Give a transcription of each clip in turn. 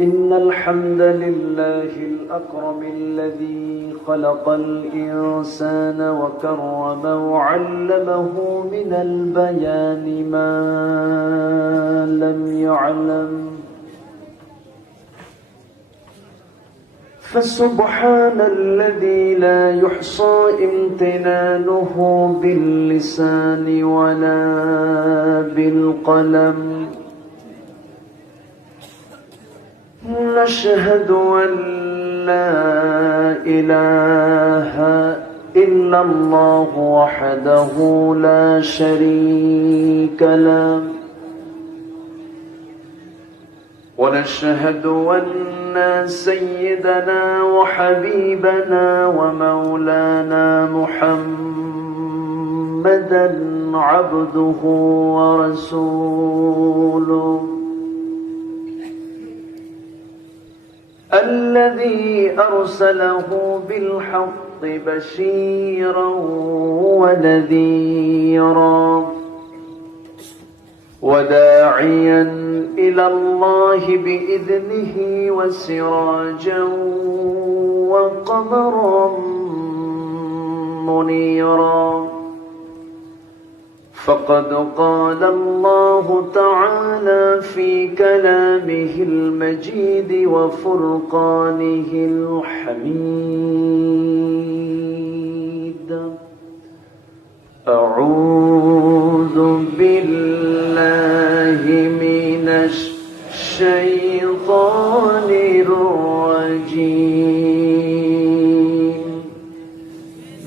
إن الحمد لله الأكرم الذي خلق الإنسان وكرمه وعلمه من البيان ما لم يعلم، فسبحان الذي لا يحصى امتنانه باللسان ولا بالقلم. نشهد أن لا إله إلا الله وحده لا شريك له، ونشهد أن سيدنا وحبيبنا ومولانا محمدا عبده ورسوله، الذي أرسله بالحق بشيرا ونذيرا وداعيا إلى الله بإذنه وسراجا وقمرا منيرا. فقد قال الله تعالى في كلامه المجيد وفرقانه الحميد: أعوذ بالله من الشيطان الرجيم.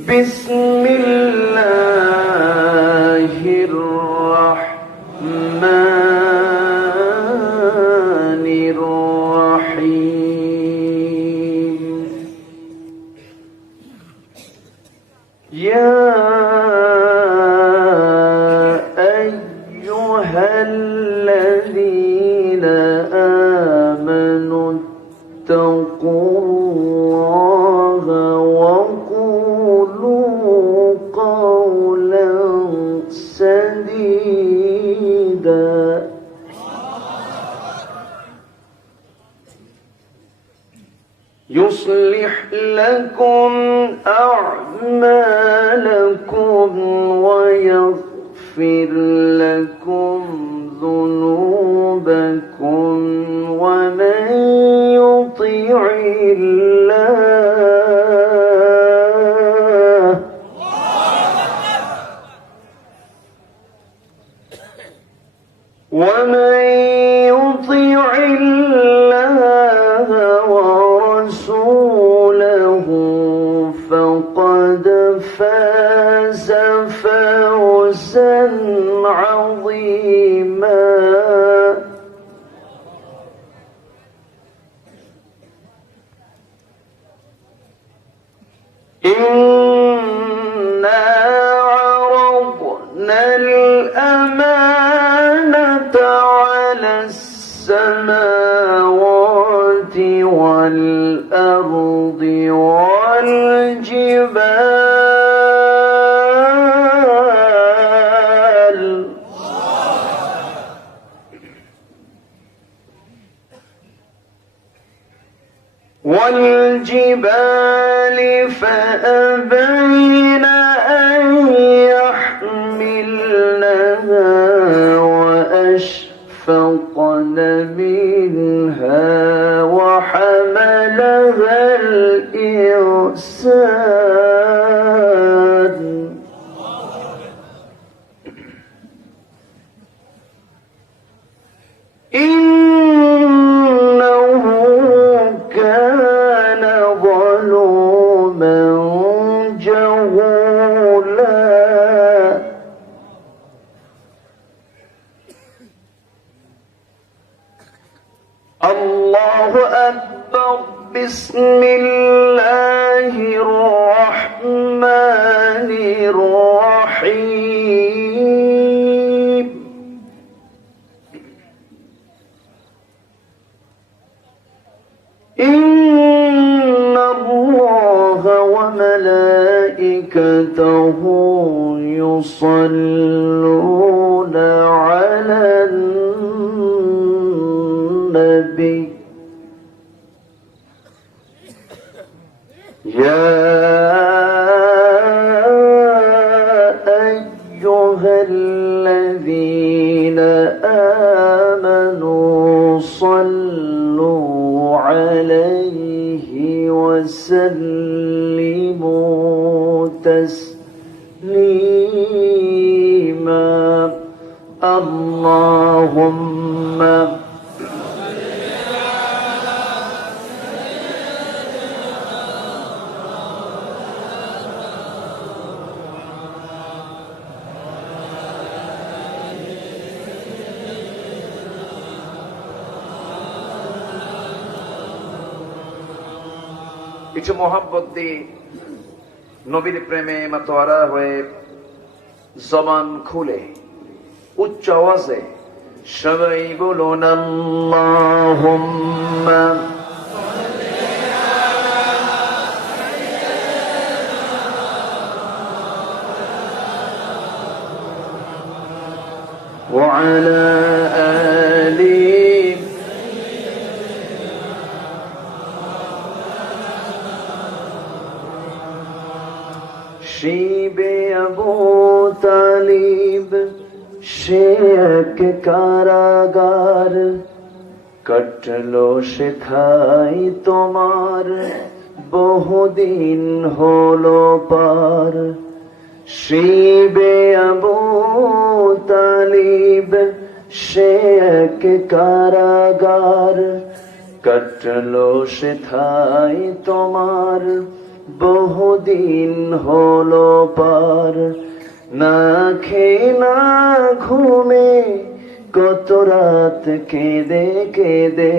بسم الله الرحمن الرحيم. يا أيها الذين آمنوا اتقوا الله وقولوا قولا سديدا يصلح لكم أعمالكم ويغفر لكم ذنوبكم، ومن يطع الله ورسوله فقد فاز فوزا عظيما. إنا عرضنا الأمانة على السماوات والأرض والجبال فأبين أن يحملنها وأشفقن منها وحملها الإنسان إنه كان ظلوما جهولا. الله أكبر. بسم الله الرحمن الرحيم. إن الله وملائكته يصلون على النبي কিছু মোহাব্বত দিয়ে নবীর প্রেমে মাতোয়ারা হয়ে জবান খুলে উচ্চ আওয়াজে সবাই বলুন আল্লাহুম্মা ওয়া আলা আলি শিবে আবু তালিব সে এক কারাগার কাটলো সেথাই তোমার বহুদিন হলো পার শিবে আবু তালিব সে এক কারাগার কাটলো সেথাই তোমার বহুদিন হলো পার না খেয়ে না ঘুমে কত রাত কেঁদে কেঁদে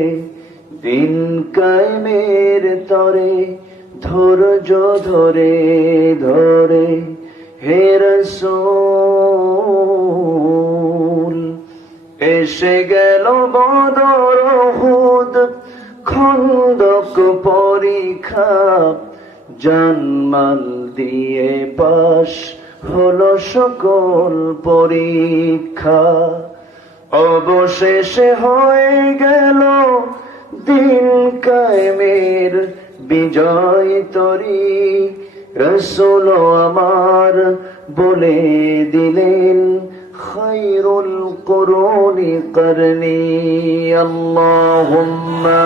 দিন কায়েমের তরে ধৈর্য ধরে ধরে হে রাসূল এসে গেল বদর উহুদ খন্দক পরীক্ষা জানমাল দিয়ে পাশ হলো সকল পরীক্ষা অবশেষে হয়ে গেল দিন কায়েমের বিজয় তরি রাসূল আমার বলে দিলেন খায়রুল কুরুনি করনি আল্লাহুম্মা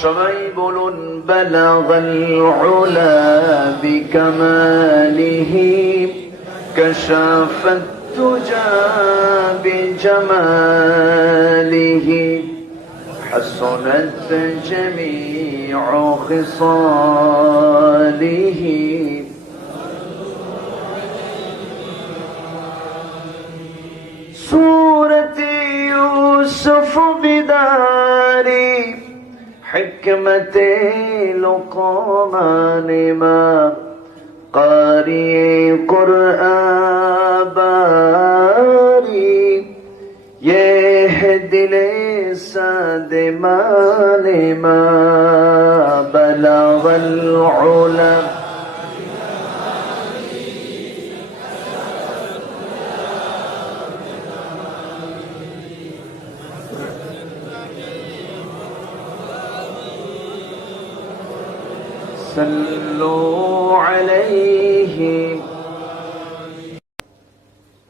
সবাই বলুন বালাগাল উলা বিকামালিহি কাশাফাত তুজা বিজামালিহি হাসানাত জামিউ খিসালিহি সূরাত ইউসুফ বিদারি حکمت لقمان ما قاری قرآن باری یہ دل سادمان ما بلغ العلا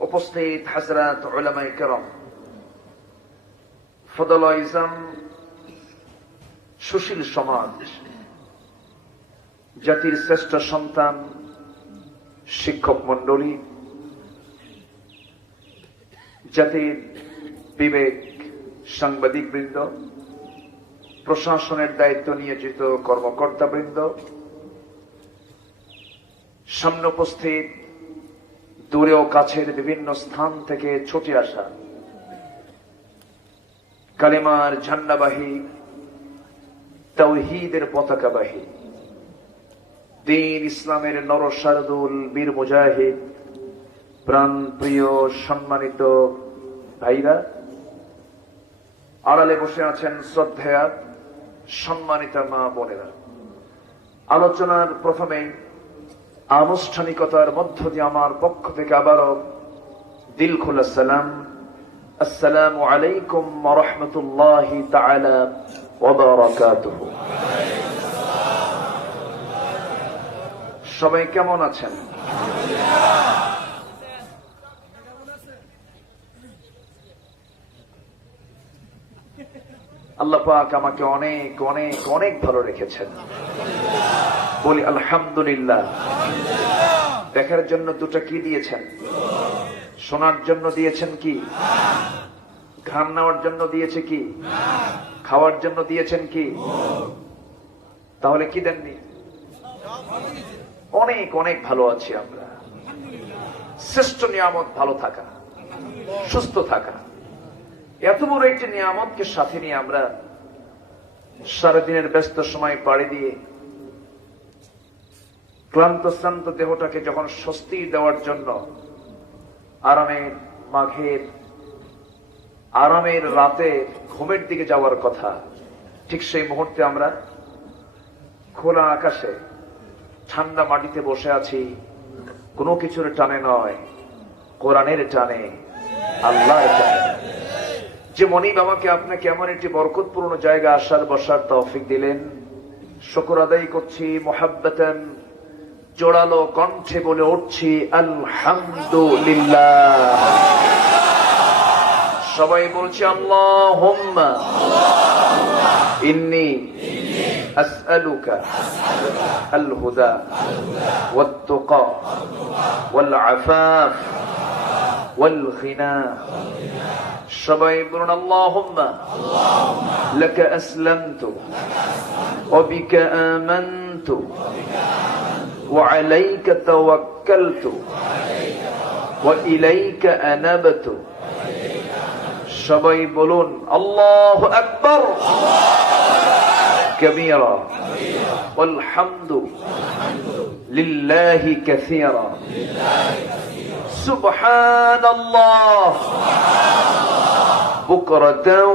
উপস্থিত হযরত উলামায়ে কেরাম ফদল ইসলাম সুশীল সমাজ জাতির শ্রেষ্ঠ সন্তান শিক্ষক মণ্ডলী জাতির বিবেক সাংবাদিক বৃন্দ প্রশাসনের দায়িত্ব নিয়োজিত কর্মকর্তা বৃন্দ সামনে উপস্থিত দূরে ও কাছের বিভিন্ন স্থান থেকে ছুটে আসা কালেমার ঝান্ডাবাহী তাওহীদের পতাকাবাহী দ্বীন ইসলামের নরশারদুল বীর মুজাহিদ প্রাণ প্রিয় সম্মানিত ভাইরা, আড়ালে বসে আছেন শ্রদ্ধেয়া সম্মানিত মা বোনেরা। আলোচনার প্রথমে আনুষ্ঠানিকতার মধ্য দিয়ে আমার পক্ষ থেকে আবারও দিল খোলা সালাম, আসসালামু আলাইকুম ওয়া রাহমাতুল্লাহি তাআলা ওয়া বারাকাতুহু। সবাই কেমন আছেন? আল্লাহ পাক আমাকে অনেক অনেক অনেক ভালো রেখেছেন। বলি আলহামদুলিল্লাহ। দেখার জন্য দুটো কি দিয়েছেন? শোনার জন্য দিয়েছেন কি? ঘ্রাণ নেওয়ার জন্য দিয়েছে কি? খাওয়ার জন্য দিয়েছেন কি? তাহলে কি দেননি? অনেক অনেক ভালো আছি আমরা। শ্রেষ্ঠ নিয়ামত ভালো থাকা, সুস্থ থাকা। এত বড় একটি নিয়ামতকে সাথে নিয়ে আমরা সারাদিনের ব্যস্ত সময় পাড়ি দিয়ে ক্লান্ত শ্রান্ত দেহটাকে যখন স্বস্তি দেওয়ার জন্য আরামের মাঘের আরামের রাতে ঘুমের দিকে যাওয়ার কথা, ঠিক সেই মুহূর্তে আমরা খোলা আকাশে ঠান্ডা মাটিতে বসে আছি। কোনো কিছুর টানে নয়, কোরআনের টানে, আল্লাহর টানে। যে মনিব আমাকে আপনাকে এমন একটি বরকতপূর্ণ জায়গা আসার বসার তৌফিক দিলেন, শুকর আদায় করছি। মুহাব্বাতান জোড়ালো কণ্ঠে বলে উঠছি আলহামদুলিল্লাহ। সবাই বলছি আল্লাহুম্মা ইন্নী আসআলুকা আল হুদা ওয়াত তুকা ওয়াল আফাফ ওয়াল গিনা। সবাই বলুন আল্লাহুম্মা লাকা আসলামতু ওয়া বিকা আমানতু ওয়া আলাইকা তাওয়াক্কালতু ওয়া ইলাইকা আনাবতু। সবাই বলুন আল্লাহু আকবার কাবীরা ওয়াল হামদু লিল্লাহি কাসীরা সুবহানাল্লাহ বুকরাতাও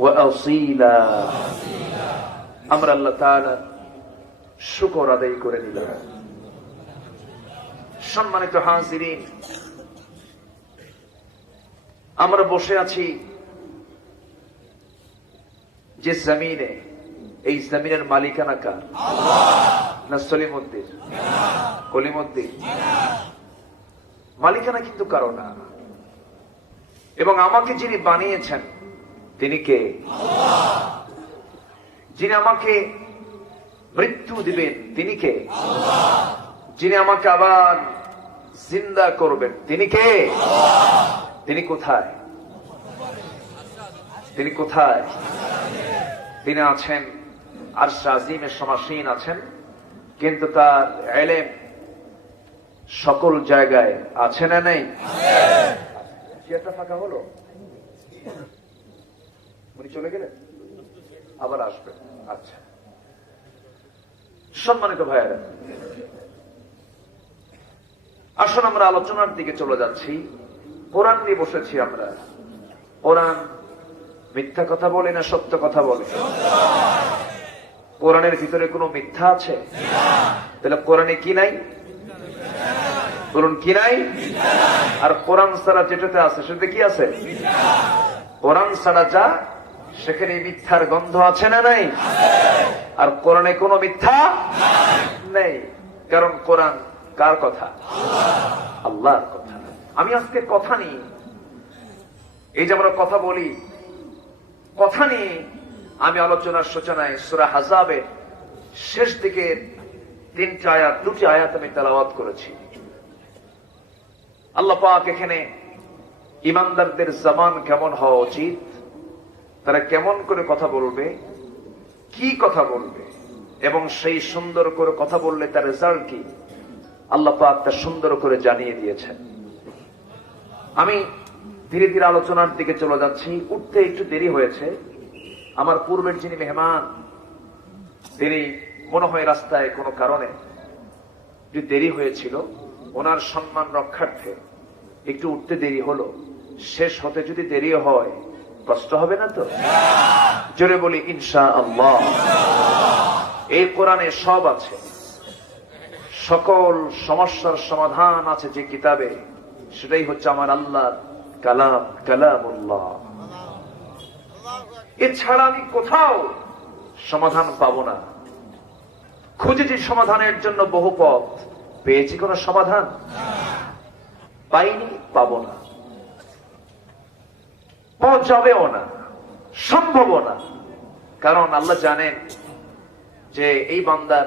ওয়া আসীলা। আমরা আল্লাহ তাআলা শুকর আদায় করে নিলাম। সম্মানিত হাজিরিন, আমরা বসে আছি যে জমিনে, এই জমিনের মালিকানা কার? না সলিমউদ্দিন, কলিমউদ্দিন? মালিকানা কিন্তু কারো না। এবং আমাকে যিনি বানিয়েছেন তিনি কে? যিনি আমাকে মৃত্যু দিবেন তিনি কে? যিনি আমাকে আবার জিন্দা করবেন তিনি কে? তিনি কোথায়? তিনি কোথায়? তিনি আছেন আরশ আজিমের সমাসীন আছেন, কিন্তু তার ইলম সকল জায়গায় আছে না নেই? চেয়ারটা ফাঁকা হলো, উনি চলে গেলেন, আবার আসবেন। আচ্ছা, সম্মানিত ভাইয়েরা, আসুন আমরা আলোচনার দিকে চলে যাচ্ছি। কোরআন নিয়ে বসেছি আমরা। কোরআন মিথ্যা কথা বলে না সত্য কথা বলে? কোরআনের ভিতরে কোনো মিথ্যা আছে? তাহলে কোরআনে কি নাই? বলুন কি নাই? আর কোরআন ছাড়া যেটাতে আছে সেটা কি আছে? কোরআন ছাড়া যা, সেখানে মিথ্যার গন্ধ আছে না নাই? আর কোরআনে কোনো মিথ্যা নেই, কারণ কোরআন কার কথা? আল্লাহর কথা। আমি আজকে কথা নিয়ে, এই যে আমরা কথা বলি, কথা নিয়ে আমি আলোচনার সূচনায় সূরা আহজাবের শেষ দিকে দুটি আয়াত আমি তেলাওয়াত করেছি। আল্লাহ পাক এখানে ইমানদারদের জবান কেমন হওয়া উচিত, তারা কেমন করে কথা বলবে, কি কথা বলবে, এবং সেই সুন্দর করে কথা বললে তার রেজাল্ট কি, আল্লাহ পাক তা সুন্দর করে জানিয়ে দিয়েছেন। আমি ধীরে ধীরে আলোচনার দিকে চলে যাচ্ছি। উঠতে একটু দেরি হয়েছে। আমার পূর্বের যিনি মেহমান, তিনি মনে হয় রাস্তায় কোনো কারণে যে দেরি হয়েছিল, ওনার সম্মান রক্ষার্থে একটু উঠতে দেরি হলো। শেষ হতে যদি দেরি হয় কষ্ট হবে না তো? জোরে বলি ইনশাআল্লাহ। এই কোরআনে সব আছে, সকল সমস্যার সমাধান আছে যে কিতাবে, সেটাই হচ্ছে আমার আল্লাহর কালাম, কালামুল্লাহ। এছাড়া আমি কোথাও সমাধান পাবো না। খুঁজেছি সমাধানের জন্য বহু পথ, পেয়েছি কোন সমাধান? পাইনি, পাবো না, পাওয়া যাবেও না। সম্ভব না। কারণ আল্লাহ জানেন যে এই বান্দার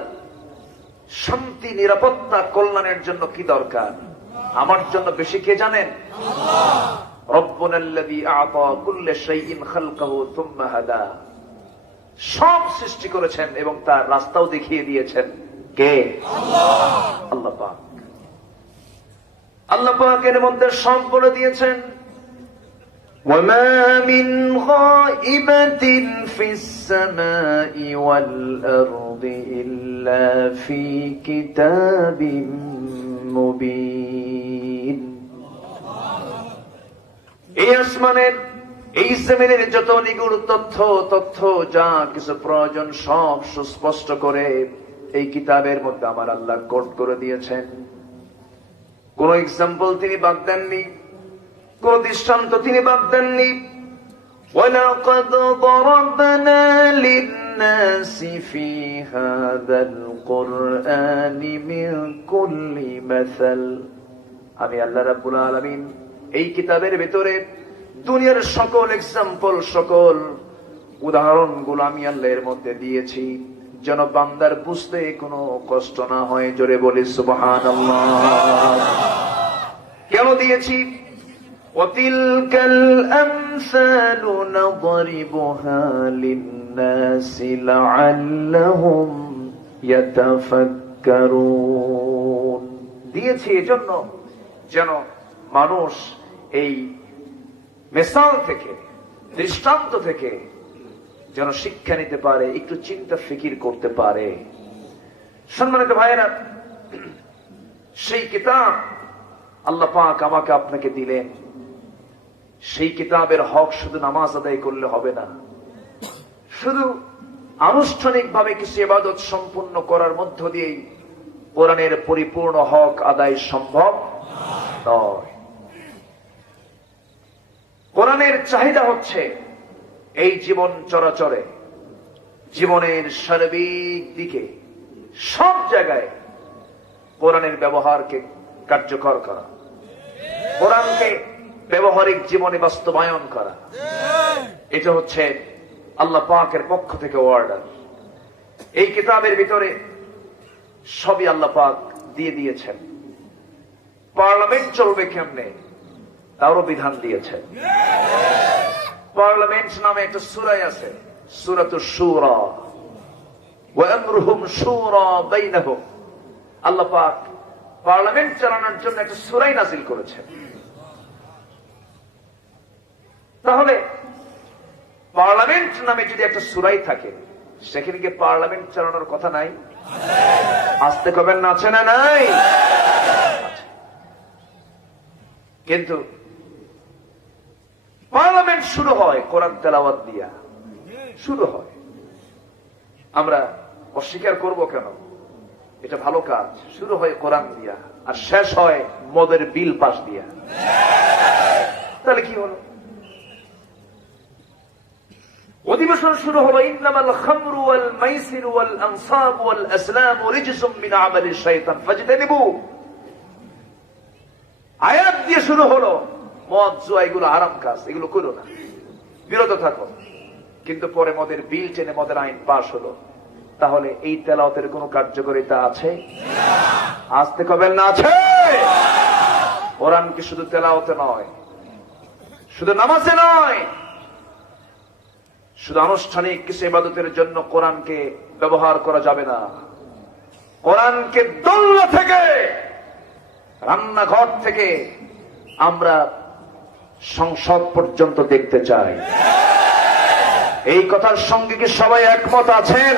শান্তি, নিরাপত্তা, কল্যাণের জন্য কি দরকার। আমার জন্য বেশি কে জানেন? রব্বুনাল্লাযী আ'তা কুল্লা শাইইন খালকাহু সুম্মা হাদা। সব সৃষ্টি করেছেন এবং তার রাস্তাও দেখিয়ে দিয়েছেন কে? আল্লাহ পাক। আল্লাহ পাকের মধ্যে সব বলে দিয়েছেন, وما من غائبة في السماء والأرض إلا في كتاب مبين। এই আসমানের, এই জমিনের যত নিগুড় তথ্য যা কিছু প্রয়োজন সব সুস্পষ্ট করে এই কিতাবের মধ্যে আমার আল্লাহ কোট করে দিয়েছেন। কোন এক্সাম্পল তিনি বাদ দেননি, কোন দৃষ্টান্ত তিনি বাদ দেননি। وَلَقَدْ ضَرَبْنَا لِلنَّاسِ فِي هَذَا الْقُرْآنِ مِنْ كُلِّ مَثَلٍ। আমি আল্লাহ রাব্বুল আলামিন এই কিতাবের ভিতরে দুনিয়ার সকল এক্সাম্পল, সকল উদাহরণগুলো আমি আল্লাহ এর মধ্যে দিয়েছি যেন বান্দার বুঝতে কোনো কষ্ট না হয়। জোরে বলি সুবহানাল্লাহ। কেন দিয়েছি? وَتِلْكَ الْأَمْثَالُ نَضْرِبُهَا لِلنَّاسِ لَعَلَّهُمْ يَتَفَكَّرُونَ। দিয়েছি এজন্য যেন মানুষ এই মিসাল থেকে, দৃষ্টান্ত থেকে যেন শিক্ষা নিতে পারে, একটু চিন্তা ফিকির করতে পারে। সম্মানিত ভাইয়েরা, সেই কিতাব আল্লাহ পাক আমাকে আপনাকে দিলেন। সেই কিতাবের হক শুধু নামাজ আদায় করলে হবে না, শুধু আনুষ্ঠানিকভাবে কিছু ইবাদত সম্পূর্ণ করার মধ্য দিয়েই কোরআনের পরিপূর্ণ হক আদায় সম্ভব নয়। কোরআনের চাহিদা হচ্ছে এই জীবন চরাচরে, জীবনের সার্বিক দিকে, সব জায়গায় কোরআনের ব্যবহারকে কার্যকর করা, কোরআনকে ব্যবহারিক জীবনে বাস্তবায়ন করা। এটা হচ্ছে আল্লাহ পাকের পক্ষ থেকে অর্ডার। এই কিতাবের ভিতরে সবই আল্লাহ পাক দিয়ে দিয়েছেন। পার্লামেন্ট চলবে কেমনে তারও বিধান দিয়েছেন। পার্লামেন্ট নামে একটা সূরা আছে, সূরাতুশ শুরা, ওয়া আমরুহুম শুরা বাইনাহুম। আল্লাহ পাক পার্লামেন্ট চালানোর জন্য একটা সূরাই নাযিল করেছেন। তাহলে পার্লামেন্ট নামে যদি একটা সূরাই থাকে, সেখানে কি পার্লামেন্ট চালানোর কথা নাই? আসতে কবেন না, আছে না নাই? কিন্তু পার্লামেন্ট শুরু হয় কোরআন তেলাওয়াত দিয়া, শুরু হয়। আমরা অস্বীকার করব কেন? এটা ভালো কাজ। শুরু হয় কোরআন দিয়া আর শেষ হয় মদের বিল পাস দিয়া। তাহলে কি হলো? অধিবেশন শুরু হলো, ইন্নামাল খামরু ওয়াল মাইসিরু ওয়াল আনসাবু ওয়াল আসলামু রিজসুম মিন আমালিশ শাইতান ফাজতানিবু। আয়াত দিয়ে শুরু হলো, মদ জুয়া এগুলো হারাম কাজ, এগুলো করো না, বিরত থাকো। কিন্তু পরে মদের বিল টেনে মদের আইন পাশ হলো। তাহলে এই তেলাওয়াতের কোনো কার্যকারিতা আছে? আসতে কবেন না, আছে? কোরআন কি শুধু তেলাওয়াতে নয়, শুধু নামাজে নয়, শুধু আনুষ্ঠানিক কিছু ইবাদতের জন্য কোরআনকে ব্যবহার করা যাবে না। কোরআনকে দোলনা থেকে, রান্নাঘর থেকে আমরা সংসদ পর্যন্ত দেখতে চাই। এই কথার সঙ্গে কি সবাই একমত আছেন?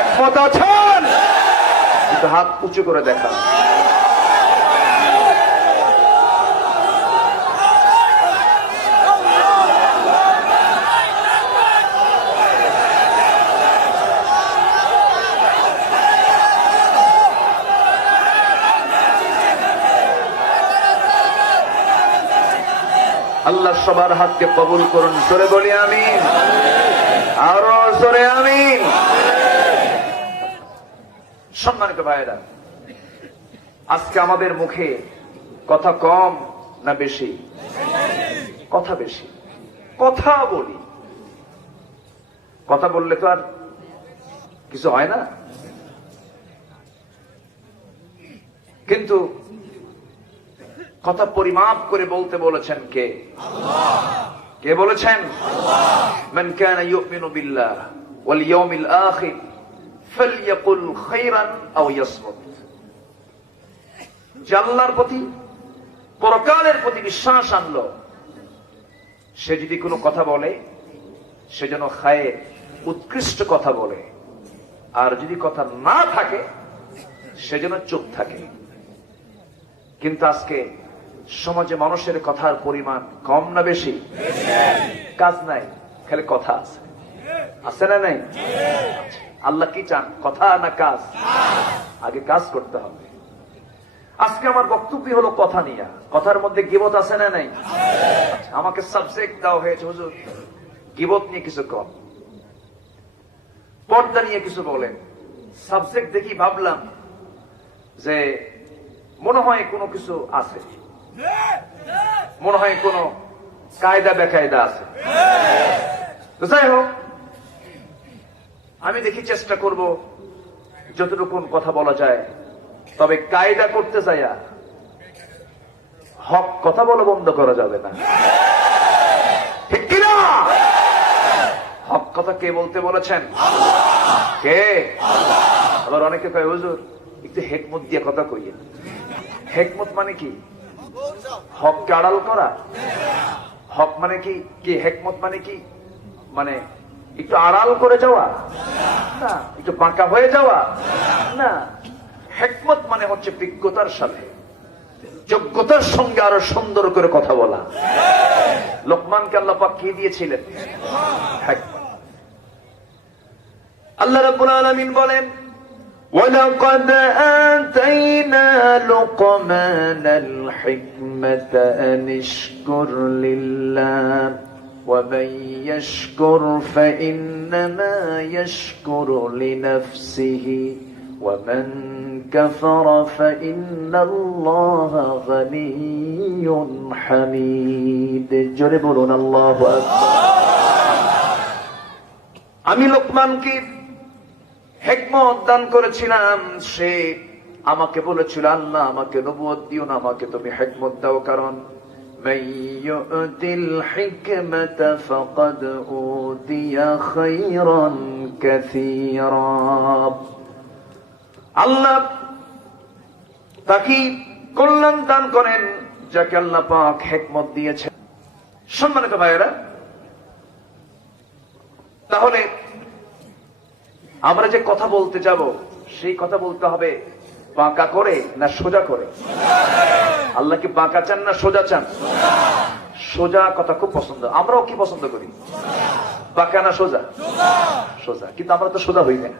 একমত আছেন? কিন্তু হাত উঁচু করে দেখা। আল্লাহ সবার হাতকে কবুল করুন। জোরে বলি আমিন, আরো জোরে আমিন। সম্মানিত ভাইয়েরা, আজকে আমাদের মুখে কথা কম না বেশি? কথা বেশি। কথা বলি, কথা বললে তো আর কিছু হয় না। কিন্তু কথা পরিমাপ করে বলতে বলেছেন কে? কে বলেছেন? মান কানা ইউমিনু বিল্লাহ ওয়াল ইয়াউমিল আখির ফালইয়াকুল খায়রান আও ইয়াসমুত। যে আল্লাহর প্রতি, পরকালের প্রতি বিশ্বাস আনলো, সে যদি কোনো কথা বলে সে যেন খায়ের, উৎকৃষ্ট কথা বলে, আর যদি কথা না থাকে সে যেন চুপ থাকে। কিন্তু আজকে সমাজে মানুষের কথার পরিমাণ কম না বেশি? কাজ নাই, খালি কথা আছে। আছে না নাই? আল্লাহ কি চান, কথা না কাজ? আগে কাজ করতে হবে। আজকে আমার বক্তব্য হলো কথা নিয়ে। কথার মধ্যে গীবত আছে না নাই? আমাকে সাবজেক্ট দেওয়া হয়েছে, হুজুর গীবত নিয়ে কিছু কর, পর্দা নিয়ে কিছু বলেন। সাবজেক্ট দেখি ভাবলাম যে মনে হয় কোনো কিছু আছে, মনে হয় কোনো কায়দা বেকায়দা আছে। তো যাই হোক, আমি দেখি চেষ্টা করব যতটুকু কথা বলা যায়। তবে কায়দা করতে যাইয়া হক কথা বলা বন্ধ করা যাবে না, ঠিক কিনা? হক কথা কে বলতে বলেছেন? কে? আবার অনেকে কয় হুজুর একটু হেকমত দিয়ে কথা কইয়া। হেকমত মানে কি? হককে আড়াল করা। হক মানে কি? কি হেকমত মানে কি? মানে একটু আড়াল করে যাওয়া না, একটু বাঁকা হয়ে যাওয়া না। হেকমত মানে হচ্ছে বিজ্ঞতার সাথে, যোগ্যতার সঙ্গে আরো সুন্দর করে কথা বলা। লোকমানকে আল্লাহ পাক কি দিয়েছিলেন? হেকমত। আল্লাহ রাব্বুল আলামিন বলেন, وَلَقَدْ آتَيْنَا لُقْمَانَ الْحِكْمَةَ أَنِ اشْكُرْ لِلَّهِ وَمَنْ يَشْكُرْ فَإِنَّمَا يَشْكُرُ لِنَفْسِهِ وَمَنْ كَفَرَ فَإِنَّ اللَّهَ غَنِيٌّ حَمِيدٌ। জোরে বলুন আল্লাহু আকবার। আমি লোকমানকে হিকমত দান করেছিলাম। সে আমাকে বলেছিল, আল্লাহ আমাকে নবুয়ত দিও না, আমাকে তুমি হিকমত দাও। কারণ মান ইউতিল হিকমাতা ফাকাদ উতিয়া খায়রান কাসীরা। আল্লাহ তাকে কল্যাণ দান করেন যাকে আল্লাহ পাক হিকমত দিয়েছেন। সম্মানিত ভাইয়েরা, তাহলে আমরা যে কথা বলতে যাব সেই কথা বলতে হবে বাঁকা করে না সোজা করে? আল্লাহ কি বাঁকা চান না সোজা চান? সোজা কথা খুব পছন্দ। আমরাও কি পছন্দ করি? বাঁকা না সোজা? সোজা। কিন্তু আমরা তো সোজা হই না।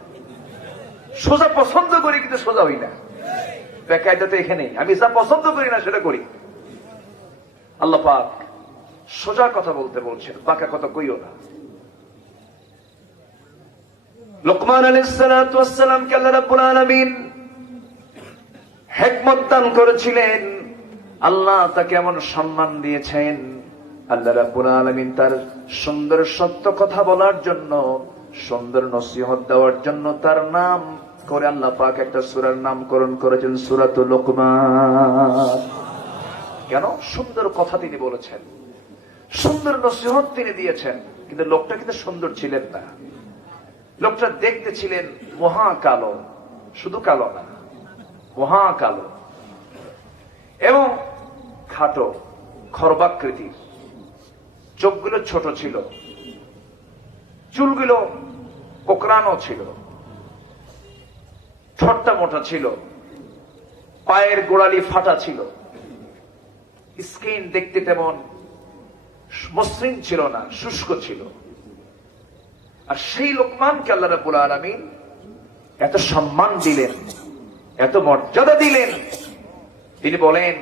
সোজা পছন্দ করি কিন্তু সোজা হই না। বেকায়দা তো এখানেই। আমি যা পছন্দ করি না সেটা করি। আল্লাহ পাক সোজা কথা বলতে বলছেন, বাঁকা কথা কইও না। লোকমান আলাইহিস সালাতু ওয়াস সালামকে আল্লাহ রাব্বুল আলামিন হিকমত দান করেছিলেন। আল্লাহ তাকে এমন সম্মান দিয়েছেন। আল্লাহ রাব্বুল আলামিন তার সুন্দর সত্য কথা বলার জন্য, সুন্দর নসিহত দেওয়ার জন্য তার নাম করে আল্লাহ পাক একটা সূরার নামকরণ করেছেন, সূরাতুল লোকমান। কেন? সুন্দর কথা তিনি বলেছেন, সুন্দর নসিহত তিনি দিয়েছেন। কিন্তু লোকটা কিন্তু সুন্দর ছিলেন না। লোকটা দেখতে ছিলেন মহা কালো, শুধু কালো না, মহা কালো এবং খাটো, খর্বাকৃতির। চোখগুলো ছোট ছিল, চুলগুলো কোকড়ানো ছিল, ঠোঁটটা মোটা ছিল, পায়ের গোড়ালি ফাটা ছিল, স্কিন দেখতে তেমন মসৃণ ছিল না, শুষ্ক ছিল। আর সেই লোকমানকে আল্লাহ রাব্বুল আলামিন এত সম্মান দিলেন, এত মর্যাদা দিলেন। তিনি বলেন,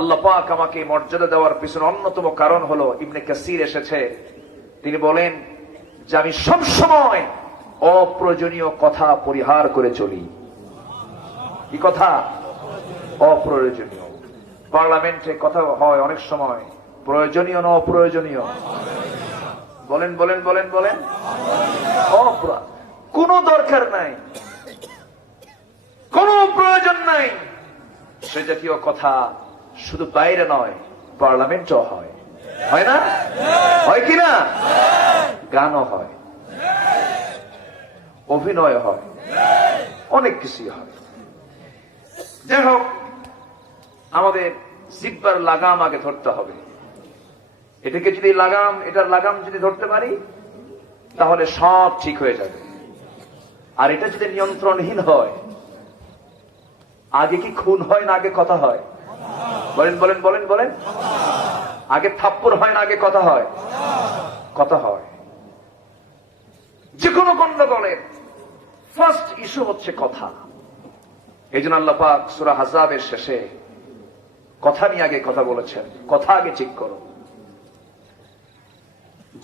আল্লাহ পাক আমাকে মর্যাদা দেওয়ার পিছনে অন্যতম কারণ হলো, ইবনে কাসির এসেছে, তিনি বলেন যে আমি সবসময় অপ্রয়োজনীয় কথা পরিহার করে চলি। কি কথা? অপ্রয়োজনীয়। পার্লামেন্টে কথা হয় অনেক সময় প্রয়োজনীয় না অপ্রয়োজনীয়? বলেন বলেন বলেন বলেন, অপরাধ। কোনো দরকার নাই, কোনো প্রয়োজন নাই। সে জাতীয় কথা শুধু বাইরে নয়, পার্লামেন্টও হয়, হয় না? হয় কিনা? গানও হয়, অভিনয় হয়, অনেক কিছুই হয়। যাই হোক, আমাদের জিহ্বার লাগাম আগে ধরতে হবে। এটাকে যদি এটার লাগাম যদি ধরতে পারি, তাহলে সব ঠিক হয়ে যাবে। আর এটা যদি নিয়ন্ত্রণহীন হয়, আগে কি খুন হয় না আগে কথা হয়? বলেন বলেন বলেন বলেন, আগে থাপ্পড় হয় না আগে কথা হয়? কথা হয়। যে কোনো গন্ডগোলের ফার্স্ট ইস্যু হচ্ছে কথা। এই জন্য আল্লাহ পাক সূরা আহজাবের শেষে কথা নিয়ে আগে কথা বলেছেন, কথা আগে ঠিক করো।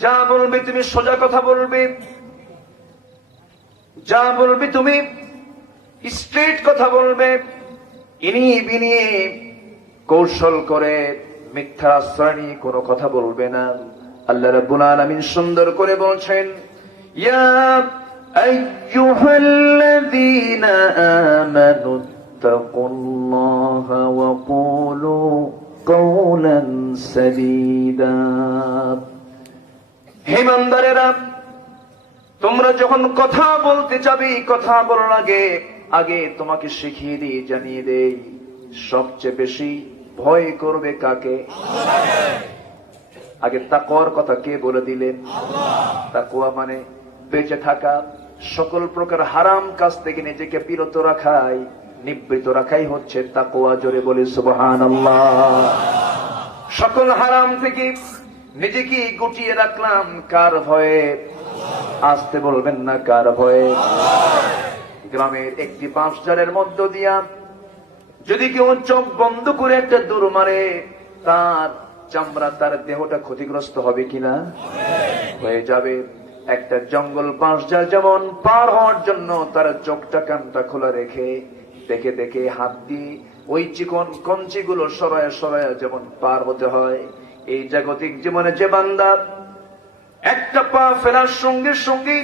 যা বলবে তুমি সোজা কথা বলবে, যা বলবে তুমি স্ট্রেট কথা বলবে, ইনিয়ে বিনিয়ে কৌশল করে মিথ্যা আশ্রয় নিয়ে কোনো কথা বলবে না। আল্লাহ রাব্বুল আলামিন সুন্দর করে বলছেন, ইয়া আইয়ুহাল্লাযীনা আমানু তাকুল্লাহা ওয়া কুলু কাওলান সাদীদা। হে ইমানদারেরা, তোমরা যখন কথা বলতে যাবে, কথা বলার আগে তোমাকে শিখিয়ে দিই, জানিয়ে দেই, সবচেয়ে বেশি ভয় করবে কাকে? আগে তাকওয়ার কথা কে বলে দিলেন? তাকওয়া মানে বেঁচে থাকা, সকল প্রকার হারাম কাজ থেকে নিজেকে বিরত রাখাই, নিবৃত রাখাই হচ্ছে তাকওয়া। জোরে বলি সুবহানাল্লাহ। সকল হারাম থেকে নিজেকে গুটিয়ে রাখলাম কার ভয়ে? আসতে বলবেন না, কার ভয়ে? গ্রামের একটি বাঁশঝাড়ের মধ্য দিয়া যদি কেউ চোখ বন্ধ করে একটা দৌড় মারে, তার চামড়া, তার দেহটা ক্ষতিগ্রস্ত হবে কিনা? হয়ে যাবে। একটা জঙ্গল বাঁশঝাড় যেমন পার হওয়ার জন্য তার চোখটা কানটা খোলা রেখে দেখে দেখে হাত দিয়ে ওই চিকন কঞ্চিগুলো সরায়া সরায়া যেমন পার হতে হয়, এই জাগতিক জীবনে যে বান্দা একটা পা ফেলার সঙ্গে সঙ্গে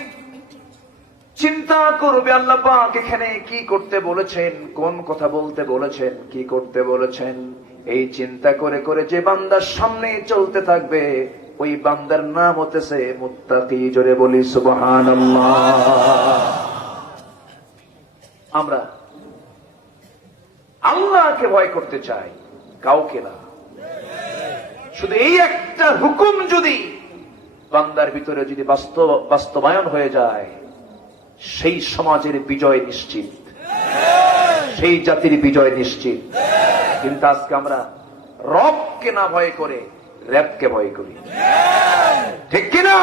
চিন্তা করবে আল্লাহ পাক এখানে কি করতে বলেছেন, কোন কথা বলতে বলেছেন, কি করতে বলেছেন, এই চিন্তা করে করে যে বান্দার সামনে চলতে থাকবে, ওই বান্দার নাম হতেছে মুত্তাকি। জোরে বলি সুবহানাল্লাহ। আমরা আল্লাহকে ভয় করতে চাই, কাউকে না। শুধু এই একটা হুকুম যদি বান্দার ভিতরে যদি বাস্তবায়ন হয়ে যায়, সেই সমাজের বিজয় নিশ্চিত, সেই জাতির বিজয় নিশ্চিত। কিন্তু আজকে আমরা রবকে না ভয় করে র‍্যাবকে ভয় করি, ঠিক কিনা?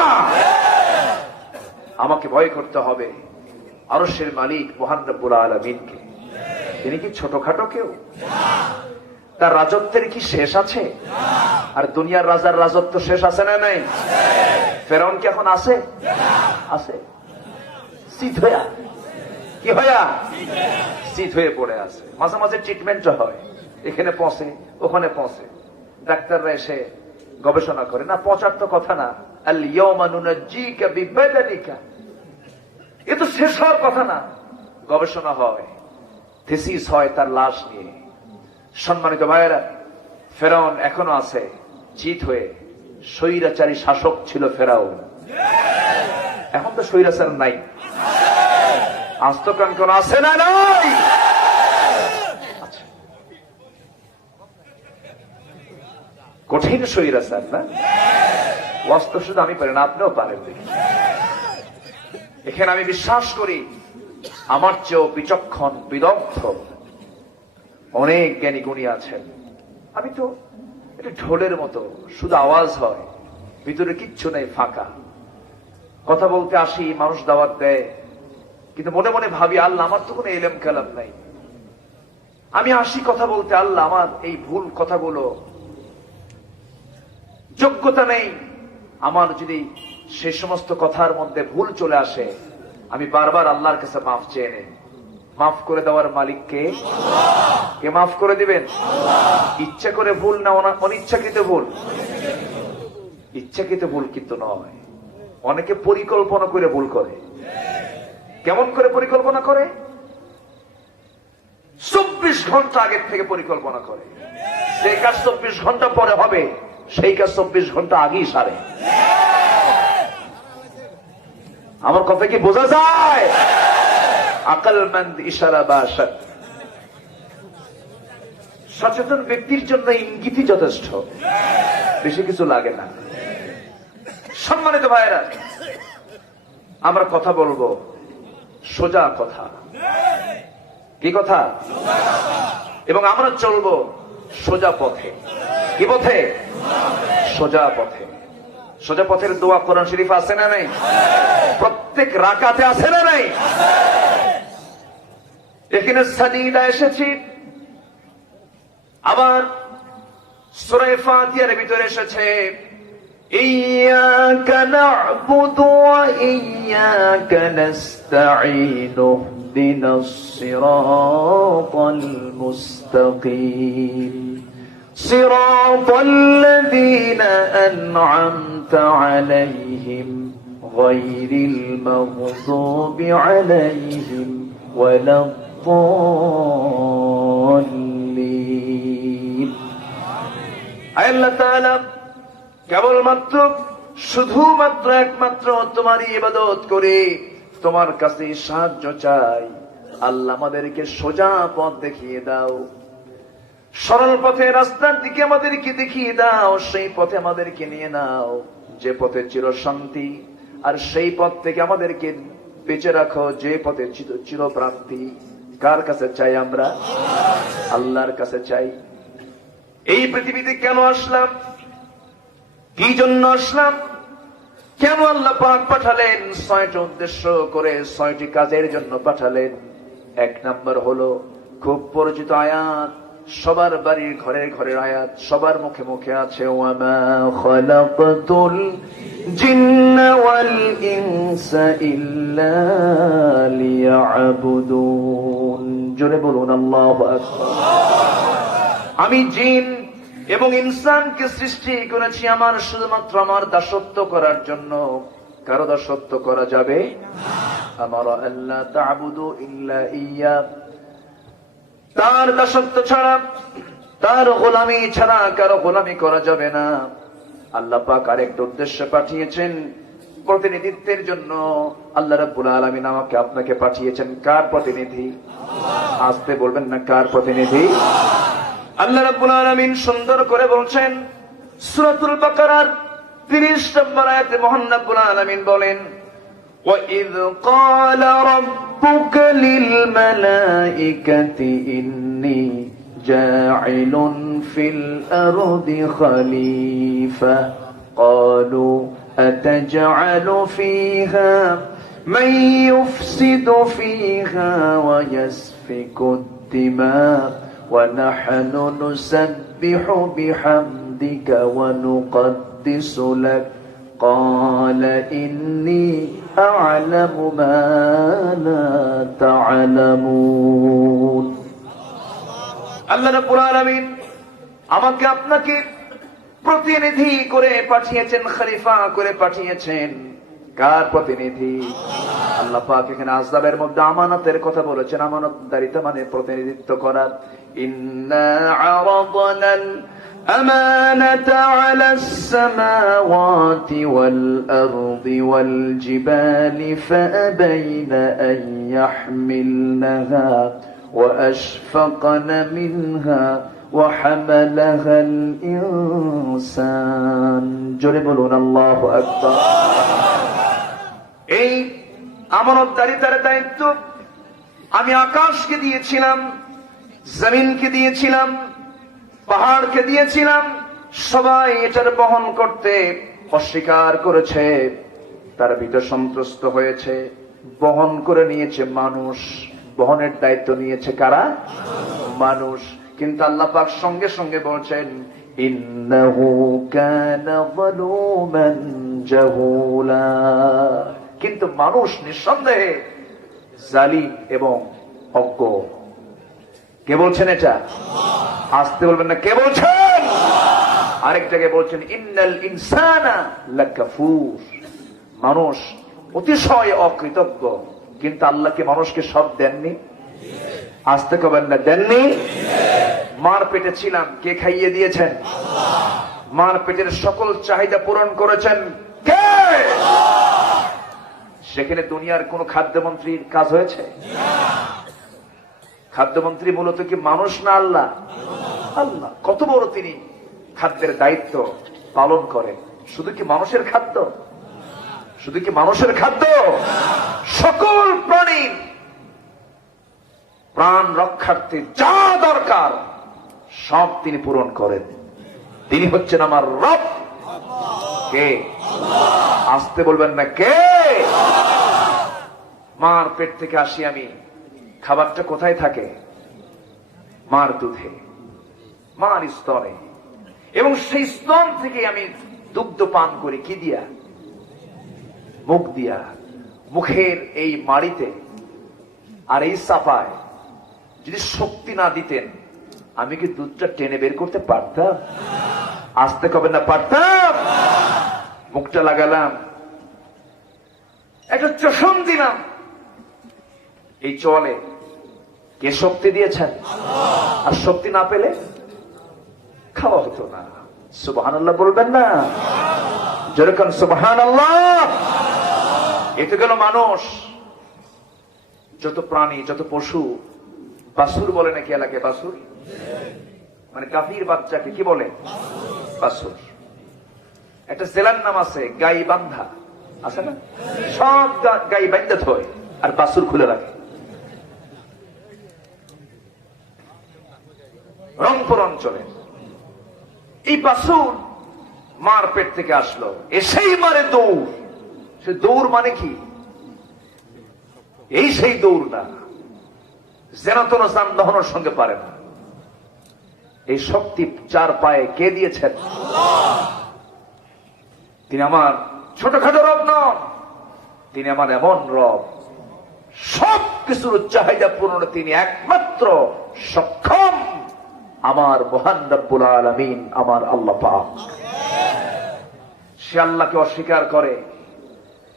আমাকে ভয় করতে হবে আরশের মালিক মহান রব্বুল আলামিনকে। তিনি কি ছোটখাটো কেউ? তার রাজত্বের কি শেষ আছে? আর দুনিয়ার রাজার রাজত্ব শেষ আছে না নাই? ফেরাউন কি এখন আছে? আছে। শীত হইয়া, কি হইয়া? শীত হয়ে পড়ে আছে। মাঝে মাঝে ট্রিটমেন্ট হয়, এখানে পৌঁছে ওখানে পৌঁছে, ডাক্তাররা এসে গবেষণা করে। না, পৌঁছার তো কথা না। আল ইয়াওমা নুনাজ্জিকা বিবাদানিকা, এ তো শেষ হওয়ার কথা না। গবেষণা হয়, থিসিস হয় তার লাশ নিয়ে। সম্মানিত ভাইয়েরা, ফেরাউন এখনো আছে চিত হয়ে। স্বৈরাচারী শাসক ছিল ফেরাউন, এখন তো স্বৈরাচার নাই। আস্তকান কোন আছে না নাই? কঠিন স্বৈরাচার না? ওয়াস্ত শুধু আমি পারি না, আপনিও পারেন। দেখি এখানে আমি বিশ্বাস করি আমার চেয়েও বিচক্ষণ বিদগ্ধ অনেক জ্ঞানী গুণী আছেন। আমি তো এটা ঢোলের মতো, শুধু আওয়াজ হয়, ভিতরে কিচ্ছু নেই, ফাঁকা। কথা বলতে আসি, মানুষ দাওয়াত দেয়, কিন্তু মনে মনে ভাবি আল্লাহ আমার তো কোনো এলেম কালাম নাই। আমি আসি কথা বলতে, আল্লাহ আমার এই ভুল কথাগুলো যোগ্যতা নেই। আমার যদি সে সমস্ত কথার মধ্যে ভুল চলে আসে, আমি বারবার আল্লাহর কাছে মাফ চেয়ে নেই। মাফ করে দেওয়ার মালিক কে? কে মাফ করে দিবেন? ইচ্ছা করে ভুল না, অনিচ্ছাকৃত ভুল? ইচ্ছাকৃত ভুল কিন্তু নয়। অনেকে পরিকল্পনা করে ভুল করে। কেমন করে পরিকল্পনা করে? 24 ঘন্টা আগের থেকে পরিকল্পনা করে, যে কাজ 24 ঘন্টা পরে হবে সেই কাজ 24 ঘন্টা আগেই সারে। আমার কথা কি বোঝা যায়? আকলমন্দ ইশারা বা শত। সচেতন ব্যক্তির জন্য ইঙ্গিতই যথেষ্ট, বেশি কিছু লাগে না। সম্মানিত ভাইরা, আমরা কথা বলবো সোজা কথা। কি কথা? এবং আমরা চলবো সোজা পথে। কি পথে? সোজা পথে। সোজা পথের দোয়া কোরআন শরীফ আছে না নাই? প্রত্যেক রাকাতে আছে না নাই? এখানে সাদিদা এসেছি, আবার সূরা ফাতিহার ভিতরে এসেছে ইয়াকা না'বুদু ওয়া ইয়াকা নাস্তাঈন ইহদিনাস সিরাতাল মুস্তাকিম সিরাতাল লাযীনা আন'আমতা আলাইহিম গায়রিল মাগযুবি আলাইহিম ওয়ালাদ-দাল্লিন। আল্লাহ তাআলা কেবলমাত্র শুধুমাত্র একমাত্র তোমারই ইবাদত করে তোমার কাছে সাহায্য চাই। আল্লাহ আমাদেরকে সোজা পথ দেখিয়ে দাও, সরল পথে রাস্তার দিকে আমাদেরকে দেখিয়ে দাও, সেই পথে আমাদেরকে নিয়ে নাও যে পথে চিরশান্তি, আর সেই পথ থেকে আমাদেরকে বেঁচে রাখো যে পথে চিরপ্রান্তি। কার কাছে চাই আমরা? আল্লাহর কাছে চাই। এই পৃথিবীতে কেন আসলাম? কি জন্য আসলাম? কেন আল্লাহ পাক পাঠালেন? 6টি উদ্দেশ্য করে 6টি কাজের জন্য পাঠালেন। 1 নাম্বার হলো খুব পরিচিত আয়াত, সবার বাড়ির ঘরের ঘরের আয়াত, সবার মুখে মুখে আছে, ওয়ামা খালাকতুল জিন্না ওয়াল ইনসা ইল্লা লিয়াবুদুন। জোরে বলুন আল্লাহু আকবার। আমি জিন এবং ইনসানকে সৃষ্টি করেছি আমার শুধুমাত্র আমার দাসত্ব করার জন্য। কারো দাসত্ব করা যাবে? আমার আল্লাহ তা'বুদু ইল্লা ইয়্যা, তার দাসত্ব ছাড়া, তার গোলামি ছাড়া কারো গোলামি করা যাবে না। আল্লাহ পাক আরেকটা উদ্দেশ্যে পাঠিয়েছেন, প্রতিনিধিত্বের জন্য। আল্লাহ রাব্বুল আলামিন আমাকে আপনাকে পাঠিয়েছেন কার প্রতিনিধি? আসতে বলবেন না, কার প্রতিনিধি? আল্লাহ রাব্বুল আলামিন সুন্দর করে বলছেন সূরাতুল বাকারার 30 নম্বর আয়াতে মহান রাব্বুল আলামিন বলেন, وَإِذْ قَالَ رَبُّكَ لِلْمَلَائِكَةِ إِنِّي جَاعِلٌ فِي الْأَرْضِ خَلِيفَةً قَالُوا أَتَجْعَلُ فِيهَا مَن يُفْسِدُ فِيهَا وَيَسْفِكُ الدِّمَاءَ وَنَحْنُ نُسَبِّحُ بِحَمْدِكَ وَنُقَدِّسُ لَكَ قال إني أعلم ما لا تعلمون। আল্লাহ রাব্বুল আলামিন আমাকে আপনাকে প্রতিনিধি করে পাঠিয়েছেন, খলিফা করে পাঠিয়েছেন। কার প্রতিনিধি? আল্লাহ পাক এখানে আযাবের মধ্যে আমানতের কথা বলেছেন। আমানতদারিতা মানে প্রতিনিধিত্ব করা। ইন্না আরাদনাল أمانة على السماوات والأرض والجبال فأبين أن يحملنها وأشفقن منها وحملها الإنسان। জোরে বলুন আল্লাহু আকবার। এই আমানতদারিতার দায়িত্ব আমি আকাশকে দিয়েছিলাম, জমিনকে দিয়েছিলাম, পাহাড়কে দিয়েছিলাম। সবাই এটার বহন করতে অস্বীকার করেছে, তার ভিতর সন্ত্রস্ত হয়েছে। বহন করে নিয়েছে মানুষ, বহনের দায়িত্ব নিয়েছে কারা? মানুষ। কিন্তু আল্লাহ পাক সঙ্গে সঙ্গে বলছেন ইন্নাহু কানা যালুমান জাহুলা। কিন্তু মানুষ নিঃসন্দেহে জালিম এবং অজ্ঞ। কে বলছেন এটা? আসতে বলবেন না, কে বলছেন? আরেক জায়গায় বলছেন ইন্নাল ইনসানা লাকাফুর। মানুষ অতিশয় অকৃতজ্ঞ, কিন্তু আল্লাহকে মানুষকে সব দেননি? আসতে কবেন না, দেননি? মার পেটে ছিলাম, কে খাইয়ে দিয়েছেন? মার পেটের সকল চাহিদা পূরণ করেছেন কে? সেখানে দুনিয়ার কোন খাদ্যমন্ত্রীর কাজ হয়েছে? খাদ্যমন্ত্রী মূলত কি মানুষ না আল্লাহ? আল্লাহ। কত বড় তিনি খাদ্যের দায়িত্ব পালন করেন। শুধু কি মানুষের খাদ্য? শুধু কি মানুষের খাদ্য? সকল প্রাণীর প্রাণ রক্ষার্থে যা দরকার সব তিনি পূরণ করেন। তিনি হচ্ছেন আমার রব। কে? আসতে বলবেন না, কে? মার পেট থেকে আসি আমি, খাবারটা কোথায় থাকে? মার দুধে, মার স্তনে, এবং সেই স্তন থেকে আমি দুগ্ধ পান করি কি দিয়া? মুখ দিয়া। মুখের এই মাড়িতে আর এই সাফায় যদি শক্তি না দিতেন, আমি কি দুধটা টেনে বের করতে পারতাম? আসতে কবে না, পারতাম? মুখটা লাগালাম, একটা চষণ দিলাম, এই চলে কে শক্তি দিয়েছেন? আর শক্তি না পেলে খাওয়া হতো না। সুবহানাল্লাহ বলবেন না? যেরকম সুবহানাল্লাহ। এতে গেল মানুষ। যত প্রাণী, যত পশু, বাসুর বলে নাকি এলাকায়? বাসুর মানে কাফির বাচ্চাকে কি বলে? বাসুর। একটা জেলার নাম আছে গাইবান্ধা, আছে না? সব গাই বান্ধা থয় আর বাসুর খুলে রাখে। রংপুর অঞ্চলে এই বাসুর মার পেট থেকে আসলো, এসেই মারে দৌড়। সে দৌড় মানে কি? এই সেই দৌড় না, যেন তেন যানবাহনের সঙ্গে পারে না। এই শক্তি চার পায়ে কে দিয়েছেন? তিনি আমার ছোটখাটো রব নন, তিনি আমার এমন রব, সব কিছুর চাহিদা পূরণে তিনি একমাত্র সক্ষম। আমার মহান রব্বুল আলামিন, আমার আল্লাহ পাক। সে আল্লাহকে অস্বীকার করে,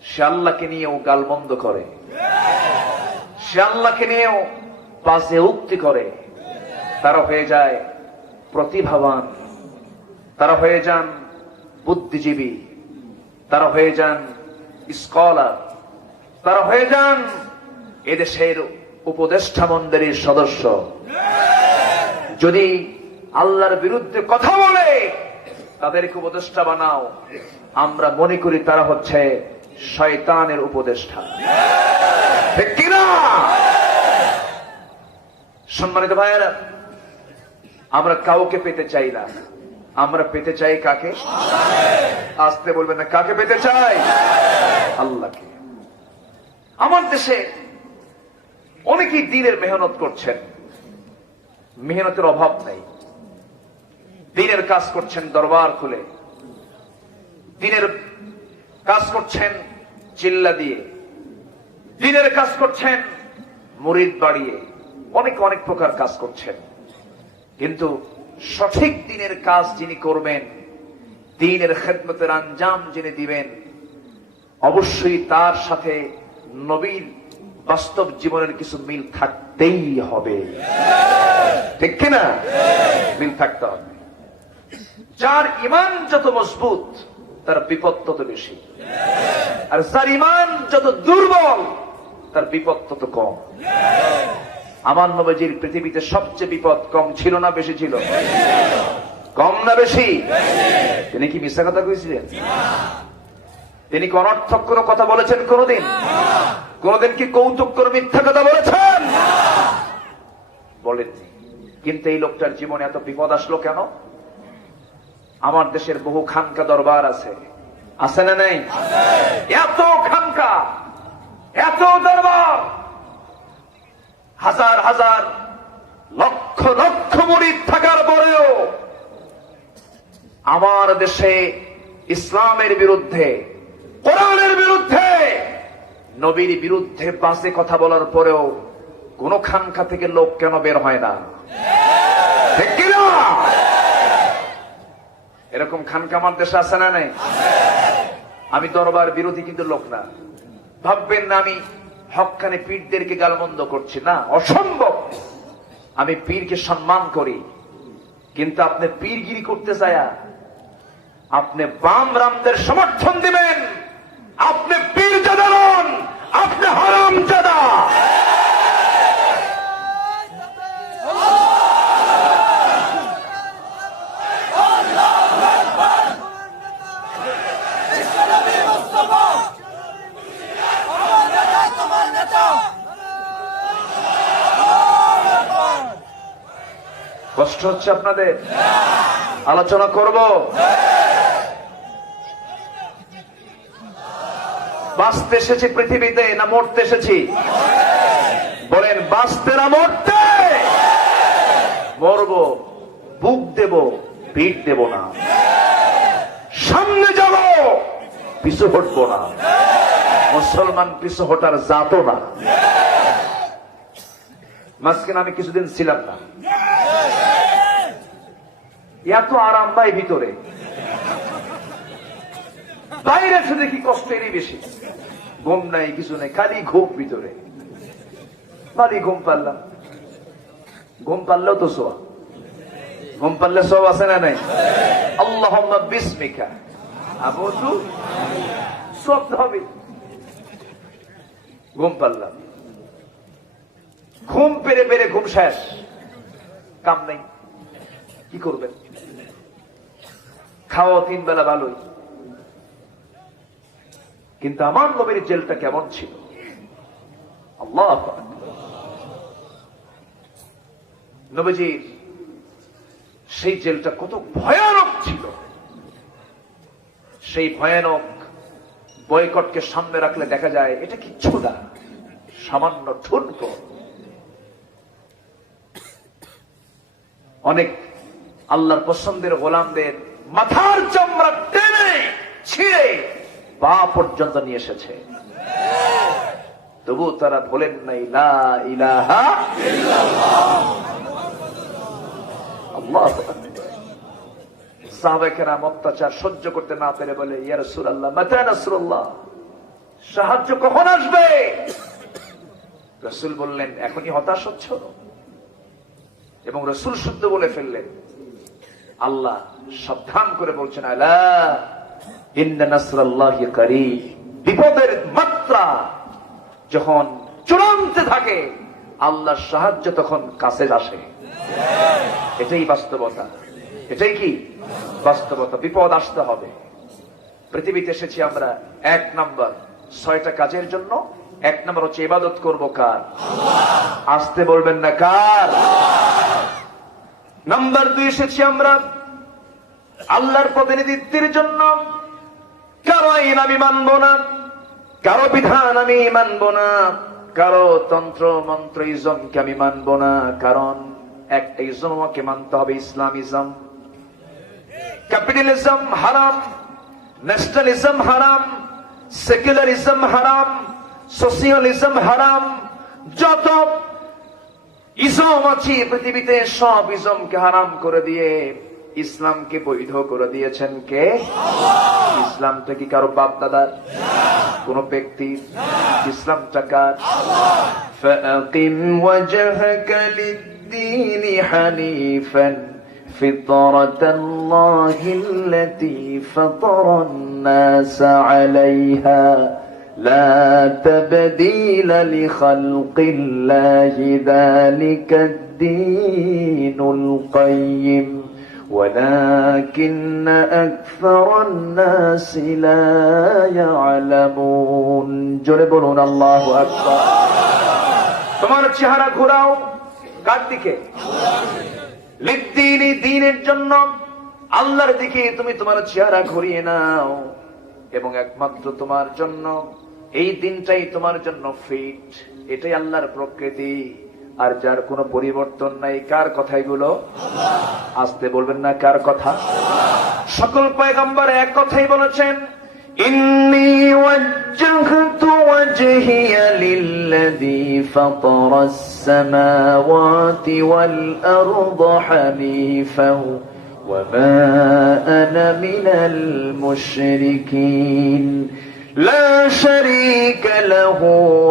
সে আল্লাহকে নিয়েও গালমন্দ করে, সে আল্লাহকে নিয়েও বাজে উক্তি করে। তারা হয়ে যায় প্রতিভাবান, তারা হয়ে যান বুদ্ধিজীবী, তারা হয়ে যান স্কলার, তারা হয়ে যান এদেশের উপদেষ্টা মণ্ডলীর সদস্য। যদি আল্লাহর বিরুদ্ধে কথা বলে তাদেরকে উপদেষ্টা বানাও, আমরা মনে করি তারা হচ্ছে শয়তানের উপদেষ্টা। ঠিক কিনা? সম্মানিত ভাইয়েরা, আমরা কাউকে পেতে চাই না, আমরা পেতে চাই কাকে? আসতে বলবেন না, কাকে পেতে চাই? আল্লাহকে। আমার দেশে অনেকেই দিনের মেহনত করছেন, মেহনতের অভাব নেই। দিনের কাজ করছেন দরবার খুলে, দিনের কাজ করছেন চিল্লা দিয়ে, দিনের কাজ করছেন মুরিদ বাড়িয়ে, অনেক অনেক প্রকার কাজ করছেন। কিন্তু সঠিক দিনের কাজ যিনি করবেন, দিনের খেদমতের আঞ্জাম যিনি দিবেন, অবশ্যই তার সাথে নবীর বাস্তব জীবনের কিছু মিল থাকতেই হবে। ঠিক কিনা? মিল থাকতে হবে। যার ইমান যত মজবুত তার বিপদ তত বেশি, আর যার ইমান যত দুর্বল তার বিপদ তত কম। আমার নবীজির পৃথিবীতে সবচেয়ে বিপদ কম ছিল না বেশি ছিল? কম না বেশি? তিনি কি মিথ্যা কথা কইছিলেন? তিনি কি অনর্থক কোনো কথা বলেছেন কোনদিন? কোনদিন কি কৌতুক করে মিথ্যা কথা বলেছেন? বলেননি। কিন্তু এই লোকটার জীবনে এত বিপদ আসলো কেন? আমার দেশের বহু খানকা দরবার আছে, আছে না নেই? এত খানকা, এত দরবার, হাজার হাজার লক্ষ লক্ষ মুরিদ থাকার পরেও আমার দেশে ইসলামের বিরুদ্ধে, কোরআনের বিরুদ্ধে, নবীর বিরুদ্ধে বাজে কথা বলার পরেও কোন খানকা থেকে লোক কেন বের হয় না? ঠিক কিনা? এরকম খানকা আমার দেশে আছে না নেই? আমি দরবার বিরোধী কিন্তু লোক না, ভাববেন না আমি হক্কানে পীরদেরকে গালমন্দ করছি, না, অসম্ভব। আমি পীরকে সম্মান করি, কিন্তু আপনি পীরগিরি করতে চায়া আপনি বাম রামদের সমর্থন দিবেন, আপনি পীর জাদা নন, আপনি হারাম জাদা। কষ্ট হচ্ছে আপনাদের? আলোচনা করব। বাঁচতে এসেছি পৃথিবীতে না মরতে এসেছি? বলেন, বাঁচতে না মরতে? মরব, বুক দেব, পিঠ দেব না, সামনে যাব, পিছু হটবো না। মুসলমান পিছু হটার জাতও না। মাঝখানে আমি কিছুদিন ছিলাম না, এত আরাম পাই ভিতরে, বাইরে এসে দেখি কষ্টেরই বেশি। ঘুম নাই, কিছু নাই, খালি ঘুম ভিতরে। খালি ঘুম পারলাম, ঘুম পারলেও তো সোয়া, ঘুম পারলে সব আছে না নাই? আল্লাহুম্মা বিসমিকা আমুতু, সব হবে। ঘুম পারলাম, ঘুম পেরে পেরে ঘুম শেষ, কাম নাই, কি করবেন? খাওয়া 3 বেলা ভালোই, কিন্তু আমার নবীর জেলটা কেমন ছিল? আল্লাহু আকবার। নবীজির সেই জেলটা কত ভয়ানক ছিল। সেই ভয়ানক বয়কটকে সামনে রাখলে দেখা যায় এটা কিচ্ছু না, সামান্য ঠুনক। অনেক আল্লাহর পছন্দের গোলামদের মাথার চামড়া টেনে ছিঁড়ে পা পর্যন্ত নিয়ে এসেছে, তবু তারা বলেন নাই লা ইলাহা ইল্লাল্লাহ। আল্লাহু আকবার। সাহাবায়ে কেরাম অত্যাচার সহ্য করতে না পেরে বলে, ইয়া রাসূলুল্লাহ মাতা নাসরুল্লাহ, সাহায্য কখন আসবে? রাসূল বললেন, এখনই হতাশ হচ্ছ? এবং রাসূল শুদ্ধ বলে ফেললেন, আল্লাহ সাবধান করে বলছেন, আলা ইন্না নাসরাল্লাহি কারীব। বিপদের মাত্রা যখন চূড়ান্তে থাকে, আল্লাহর সাহায্য তখন কাছে আসে। এটাই বাস্তবতা, এটাই কি বাস্তবতা। বিপদ আসতে হবে। পৃথিবীতে এসেছি আমরা 1 নম্বর 6টা কাজের জন্য। 1 নম্বর হচ্ছে ইবাদত করব কার? আসতে বলবেন না, কার? নাম্বার 2 এসেছি আমরা আল্লাহর প্রতিনিধিত্বের জন্য। কারো আইন আমি মানব না, কারো বিধান আমি মানব না, কারো তন্ত্র মন্ত্র ইজমকে আমি মানব না। কারণ একটা ইজম আমাকে মানতে হবে, ইসলামিজম। ক্যাপিটালিজম হারাম, ন্যাশনালিজম হারাম, সেকুলারিজম হারাম, সোশিয়ালিজম হারাম। যত ইজম আছে পৃথিবীতে সব ইজমকে হারাম করে দিয়ে ইসলামকে বৈধ করে দিয়েছেন কে? ইসলামটা কি কারো বাপ দাদার, কোন ব্যক্তির? ইসলামটা কার? ফাকিম ওয়াজহাকা লিদ-দীন হানিফান ফিতরাতাল্লাহিল্লাতী ফাতারান-নাস আলাইহা লা তাবদীলা লিখালকিল্লাহি যালিকাদ-দীনুল কাইয়্যিম ولكن أكثر الناس لا يعلمون। জোরে বলুন আল্লাহু আকবার। তোমার চেহারা ঘোরাও কার দিকে? লিদ্দীনি, দ্বীনের জন্য, আল্লাহর দিকে তুমি তোমার চেহারা ঘুরিয়ে নাও, এবং একমাত্র তোমার জন্য এই দিনটাই তোমার জন্য ফিট। এটাই আল্লাহর প্রকৃতি, আর যার কোনো পরিবর্তন নাই। কার কথা এগুলো? আসতে বলবেন না, কার কথা? সকল পয়গম্বর এক কথাই বলেছেন, ইন্নী ওয়াজ্জাহতু ওয়াজহিয়া লিল্লাযী ফাতারাস সামাওয়াতি ওয়াল আরদা হানিফান وما أنا من المشركين لا شريك له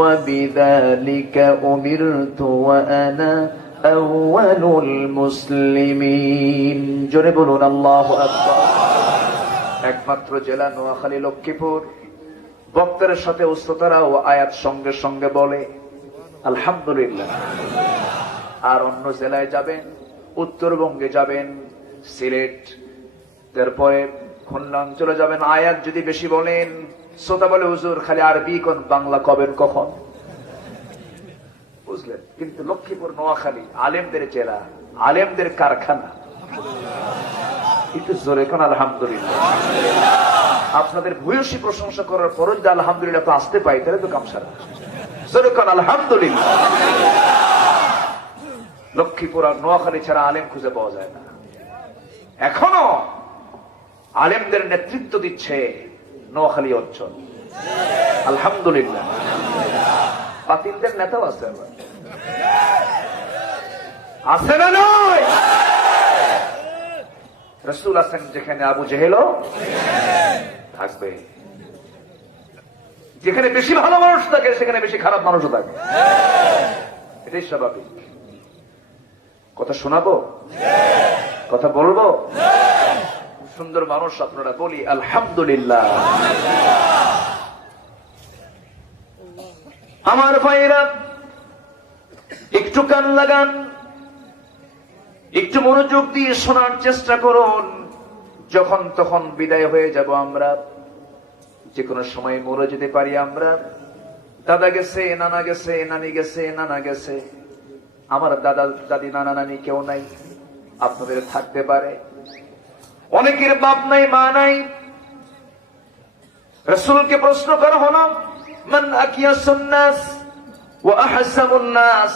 وبذلك أمرت وأنا أول المسلمين জোরে বলুন আল্লাহু আকবার। একমাত্র জেলা নোয়াখালী লক্ষ্মীপুর। বক্তার সাথে উচ্চতারাও আয়াত সঙ্গে সঙ্গে বলে আলহামদুলিল্লাহ। আর অন্য জেলায় যাবেন, উত্তরবঙ্গে যাবেন, সিলেট, তারপরে খুলনা অঞ্চলে যাবেন, আয়াত যদি বেশি বলেন শ্রোতা বলে হুজুর খালি আরবি কোন বাংলা কবেন কখন, বুঝলেন? কিন্তু লক্ষ্মীপুর নোয়াখালী আলেমদের জেলা, আলেমদের কারখানা। একটু জোরে কোন আলহামদুলিল্লাহ। আপনাদের ভূয়সী প্রশংসা করার পরও যদি আলহামদুলিল্লাহ তো আসতে পাই তাহলে তো কামসারা। জোরে কোন আলহামদুলিল্লাহ। লক্ষ্মীপুর আর নোয়াখালী ছাড়া আলেম খুঁজে পাওয়া যায় না। এখনো আলেমদের নেতৃত্ব দিচ্ছে নোয়াখালী অঞ্চল, আলহামদুলিল্লাহ। বাতিলদের নেতাও আছে, আছে না নয়? রাসূল আছেন যেখানে আবু জেহেলও থাকবে। যেখানে বেশি ভালো মানুষ থাকে সেখানে বেশি খারাপ মানুষও থাকে, এটাই স্বাভাবিক। কথা শোনাবো, কথা বলবো। সুন্দর মানুষ আপনারা, বলি আলহামদুলিল্লাহ। আমার ভাইরা একটু কান লাগান, একটু মনোযোগ দিয়ে শোনার চেষ্টা করুন। যখন তখন বিদায় হয়ে যাব আমরা, যে কোনো সময় মরে যেতে পারি আমরা। দাদা গেছে, নানা গেছে, নানি গেছে, নানা গেছে। আমার দাদা দাদি নানা নানি কেউ নাই, আপনাদের থাকতে পারে। অনেকের বাপ নাই, মা নাই। রাসূলকে প্রশ্ন করা হলো মান আকিয়াসুন নাস ওয়া আহসাবুন নাস,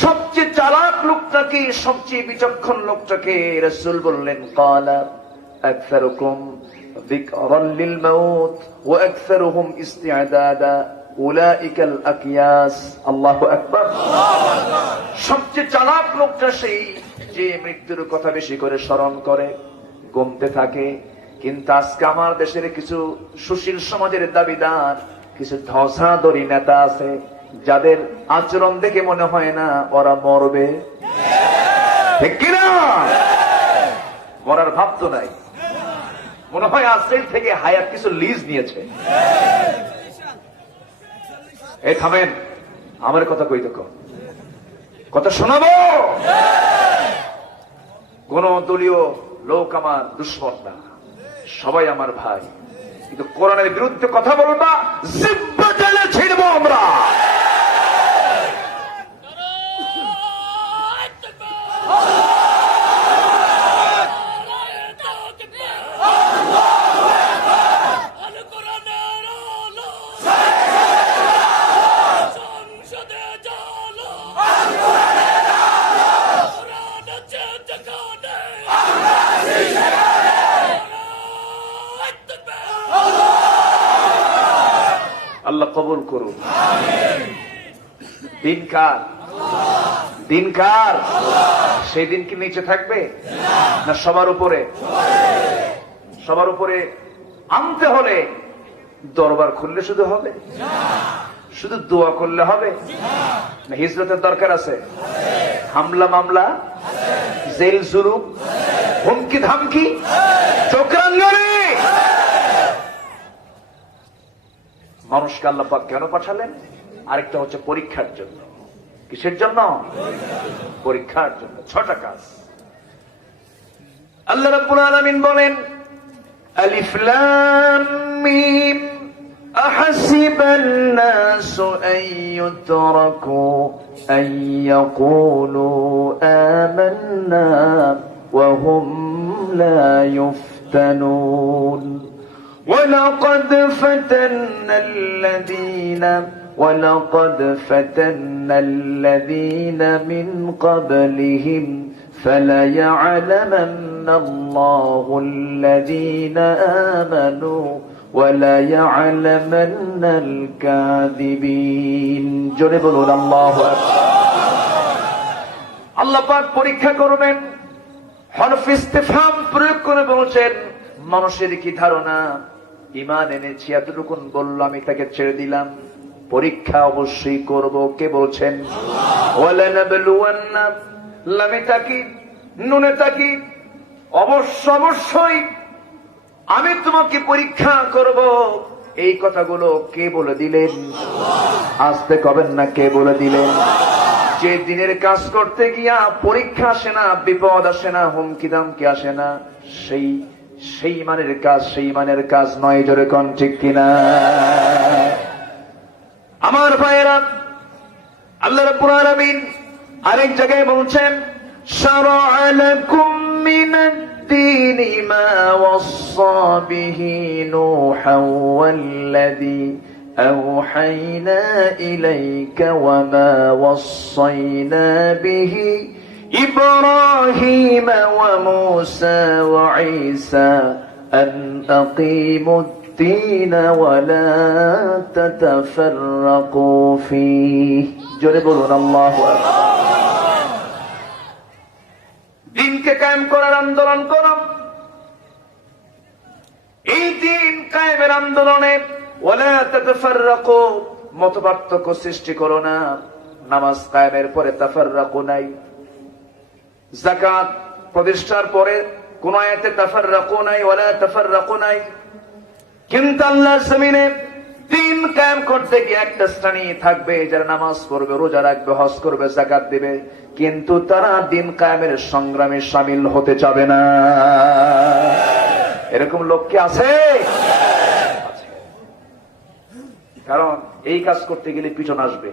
সবচেয়ে চালাক লোকটাকে, সবচেয়ে বিচক্ষণ লোকটাকে? রাসূল বললেন ক্বালা আকসারুকুম যিকরান লিল মাউত ওয়া আকসারুহুম ইসতিআদাদা উলাইকাল আকিয়াস। আল্লাহু আকবার। সবচেয়ে চালাক লোকটা সেই যে মৃত্যুর কথা বেশি করে স্মরণ করে, গুনতে থাকে। কিন্তু আজকে আমার দেশের কিছু সুশীল সমাজের দাবিদার, কিছু ধসাধরি নেতা আছে যাদের আচরণ দেখে মনে হয় না ওরা মরবে, ঠিক কিনা? মরার ভাব তো নাই, মনে হয় আজরাইল থেকে হায়াত কিছু লিজ নিয়েছে। এই থামেন, আমার কথা কই তো, কথা শোনাবো। কোন দলীয় লোক আমার দুশ্মন না, সবাই আমার ভাই। কিন্তু কোরআনের বিরুদ্ধে কথা বলবা, জিব্বা জেলে ছিড়বো আমরা। আল্লাহ কবুল করুন। দিন কার? দিন কার? সেই দিন কি নিচে থাকবে না সবার উপরে? সবার উপরে আনতে হলে দরবার খুললে শুধু হবে? শুধু দোয়া করলে হবে না হিজরতের দরকার আছে? হামলা মামলা, জেল জুলুম, হুমকি ধামকি, চক্রাঙ্গনে মানুষকে আল্লাহ পাক কেন পাঠালেন? আরেকটা হচ্ছে পরীক্ষার জন্য। কিসের জন্য? পরীক্ষার জন্য। 6টা কাজ আল্লাহ রাব্বুল আলামিন বলেন, আলিফ লাম মিম আহাসিবান নাসু আন ইউতরাকু আন ইয়াকুলু আমান্না ওয়া হুম লা ইফতানুন ولقد فتنا الذين من قبلهم فليعلمن الله الذين آمنوا وليعلمن الكاذبين। জোরে বলুন আল্লাহু আকবার। আল্লাহ পাক পরীক্ষা করবেন হরফ ইস্তিফহাম প্রয়োগ করে বলছেন, মানুষের কি ধারণা ঈমান এনেছি এতটুকু বললো আমি তাকে ছেড়ে দিলাম? পরীক্ষা অবশ্যই করব। কে বলছেন? ওয়ালানাবলুওয়ান্না, লামে তাকিদ, নুনে তাকিদ, অবশ্যই আমি তোমাকে পরীক্ষা করব। এই কথাগুলো কে বলে দিলেন? আসতে কবেন না, কে বলে দিলেন? যে দিনের কাজ করতে গিয়া পরীক্ষা আসে না, বিপদ আসে না, হুমকি দামকি আসে না, সেই মানের কাজ নয়। জোরে কোন ঠিক কিনা? আমার ভাইয়েরা, আল্লাহ রাব্বুল আলামিন আরেক জায়গায় বলছেন, শারা'a লাকুম মিনাদ-দীনি মা ওয়াসসা বিহি নূহান ওয়াল্লাযী أوحينا إليك وما وصينا به إبراهيم وموسى وعيسى أن أقيموا الدين ولا تتفرقوا فيه جربوا الله أكبر দিনকে কায়েম করার আন্দোলন করো। এই দিন কায়েমের আন্দোলনে ওয়ালা তাতাফাররাকু, মতপার্থক্য সৃষ্টি করো না। নামাজ কায়েমের পরে তাফাররাকু নাই, যাকাত প্রতিষ্ঠার পরে কোন আয়াতে তাফাররাকু নাই, ওয়ালা তাফাররাকু নাই। কিন্তু আল্লাহর জমিনে দিন কায়েম করতে গিয়ে একটা শ্রেণী থাকবে যারা নামাজ পড়বে, রোজা রাখবে, হজ করবে, যাকাত দিবে, কিন্তু তারা দিন কায়েমের সংগ্রামে শামিল হতে চাবে না। এরকম লোক কি আছে? কারণ এই কাজ করতে গেলে পিছন আসবে,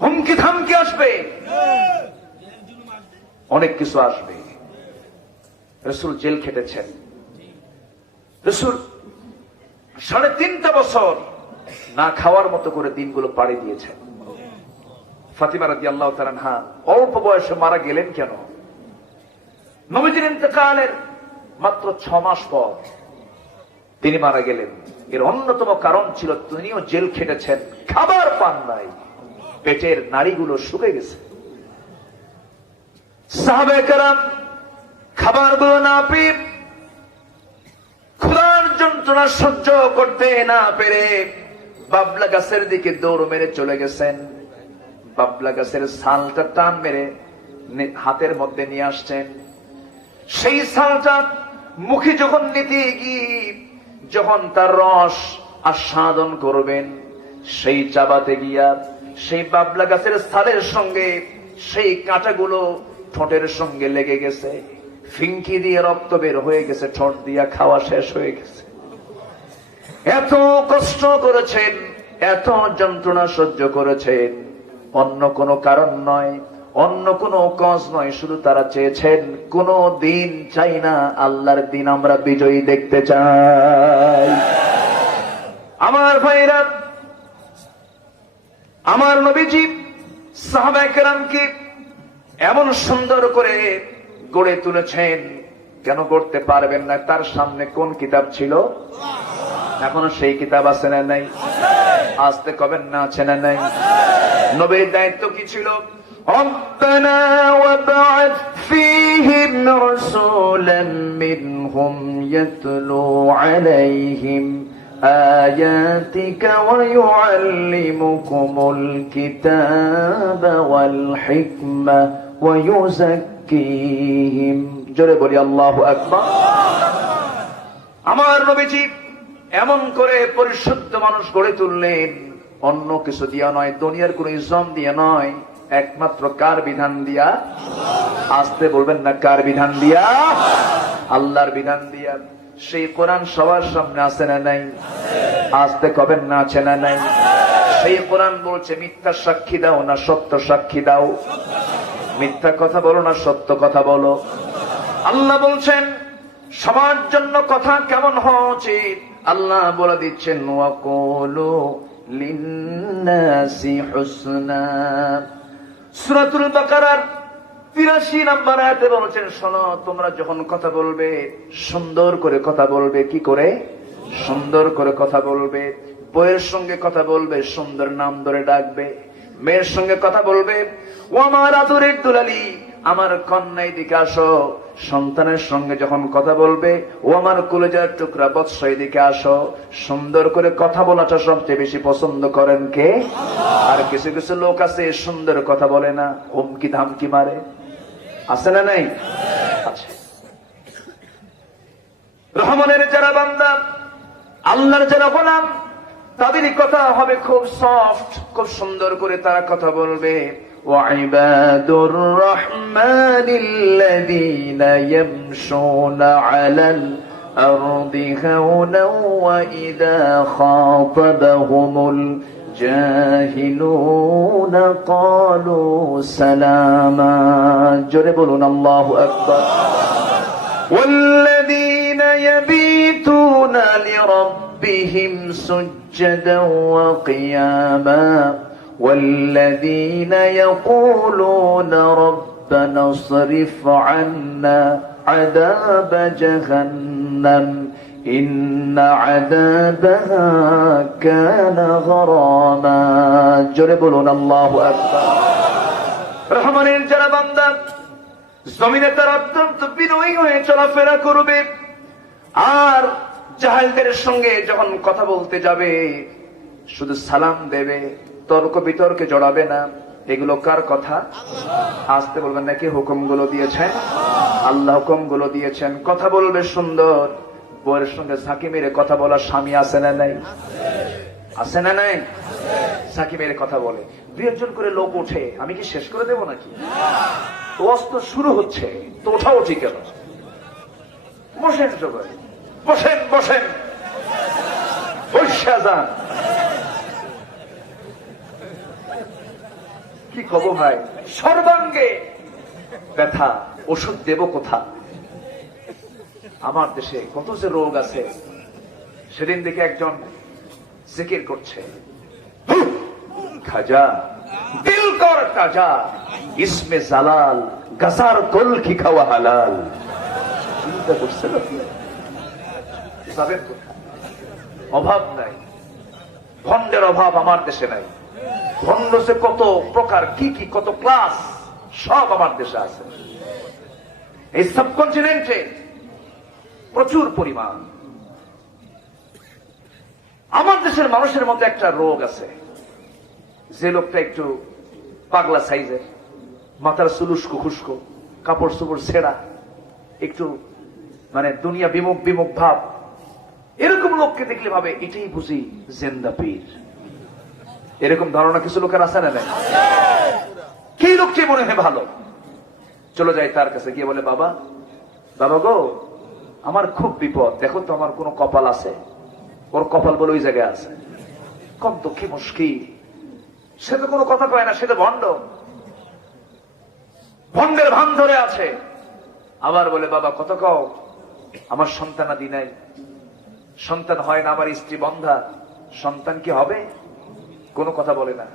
হুমকি ধামকি আসবে, অনেক কিছু আসবে। রাসূল জেল খেটেছেন। রাসূল 3.5 বছর না খাওয়ার মতো করে দিনগুলো পাড়ি দিয়েছেন। ফাতিমা রাদিয়াল্লাহু তাআলা আনহা অল্প বয়সে মারা গেলেন কেন? নবীজির ইন্তেকালের মাত্র 6 মাস পর তিনি মারা গেলেন। এর অন্যতম কারণ ছিল তিনিও জেল খেটেছেন, খাবার পান নাই, পেটের নাড়িগুলো শুকে গেছে। সাহাবায়ে কেরাম খাবারগুলো না পেয়ে, ক্ষুধার যন্ত্রণা সহ্য করতে না পেরে বাবলা গাছের দিকে দৌড় মেরে চলে গেছেন। বাবলা গাছের ছালটা টান মেরে হাতের মধ্যে নিয়ে আসছেন। সেই ছালটা মুখে যখন নিতে গিয়ে যখন তার রস আস্বাদন করবেন, সেই চাবাতে গিয়া সেই বাবলা গাছের ছালের সঙ্গে সেই কাঁটাগুলো ঠোঁটের সঙ্গে লেগে গেছে, ফিঙ্কি দিয়ে রক্ত বের হয়ে গেছে, ঠোঁট দিয়া খাওয়া শেষ হয়ে গেছে। এত কষ্ট করেছেন, এত যন্ত্রণা সহ্য করেছেন, অন্য কোনো কারণ নয়, অন্য কোনো কজ নয়, শুধু তারা চেয়েছেন কোনো দিন চাই না, আল্লাহর দিন আমরা বিজয়ী দেখতে চাই। আমার ভাইরা, আমার নবীজি সাহাবায়ে কেরামকে এমন সুন্দর করে গড়ে তুলেছেন। কেন গড়তে পারবেন না? তার সামনে কোন কিতাব ছিল? এখনো সেই কিতাব আছে না নাই? আসতে কবেন না, আছে না নাই? নবীর দায়িত্ব কি ছিল? ربنا وابعث فيهم رسولا منهم يتلو عليهم آياتك ويعلمكم الكتاب والحكمة ويزكيهم জোরে বলি আল্লাহু আকবার। আমার নবীজি এমন করে পরিশুদ্ধ মানুষ গড়ে তুললেন, অন্য কিছু দিয়া নয়, দুনিয়ার কোন ইসলাম দিয়া নয়, একমাত্র কার বিধান দিয়া? আসতে বলবেন না, কার বিধান দিয়া? আল্লাহর বিধান দিয়া। সেই কোরআন সবার সামনে আছে না নাই? আসতে কবেন না, আছে না নাই? সেই কোরআন বলছে মিথ্যা সাক্ষী দাও না সত্য সাক্ষী দাও, মিথ্যা কথা বলো না সত্য কথা বলো। আল্লাহ বলছেন সবার জন্য কথা কেমন হওয়া উচিত, আল্লাহ বলে দিচ্ছেন ওয়াকুলু লিন্নাসি হুসনা। সূরাতুল বাকারার 83 নম্বর আয়াতে বলেছেন, শোনো তোমরা যখন কথা বলবে সুন্দর করে কথা বলবে। কি করে? সুন্দর করে কথা বলবে। বইয়ের সঙ্গে কথা বলবে, সুন্দর নাম ধরে ডাকবে। মেয়ের সঙ্গে কথা বলবে, ও আমার আদরের দুলালি, আমার কন্যাই দিকে আসো। সন্তানের সঙ্গে যখন কথা বলবে, ও আমার কলেজার টুকরা বৎস এদিকে আসো। সুন্দর করে কথা বলাটা সবচেয়ে বেশি পছন্দ করেন কে? আর কিছু কিছু লোক আছে সুন্দর কথা বলে না, হুমকি ধামকি মারে, আছে না নাই? আছে। রহমানের যারা বান্দা, আল্লাহর যারা গোলাম, তাদের কথা হবে খুব সফট, খুব সুন্দর করে তারা কথা বলবে। وعباد الرحمن الذين يمشون على الأرض هونا وإذا خاطبهم الجاهلون قالوا سلاما جري بولون الله أكبر والذين يبيتون لربهم سجدا وقياما والذين يقولون ربنا اصرف عنا عذاب جهنم إن عذابها كان غراما جري بولون الله أكبر রহমানের যারা বান্দা জমিনে তার অত্যন্ত বিনয়ী হয়ে চলাফেরা করবে, আর জাহেলদের সঙ্গে যখন কথা বলতে যাবে শুধু সালাম দেবে, তর্ক বিতর্কে জড়াবে না। এগুলো কার কথা? আসতে বলবেন নাকি? হুকুমগুলো দিয়েছেন আল্লাহ, হুকুমগুলো দিয়েছেন। কথা বলবে সুন্দর। বউয়ের সঙ্গে সাকি মেরে কথা বলার স্বামী আছে না নাই? আছে না নাই? সাকি মেরে কথা বলে, দুই একজন করে লোক ওঠে, আমি কি শেষ করে দেবো নাকি? ওয়াজ তো শুরু হচ্ছে, তো ওঠাও ঠিক কেন? বসেন সবাই, বসেন বসেন, বসে যান। কি কব ভাই, সর্বাঙ্গে ব্যথা, ওষুধ দেব কোথা? আমার দেশে কত যে রোগ আছে। সেদিন দেখে একজন জিকির করছে, খাজা দিল কর তাজা ইসমে জালাল গাজার কল কি খাওয়া হালাল। চিন্তা করছে যাবেন কোথায়? অভাব নাই, ভণ্ডের অভাব আমার দেশে নাই। ভণ্ড সে কত প্রকার, কি কি কত ক্লাস, সব আমার দেশে আছে। এই সাবকন্টিনেন্টে প্রচুর পরিমাণ। আমার দেশের মানুষের মধ্যে একটা রোগ আছে, যে লোকটা একটু পাগলা সাইজের, মাথার চুলুস্কো খুস্কো, কাপড় চোপড় ছেঁড়া, একটু মানে দুনিয়া বিমুখ বিমুখ ভাব, এরকম লোককে দেখলে ভাবে এটাই বুঝি জেন্দা পীর। এরকম ধারণা কিছু লোকের আছে না নাই? কি লোকটি মনে হয় ভালো, চলে যায় তার কাছে, গিয়ে বলে, বাবা বাবা গো, আমার খুব বিপদ, দেখো তো আমার কোন কপাল আছে? ওর কপাল বলে ওই জায়গায় আছে। কম তো কি মুশকিল, সে তো কোনো কথা কয় না, সে তো ভণ্ড, ভণ্ডের ভান ধরে আছে। আবার বলে, বাবা কত কও, আমার সন্তানাদি নাই, সন্তান হয় না, আমার স্ত্রী বন্ধা, সন্তান কি হবে? কোনো কথা বলে না।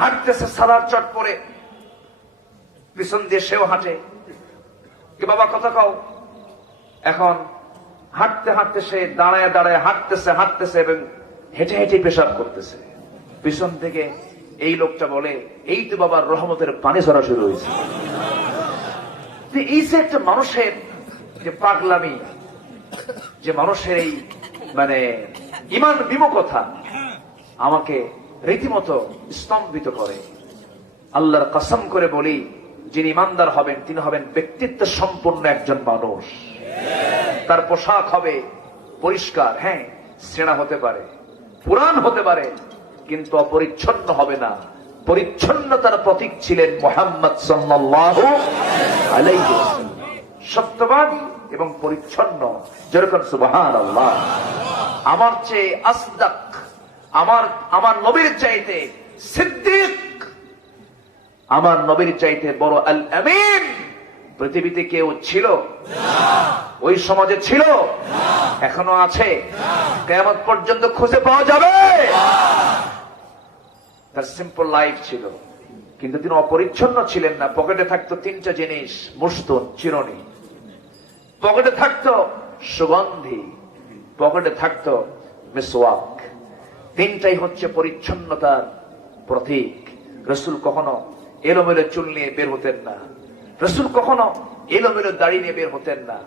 হাঁটতেছে সালার চট পরে, পিছন দিয়ে সেও হাঁটে, কি বাবা কথা কও। এখন হাঁটতে হাঁটতে সে দাঁড়ায় দাঁড়ায় হাঁটতেছে হাঁটতেছে এবং হেঁটে হেঁটে পেশাব করতেছে। পিছন থেকে এই লোকটা বলে, এই তো বাবার রহমতের পানি ঝরা শুরু হয়েছে। এই যে একটা মানুষের যে পাগলামি, যে মানুষের এই মানে ইমান বিমুখতা আমাকে রীতিমতো স্তম্ভিত করে। আল্লাহর কসম করে বলি, যিনি ইমানদার হবেন তিনি হবেন ব্যক্তিত্ব সম্পন্ন একজন মানুষ। তার পোশাক হবে পরিষ্কার, হ্যাঁ ছেঁড়া হতে পারে, পুরান হতে পারে, কিন্তু অপরিচ্ছন্ন হবে না। পরিচ্ছন্নতার প্রতীক ছিলেন মুহাম্মদ সাল্লাল্লাহু আলাইহি ওয়াসাল্লাম। সত্যবাদী এবং পরিচ্ছন্ন, যেরকম সুবহানাল্লাহ। আমার চেয়ে আসদাক, আমার নবীর চাইতে সিদ্দিক, আমার নবীর চাইতে বড় আল আমিন পৃথিবীতে কেউ ছিল? ওই সমাজে ছিল? এখনো আছে? কিয়ামত পর্যন্ত খুঁজে পাওয়া যাবে? তার সিম্পল লাইফ ছিল, কিন্তু তিনি অপরিচ্ছন্ন ছিলেন না। পকেটে থাকতো তিনটা জিনিস, মুস্তুন চিরুনি, পকেটে থাকতো সুগন্ধি, পকেটে থাকতো মিসওয়াক। তিনটাই হচ্ছে পরিচ্ছন্নতার প্রতীক। রাসূল কখনো এলোমেলো চুল নিয়ে বের হতেন না, রাসূল কখনো এলোমেলো দাড়ি নিয়ে বের হতেন না।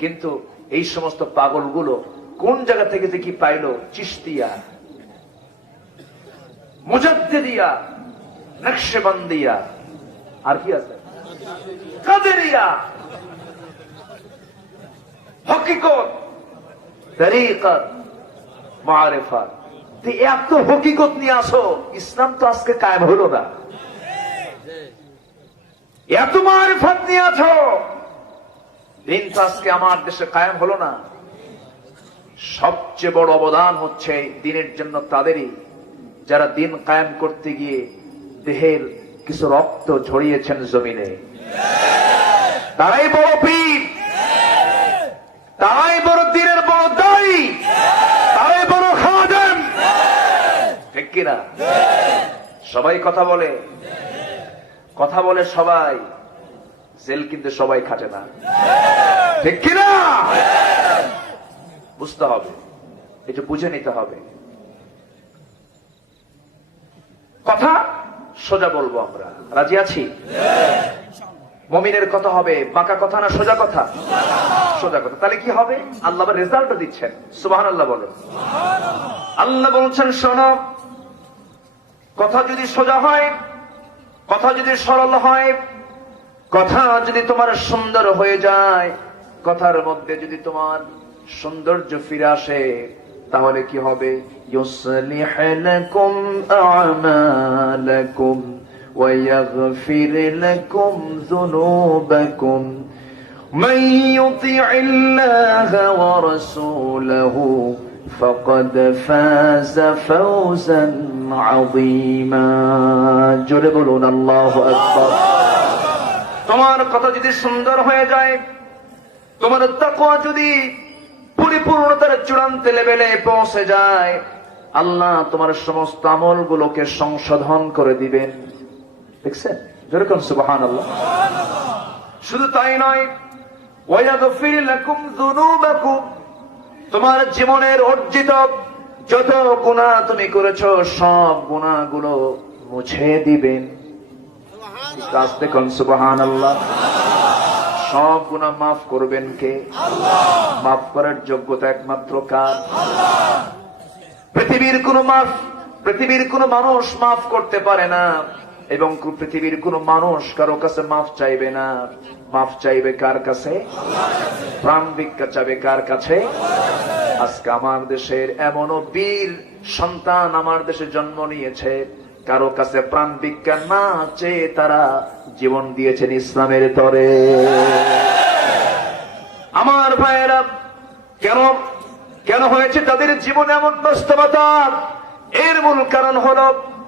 কিন্তু এই সমস্ত পাগলগুলো কোন জায়গা থেকে যে কি পাইলো, চিশতিয়া, মুজাদ্দিদিয়া, নকশবন্দিয়া, আর কি আছে, কাদেরিয়া, হকিকত, তরিকত, মারিফাত, এত হকিকত নিয়ে আসো, ইসলাম তো আজকে কায়েম হলো না। এত মারিফাত নিয়ে আছো, দিন তো আজকে আমার দেশে কায়েম হলো না। সবচেয়ে বড় অবদান হচ্ছে দিনের জন্য তাদেরই, যারা দিন কায়েম করতে গিয়ে দেহের কিছু রক্ত ঝরিয়েছেন জমিনে। তারাই বড় পীর, তারাই বড় দিনের বড় দায়ী, তারাই বড় খাদেম, ঠিক কিনা? সবাই কথা বলে, কথা বলে সবাই, জেল কিন্তু সবাই খাটে না, ঠিক কিনা? বুঝতে হবে, এটা বুঝে নিতে হবে। কথা সোজা বলবো আমরা, রাজি আছি? মুমিনের কথা হবে বাঁকা কথা না সোজা কথা? সোজা কথা। তাহলে কি হবে? আল্লাহ রেজাল্ট দিচ্ছেন, সুবহানাল্লাহ বলেন। আল্লাহ বলছেন, শোনো, কথা যদি সোজা হয়, কথা যদি সরল হয়, কথা যদি তোমার সুন্দর হয়ে যায়, কথার মধ্যে যদি তোমার সৌন্দর্য ফিরে আসে, তাহলে কি হবে? ইউসলিহ লাকুম আ'মালাকুম ওয়া ইয়াগফির লাকুম যুনুবাকুম মান ইউতি'ইল্লাহা ওয়া রাসূলাহু ফাকাদ ফাযা ফাওজান আযীমা। জোরে বলুন আল্লাহু আকবার। তোমার কথা যদি সুন্দর হয়ে যায়, তোমার তাকওয়া যদি পরিপূর্ণতার চূড়ান্ত লেভেলে পৌঁছে যায়, আল্লাহ তোমার সমস্ত আমলগুলোকে সংশোধন করে দিবেন। দেখছেন? যেরকম সুবহানাল্লাহ। শুধু তাই নয়, ওয়া ইয়াগফির লাকুম যুনুবাকুম, তোমার জীবনের অর্জিত যত গুনাহ তুমি করেছো সব গুনাহগুলো মুছে দিবেন। আস্তে কোন সুবহানাল্লাহ। সব গুনাহ মাফ করবেন কে? আল্লাহ। মাফ করার যোগ্যতা একমাত্র কার? আল্লাহ। পৃথিবীর কোন মানুষ মাফ করতে পারে না, এবং পৃথিবীর কোন মানুষ কারো কাছে মাফ চাইবে না। মাফ চাইবে কার কাছে? প্রাণ ভিক্ষা চাইবে কার কাছে? আজকে আমার দেশের এমনও বীর সন্তান আমার দেশে জন্ম নিয়েছে, কারো কাছে প্রাণ ভিক্ষা না চেয়ে তারা জীবন দিয়েছেন ইসলামের তরে। আমার ভাইয়েরা, কেন হয়েছে তাদের জীবনে এমন বাস্তবতা? এর মূল কারণ হলো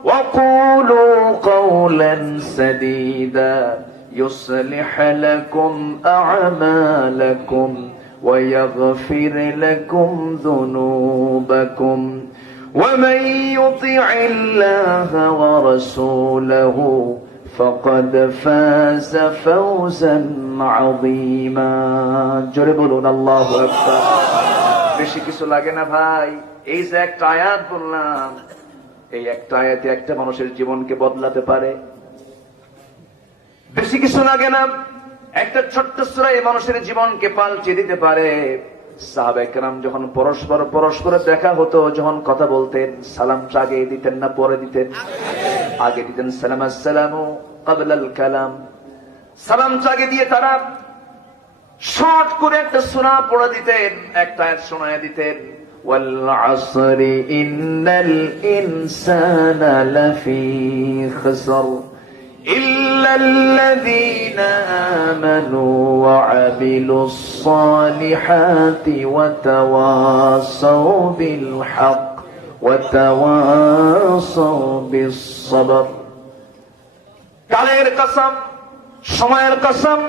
ওয়াকুলু কাওলান সাদীদা ইউসলিহ লাকুম আ'মালাকুম ওয়া ইয়াগফির লাকুম যুনুবাকুম ومن يطع الله ورسوله فقد فاز فوزا عظيما। জোরে বলুন আল্লাহু আকবার। বেশি কিছু লাগে না ভাই, এই যে একটা আয়াত বললাম, এই একটা আয়াতে একটা মানুষের জীবনকে বদলাতে পারে। বেশি কিছু লাগে না, একটা ছোট্ট সূরা এই মানুষের জীবনকে পাল্টে দিতে পারে। সাহাবায়ে কেরাম যখন পরস্পর দেখা হতো, যখন কথা বলতেন, সালাম আগে দিতেন না পরে দিতেন? আগে দিতেন। সালাম আসসালামু ক্বাবলাল কালাম, সালাম আগে দিয়ে তারা শর্ট করে একটা সূরা পড়ে দিতেন, একটা আয়াত শোনায় দিতেন। ওয়াল আসরি ইন্নাল ইনসানা লাফি খুসর إلا الذين آمنوا وعملوا الصالحات وتواصوا بالحق وتواصوا بالصبر। কালের কসম, সময়ের কসম,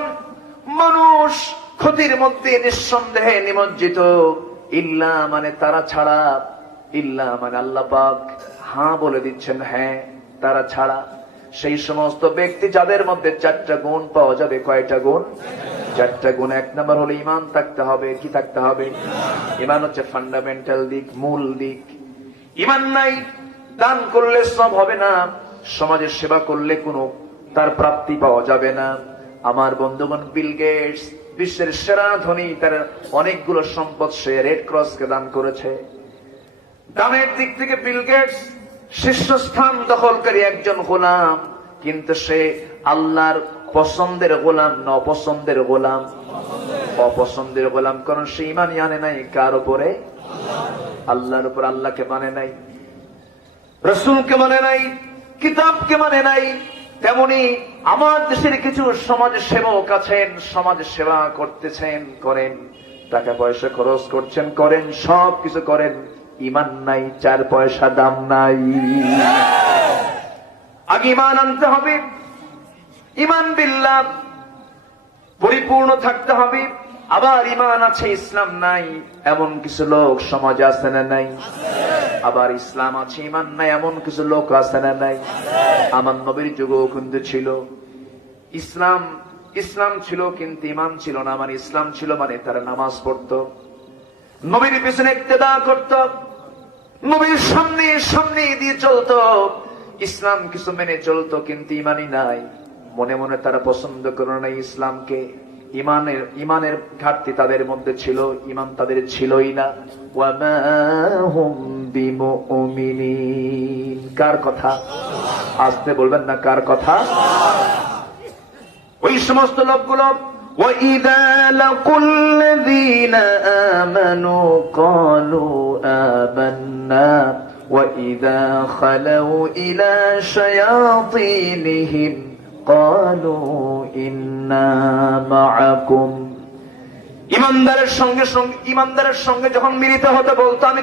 মানুষ ক্ষতির মধ্যে নিঃসন্দেহে নিমজ্জিত। ইল্লা মানে তারা ছাড়া, ইল্লা মানে আল্লাহ পাক হ্যাঁ বলে দিচ্ছেন, হ্যাঁ তারা ছাড়া সেই সমস্ত ব্যক্তি যাদের মধ্যে চারটা গুণ পাওয়া যাবে। কয়টা গুণ? চারটা গুণ। এক নম্বর হলো ঈমান থাকতে হবে। কি থাকতে হবে? ঈমান হচ্ছে ফান্ডামেন্টাল দিক, মূল দিক। ঈমান নাই, দান করলে সব হবে না, সমাজের সেবা করলে কোনো তার প্রাপ্তি পাওয়া যাবে না। আমার বন্ধুগণ, বিল গেটস বিশ্বের সেরা ধনী, তার অনেকগুলো সম্পদ সে রেড ক্রসকে দান করেছে। দানের দিক থেকে বিল গেটস শীর্ষস্থান দখলকারী একজন গোলাম, কিন্তু সে আল্লাহর পছন্দের গোলাম না অপছন্দের গোলাম? অপছন্দের গোলাম, কারণ সে ঈমানই আনে নাই কার উপরে? আল্লাহর উপর। আল্লাহকে মানে নাই, রাসূলকে মানে নাই, কিতাবকে মানে নাই। তেমনি আমার দেশের কিছু সমাজ সেবক আছেন, সমাজ সেবা করতেছেন, করেন, টাকা পয়সা খরচ করছেন, করেন, সব কিছু করেন, ঈমান নাই, 4 পয়সা দাম নাই। আগে ঈমান আনতে হবে, ঈমান বিল্লাহ পরিপূর্ণ থাকতে হবে। আবার ঈমান আছে, ইসলাম নাই, এমন কিছু লোক সমাজে আছে না নাই? আবার ইসলাম আছে, ঈমান নাই, এমন কিছু লোক আছে না নাই? আমার নবীর যুগেও কিন্তু ছিল ইসলাম, ইসলাম ছিল কিন্তু ঈমান ছিল না। মানে ইসলাম ছিল মানে তারা নামাজ পড়তো, নবীর পিছনে ইক্তেদা করত, নবীর সামনে সামনে দিয়ে চলতো, ইসলাম কিছু মেনে চলতো, কিন্তু ঈমানই নাই। মনে মনে তারা পছন্দ করে নাই ইসলামকে। ঈমানের ঘাটতি তাদের মধ্যে ছিল, ঈমান তাদের ছিলই না। ওয়ামা হুম বিমুমিনিন। কার কথা? আসতে বলবেন না, কার কথা? ওই সমস্ত লোকগুলো وَإِذَا لَقُوا الَّذِينَ آمَنُوا قَالُوا آمَنَّا وَإِذَا خَلَوْا إِلَى شَيَاطِينِهِمْ قَالُوا إِنَّا مَعَكُمْ। ইমানদারের সঙ্গে যখন মিলিত হতে বলতো আমি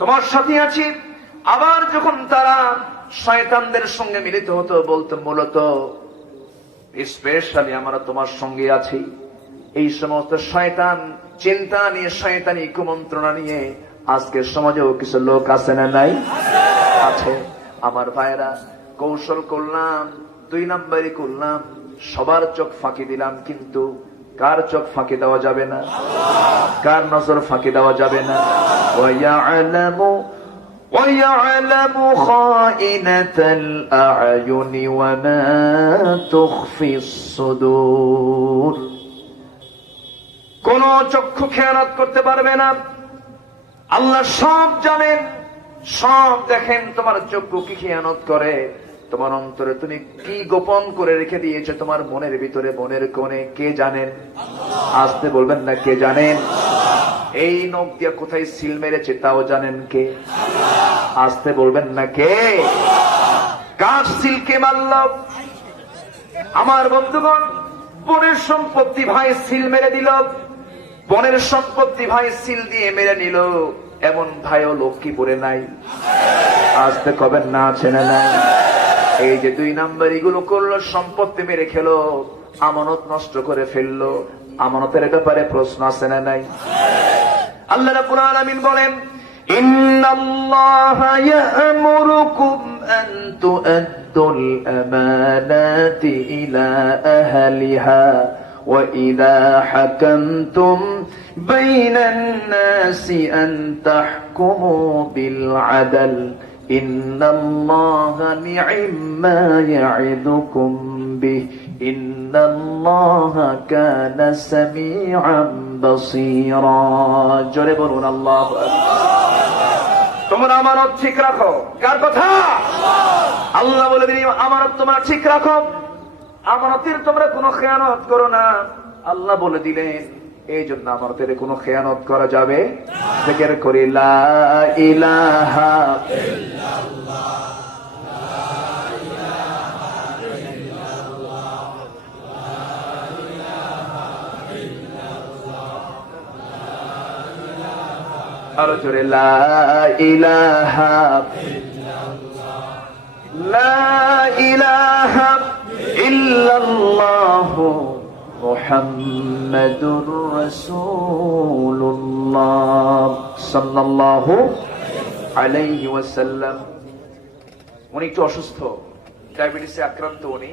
তোমার সাথে আছি, আবার যখন তারা শয়তানদের সঙ্গে মিলিত হতো বলতো মূলত স্পেশালি আমরা তোমার সঙ্গে আছি। এই সমস্ত শয়তান চিন্তা নিয়ে, শয়তানি কুমন্ত্রণা নিয়ে আজকের সমাজেও কিছু লোক আছে না নাই? আছে। আমার ভাইরা, কৌশল করলাম, 2 নাম্বারই করলাম, সবার চোখ ফাঁকি দিলাম, কিন্তু কার চোখ ফাঁকি দেওয়া যাবে না? কার নজর ফাঁকি দেওয়া যাবে না? وَيَعْلَمُ خَائِنَةَ الْأَعْيُنِ وَمَا تُخْفِي الصُّدُورُ। কোন চক্ষু খেয়ানত করতে পারবে না। আল্লাহ সব জানেন, সব দেখেন। তোমার চক্ষু কি খেয়ানত করে, তোমার অন্তরে তুমি কি গোপন করে রেখে দিয়েছো তোমার মনের ভিতরে, মনের কোণে, কে জানেন? আসতে বলবেন না, কে জানেন? এই নখ দিয়ে কোথায় সিল মেরেছে তাও জানেন কে? আসতে বলবেন না, কে? কার সিল কে মারল? আমার বন্ধুগণ, বোনের সম্পত্তি ভাই সিল মেরে দিল, বোনের সম্পত্তি ভাই সিল দিয়ে মেরে নিল, এমন ভাইও লক্ষ্মীপুরে নাই। আসতে কবেন না, আছে না নাই? এই যে 2 নাম্বার এগুলো করলো, সম্পত্তি মেরে খেলো, আমানত নষ্ট করে ফেললো। আমানতের ব্যাপারে প্রশ্ন আছে না নাই? আল্লাহ রাব্বুল আলামিন বলেন, ইন্নাল্লাহা ইয়া'মুরুকুম আন তু'আদ্দুল আমানাতি ইলা আহলিহা ওয়া ইযা হাকামতুম বাইনান নাসি আন তাহকুমু বিল আদল ইন্নাল্লাহা নি'ম্মা ইয়া'iদুকুম বিহি ইন্নাল্লাহা কানা সামিআন বাসীরা। জোরে বলুন আল্লাহু আকবার। তোমরা আমানত ঠিক রাখো। কার কথা? আল্লাহ বলে দিলেন আমানত তোমরা ঠিক রাখো, আমানতের তোমরা কোনো খেয়ানত করো না। আল্লাহ বলে দিলেন এই জন্য আমানতের কোনো খেয়ানত করা যাবে। জিকির করি লা ইলাহা ইল্লাল্লাহ, আরো জোরে লা ইলাহা ইল্লাল্লাহ, লা ইলাহা ইল্লাল্লাহ মুহাম্মাদুর রাসূলুল্লাহ সাল্লাল্লাহু আলাইহি ওয়াসাল্লাম। উনি একটু অসুস্থ, ডায়াবেটিসে আক্রান্ত উনি,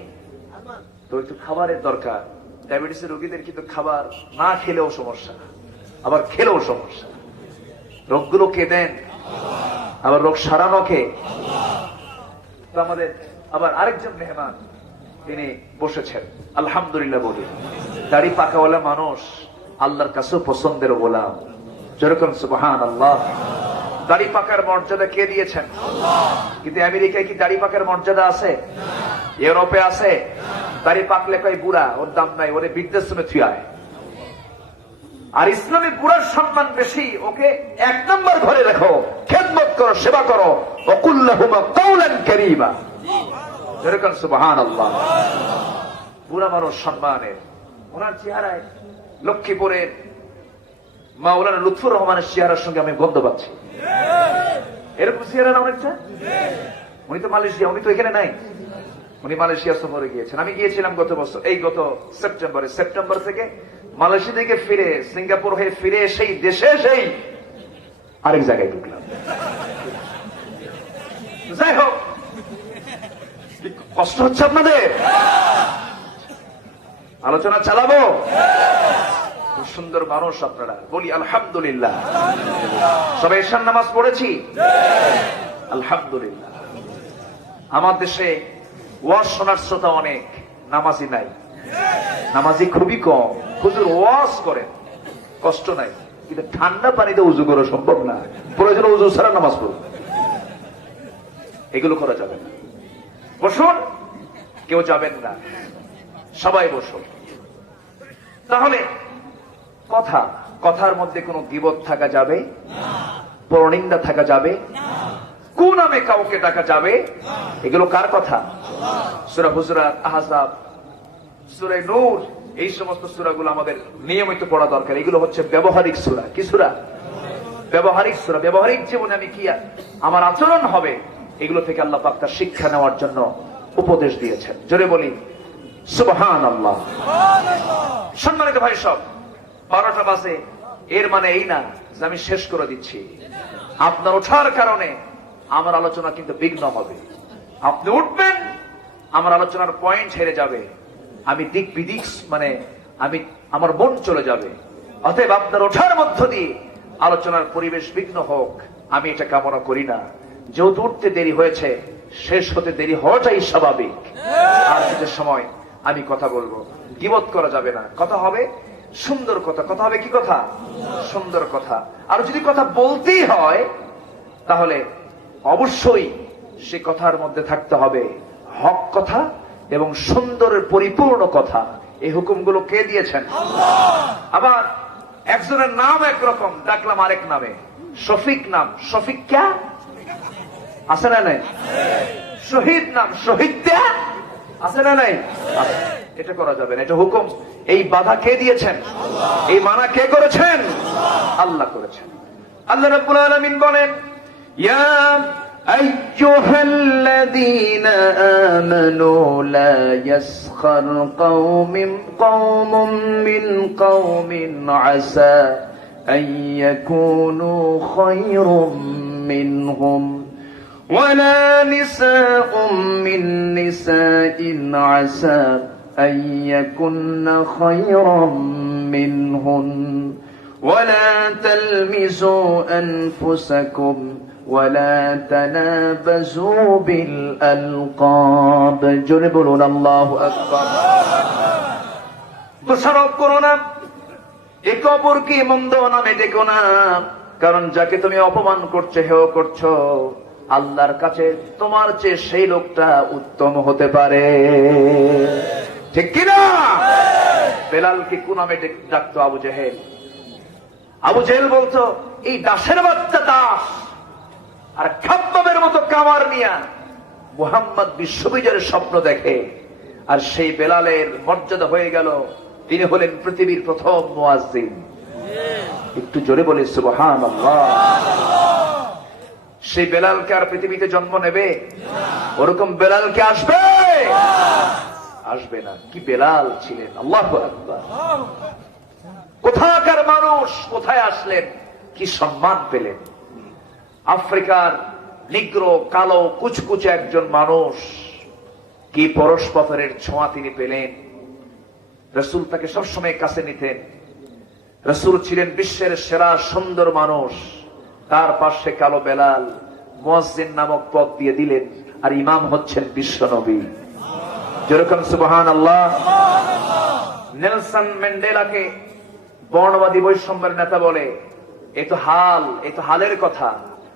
তো একটু খাবারের দরকার। ডায়াবেটিসের রোগীদের কিন্তু খাবার না খেলেও সমস্যা, আবার খেলেও সমস্যা। রোগগুলো কে দেন, আবার রোগ সারানো কে? তো আমাদের আবার আরেকজন মেহমান তিনি বসেছেন, আলহামদুলিল্লাহ বলি। দাড়ি পাকাওয়ালা মানুষ আল্লাহর কাছেও পছন্দের গোলাম, যেরকম সুবহানাল্লাহ। দাড়ি পাকার মর্যাদা কে দিয়েছেন? কিন্তু আমেরিকায় কি দাড়ি পাকার মর্যাদা আছে? ইউরোপে আছে? দাড়ি পাকলে কয় বুড়া, ওর দাম নাই, ওরে বৃদ্ধাশ্রমে থুয়ায়। আর ইসলামে বুড়ার সম্মান বেশি, ওকে 1 নম্বর ঘরে রাখো, খেদমত করো, সেবা করো। ওয়াকুল্লাহুমা কাওলান কারীমা, যেরকম সুবহানাল্লাহ। বুড়া মানুষ সম্মানের। ওনার চেহারায় লক্ষ্মীপুরের মাওলানা লুৎফুর রহমানের চেহারার সঙ্গে আমি গন্ধ পাচ্ছি। এরকম চেহারা না অনেকটা? উনি তো মালয়েশিয়া, উনি তো এখানে নাই, উনি মালয়েশিয়া সফরে গিয়েছেন। আমি গিয়েছিলাম গত বছর, এই গত সেপ্টেম্বর থেকে মালয়েশিয়া থেকে ফিরে, সিঙ্গাপুর হয়ে ফিরে সেই দেশে সেই আরেক জায়গায় ঢুকলাম। যাই হোক, কষ্ট হচ্ছে আপনাদের? আলোচনা চালাবো? খুব সুন্দর মানুষ আপনারা, বলি আলহামদুলিল্লাহ। সবাই ঈশার নামাজ পড়েছি? আলহামদুলিল্লাহ। আমার দেশে ওয়াজ শোনার শ্রোতা অনেক, নামাজি নাই। নামাজি খুবই কম। হুজুর ওয়াজ করেন, কষ্ট নাই, কিন্তু ঠান্ডা পানিতে উজু করা সম্ভব না। প্রয়োজন উজু ছাড়া নামাজ পড়ুন, এগুলো করা যাবে না। বসুন, কেউ যাবেন না, সবাই বসুন। তাহলে কথার মধ্যে কোনো গীবত থাকা যাবে, পরনিন্দা থাকা যাবে, কোন নামে কাউকে ডাকা যাবে? এগুলো কার কথা? সূরা হুজুরাত, আহজাব, সূরা নূর, এই সমস্ত সূরাগুলো আমাদের নিয়মিত পড়া দরকার। এগুলো হচ্ছে ব্যবহারিক সূরা। কি সূরা? ব্যবহারিক সূরা। ব্যবহারিক জীবনে আমি কি আমার আচরণ হবে, এগুলো থেকে আল্লাহ পাক তার শিক্ষা নেওয়ার জন্য উপদেশ দিয়েছেন। জোরে বলি সুবহানাল্লাহ। সম্মানিত ভাই সব, 12টা বাজে, এর মানে এই না যে আমি শেষ করে দিচ্ছি। আপনার ওঠার কারণে আমার আলোচনা কিন্তু বিঘ্ন হবে। আপনি উঠবেন, আমার আলোচনার পয়েন্ট হেরে যাবে, আমি দিক বিদিক আমার মন চলে যাবে। অতএব আপনার ওঠার মধ্য দিয়ে আলোচনার পরিবেশ বিঘ্ন হোক, আমি এটা কামনা করি না। যেহেতু উঠতে দেরি হয়েছে, শেষ হতে দেরি হওয়াটাই স্বাভাবিক। আর কিছু সময় আমি কথা বলবো, গীবত করা যাবে না। কথা হবে সুন্দর কথা। কথা হবে কি কথা? সুন্দর কথা। আর যদি কথা বলতেই হয়, তাহলে অবশ্যই সে কথার মধ্যে থাকতে হবে হক কথা এবং সুন্দরের পরিপূর্ণ কথা। এই হুকুমগুলো কে দিয়েছেন? আবার একজনের নাম একরকম, ডাকলাম আরেক নামে। শফিক নাম, শফিক ক্যা আছে না নাই? শহীদ নাম, শহীদ ক্যা আছে না নাই? এটা করা যাবে না, এটা হুকুম। এই বাধা কে দিয়েছেন? এই মানা কে করেছেন? আল্লাহ করেছেন। আল্লাহ রাব্বুল আলামিন বলেন, ইয়া আইয়ুহাল্লাযীনা আমানু লা ইয়াসখার কওমুম মিন কওমিন আসা আন ইয়াকুনু খায়রুম মিনহুম ওয়ালা নিসাউম মিন নিসাইন আসা أن يكن خيرا منهن ولا تلمزوا أنفسكم ولا تنابزوا بالألقاب جنبنا الله أكبر দোষারোপ করো না, একে অপরকে মন্দ নামে ডেকো না, কারণ যাকে তুমি অপমান করছো, হেয় করছো, আল্লাহর কাছে তোমার চেয়ে সেই লোকটা উত্তম হতে পারে। ঠিক কিনা? বেলালকে কোন নামে ডাকতো আবু জেহেল? আবু জেহেল বলতো, এই দাসের বাচ্চা দাস। আর খাব্বাবের মতো কামার নিয়া মুহাম্মদ বিশ্ববিজয়ের স্বপ্ন দেখে। আর সেই বেলালের মর্যাদা হয়ে গেল, তিনি হলেন পৃথিবীর প্রথম মুয়াজ্জিন। একটু জোরে বলি সুবহানাল্লাহ। সেই বেলালকে আর পৃথিবীতে জন্ম নেবে? ওরকম বেলালকে আসবে? আসবে না। কি বেলাল ছিলেন! আল্লাহু আকবার। কোথাকার মানুষ, কোথায় আসলেন, কি সম্মান পেলেন! আফ্রিকার নিগ্র, কালো, কুচকুচে একজন মানুষ, কি পরশপথরের ছোঁয়া তিনি পেলেন। রাসূল তাকে সবসময় কাছে নিতেন। রাসূল ছিলেন বিশ্বের সেরা সুন্দর মানুষ। তার পাশে কালো বেলাল মুয়াজ্জিন নামক পদ দিয়ে দিলেন। আর ইমাম হচ্ছেন বিশ্ব নবী। যেরকম সুবহানাল্লাহ। নেলসন ম্যান্ডেলাকে বর্ণবাদী বৈষম্যের নেতা বলে, এ তো হালের কথা।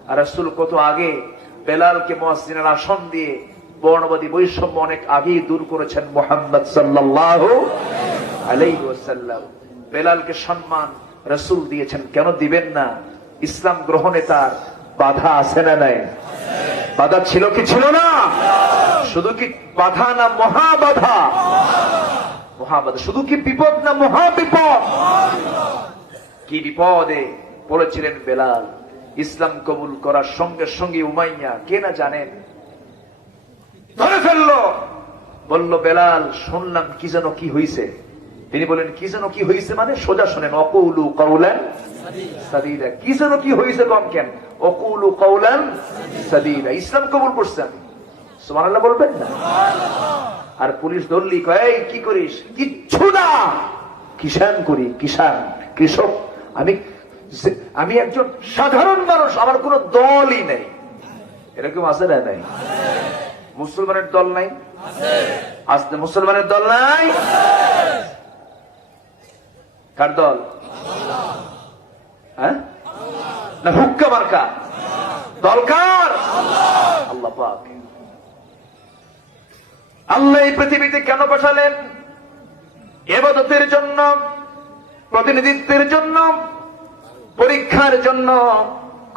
আর রাসূল কত আগে বেলালকে মুয়াজ্জিনের আসন দিয়ে বর্ণবাদী বৈষম্য অনেক আগেই দূর করেছেন মুহাম্মদ সাল্লাল্লাহু আলাইহি ওয়াসাল্লাম। বেলালকে সম্মান রাসূল দিয়েছেন, কেন দিবেন না? ইসলাম গ্রহণে তার বাধা আছে না নাই? বাধা ছিল কি ছিল না? শুধু কি বাধা না মহাবাধা? মহাবাধা। শুধু কি বিপদ না মহাবিপদ? কি বিপদে পড়েছিলেন বেলাল। ইসলাম কবুল করার সঙ্গে সঙ্গে উমাইয়া কে না জানেন ধরে ফেললো, বলল বেলাল শুনলাম কি যেন কি হইছে। তিনি বলেন কি যেন কি হইছে মানে? সোজা শোনেন, অকুলু কাউলান সাদীদা। কি যেন কি হইছে কম কেন? অকুলু কাউলান সাদীদা। ইসলাম কবুল করছেন, সুবহানাল্লাহ বলবেন না? আর পুলিশ ধরলি কয় কি করিস? কিচ্ছু না, কিষান করি, কিষান, কৃষক। আমি একজন সাধারণ মানুষ, আমার কোন দলই নেই। এরকম আছে না নাই? মুসলমানের দল নাই? আসতে মুসলমানের দল নাই? কার দল? হ্যাঁ না হুক্কা মার্কা? দল কার? আল্লাহ পাক। আল্লাহ এই পৃথিবীতে কেন পাঠালেন? ইবাদতের জন্য, প্রতিনিধিত্বের জন্য, পরীক্ষার জন্য,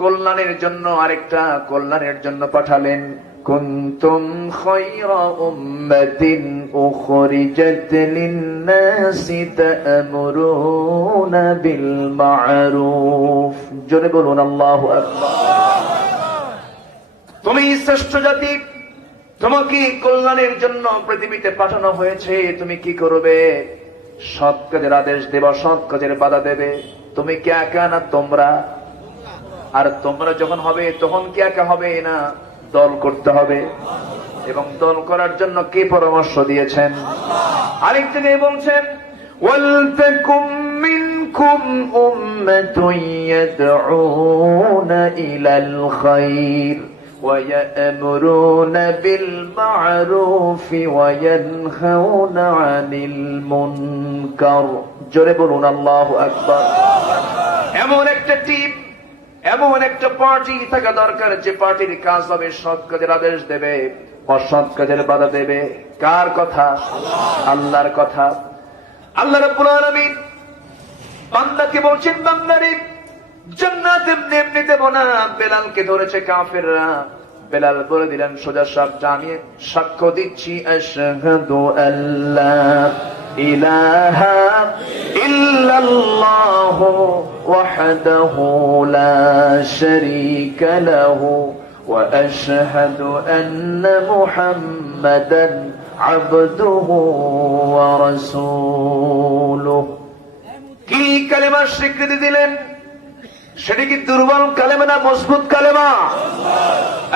কল্যাণের জন্য। আরেকটা কল্যাণের জন্য পাঠালেন। কুনতুম খায়রা উম্মাতিন উখরিজাত লিন-নাসি তা'মুরুনা বিল মা'রুফ। জোরে বলুন আল্লাহু আকবার। তুমি শ্রেষ্ঠ জাতি, তোমাকে কল্যাণের জন্য পৃথিবীতে পাঠানো হয়েছে। তুমি কি করবে? সৎ কাজের আদেশ দেবা, সৎ কাজের বাধা দেবে। তুমি কি একা না তোমরা? আর তোমরা যখন হবে তখন কি একা হবে না, দল করতে হবে। এবং দল করার জন্য কে পরামর্শ দিয়েছেন? আরেক জায়গায় বলছেন ওয়ালতাকুম মিনকুম উম্মাতুন ইয়াদউনা ইলাল খায়র وَيَأْمُرُونَ بِالْمَعْرُوفِ وَيَنْهَوْنَ عَنِ الْمُنكَرِ। জোরে বলুন আল্লাহু আকবার। এমন একটা টিম, এমন একটা পার্টি থাকা দরকার যে পার্টির কাজ হবে সৎ কাজের আদেশ দেবে, অসৎ কাজের বাধা দেবে। কার কথা? আল্লাহর কথা। আল্লাহ রাব্বুল আলামিন বান্দাকে বলছেন, বান্দারে জান্নাতে এমনি দেব না। বেলালকে ধরেছে কাফেররা। বেলাল বলে দিলেন সোজা সাপ, জানিয়ে সাক্ষ্য দিচ্ছি আশহাদু আল্লা ইলাহা ইল্লাল্লাহু ওয়াহদাহু লা শারীকা লাহু ওয়া আশহাদু আন্না মুহাম্মাদান আবদুহু ওয়া রাসূলুহু। কি কালেমার স্বীকৃতি দিলেন? সেটা কি দুর্বল কালেমা না মজবুত কালেমা?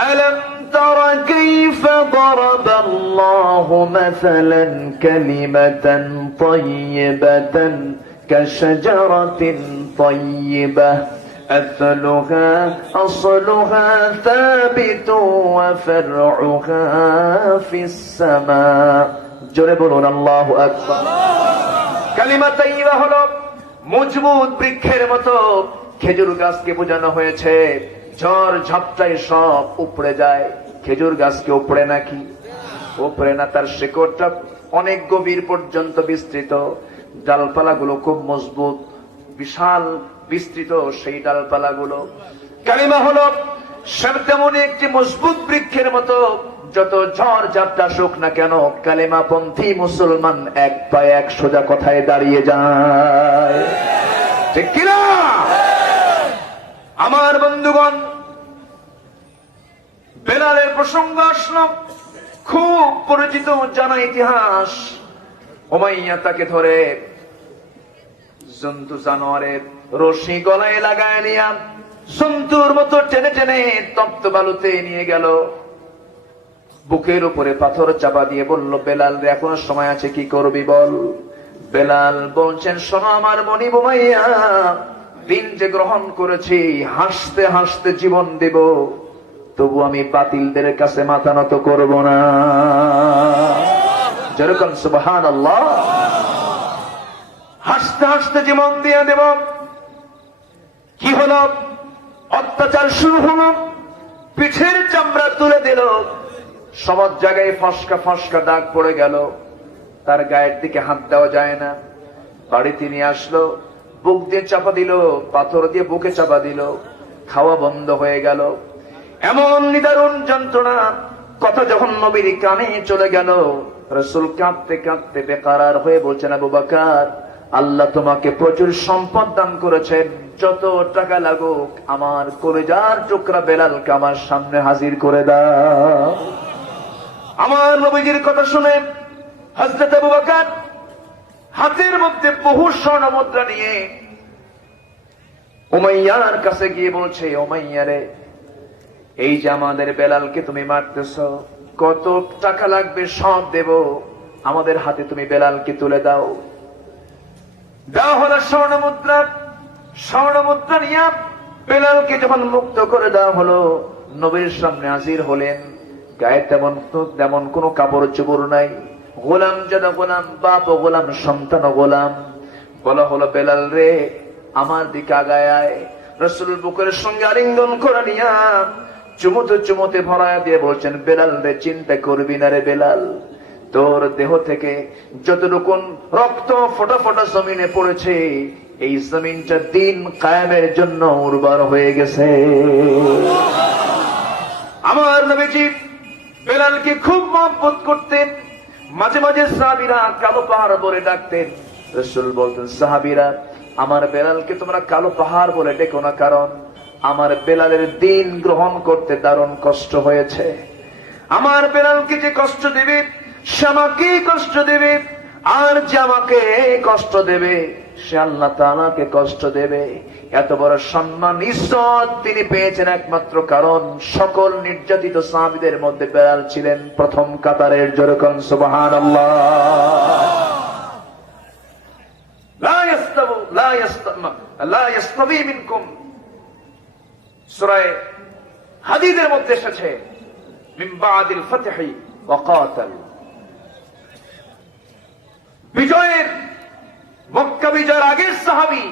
আলাম তারা কাইফা দারাবাল্লাহু মাসালান কালিমাতান তাইয়্যিবাতান কাশাজারাতিন তাইয়্যিবাহ আসলুহা সাবিতুন ওয়া ফারউহা ফিস সামা। জোরে বলুন আল্লাহু আকবার। কালিমা তাইয়্যিবা হলো মজবুত বৃক্ষের মতো। খেজুর গাছকে বোঝানো হয়েছে ঝড় ঝাপটায় সব উপড়ে যায়। খেজুর গাছকে উপড়ে নাকি? উপড়ে না, তার শিকড়টা অনেক গভীর পর্যন্ত বিস্তৃত। ডালপালাগুলো খুব মজবুত, বিশাল বিস্তৃত সেই ডালপালাগুলো। কালিমা হলো তেমন একটি মজবুত বৃক্ষের মতো। যত ঝড় ঝাপটা আসুক না কেন, কালেমাপন্থী মুসলমান এক পায়ে এক সোজা কথায় দাঁড়িয়ে যায়। ঠিক কিনা? আমার বন্ধুগণ, বেলালের প্রসঙ্গ আসলো, খুব পরিচিত জানা ইতিহাস। উমাইয়া তাকে ধরে জন্তু জানোয়ারের রশি গলায় লাগায় নিয়া জন্তুর মতো টেনে টেনে তপ্ত বালুতে নিয়ে গেল। বুকের উপরে পাথর চাপা দিয়ে বলল, বেলাল রে এখনো সময় আছে, কি করবি বল। বেলাল বলছেন, শোনো আমার মনি উমাইয়া, দিন যে গ্রহণ করেছি হাসতে হাসতে জীবন দেব, তবু আমি বাতিলদের কাছে মাথা নত করব না। যেরকম সুবহানাল্লাহ। হাসতে হাসতে জীবন দিয়ে দেব। কি হলো? অত্যাচার শুরু হলো, পিঠের চামড়া তুলে দিল, সব জায়গায় ফসকা ফসকা দাগ পড়ে গেল, তার গায়ের দিকে হাত দেওয়া যায় না। বাড়িতে নিয়ে আসলো, বুক দিয়ে চাপা দিল, পাথর দিয়ে বুকে চাপা দিল, খাওয়া বন্ধ হয়ে গেল। এমন নিদারুণ যন্ত্রণা। কথা যখন নবীর কানে চলে গেল, রাসূল কাঁদতে কাঁদতে বেকারার হয়ে বলছেন, আবু বকর, আল্লাহ তোমাকে প্রচুর সম্পদ দান করেছেন, যত টাকা লাগুক আমার কলিজার টুকরা বেলালকে আমার সামনে হাজির করে দাও। আমার নবীজির কথা শুনে হযরত আবু বকর হাতের মধ্যে বহু স্বর্ণ মুদ্রা নিয়ে উমাইয়ার কাছে গিয়ে বলছে, উমাইয়া রে, এই যে আমাদের বেলালকে তুমি মারতেছ, কত টাকা লাগবে সব দেব, আমাদের হাতে তুমি বেলালকে তুলে দাও। দেওয়া হলো স্বর্ণ মুদ্রা। স্বর্ণ মুদ্রা নিয়ে বেলালকে যখন মুক্ত করে দেওয়া হলো, নবীর সামনে হাজির হলেন। গায়ে তেমন কোনো কাপড় চোপড় নাই। গোলাম জাদা গোলাম, বাপ ও গোলাম, সন্তান ও গোলাম। বলা হলো, বেলাল রে, আমার দিকে আগায় আয়। রাসূল বুকের সঙ্গে আলিঙ্গন করে নিয়া চুমুতে চুমুতে ভরায়া দিয়ে বলছেন, বেলাল রে, চিন্তা করবি না রে বেলাল, তোর দেহ থেকে যতটুকুন রক্ত ফোটা ফোটা জমিনে পড়েছে, এই জমিনটা দিন কায়েমের জন্য উর্বর হয়ে গেছে। আমার নবীজি বেলালকে খুব মহব্বত করতেন। মাঝে মাঝে সাহাবীরা কালো পাহাড় বলে ডাকতেন। রাসূল বলতেন, সাহাবীরা, আমার বেলালকে তোমরা কালো পাহাড় বলে ডেকো না, কারণ আমার বেলালের দিন গ্রহণ করতে দারুণ কষ্ট হয়েছে। আমার বেলালকে যে কষ্ট দেবে, সে আমাকে কষ্ট দেবে, আর যে আমাকে কষ্ট দেবে সে আল্লাহ তাআলাকে কষ্ট দেবে। এত বড় সম্মান ইজ্জত তিনি পেয়েছেন একমাত্র কারণ সকল নির্যাতিত সাহাবীদের মধ্যে বেলাল ছিলেন প্রথম কাতারের। যেরকম সুবহানাল্লাহ। লা ইয়াস্তাবি মিনকুম, সূরা হাদীদের মধ্যে এসেছে, মিন বাদিল ফাতহি ওয়া কাতাল। বিজয়ের, মক্কা বিজয়ের আগের সাহাবী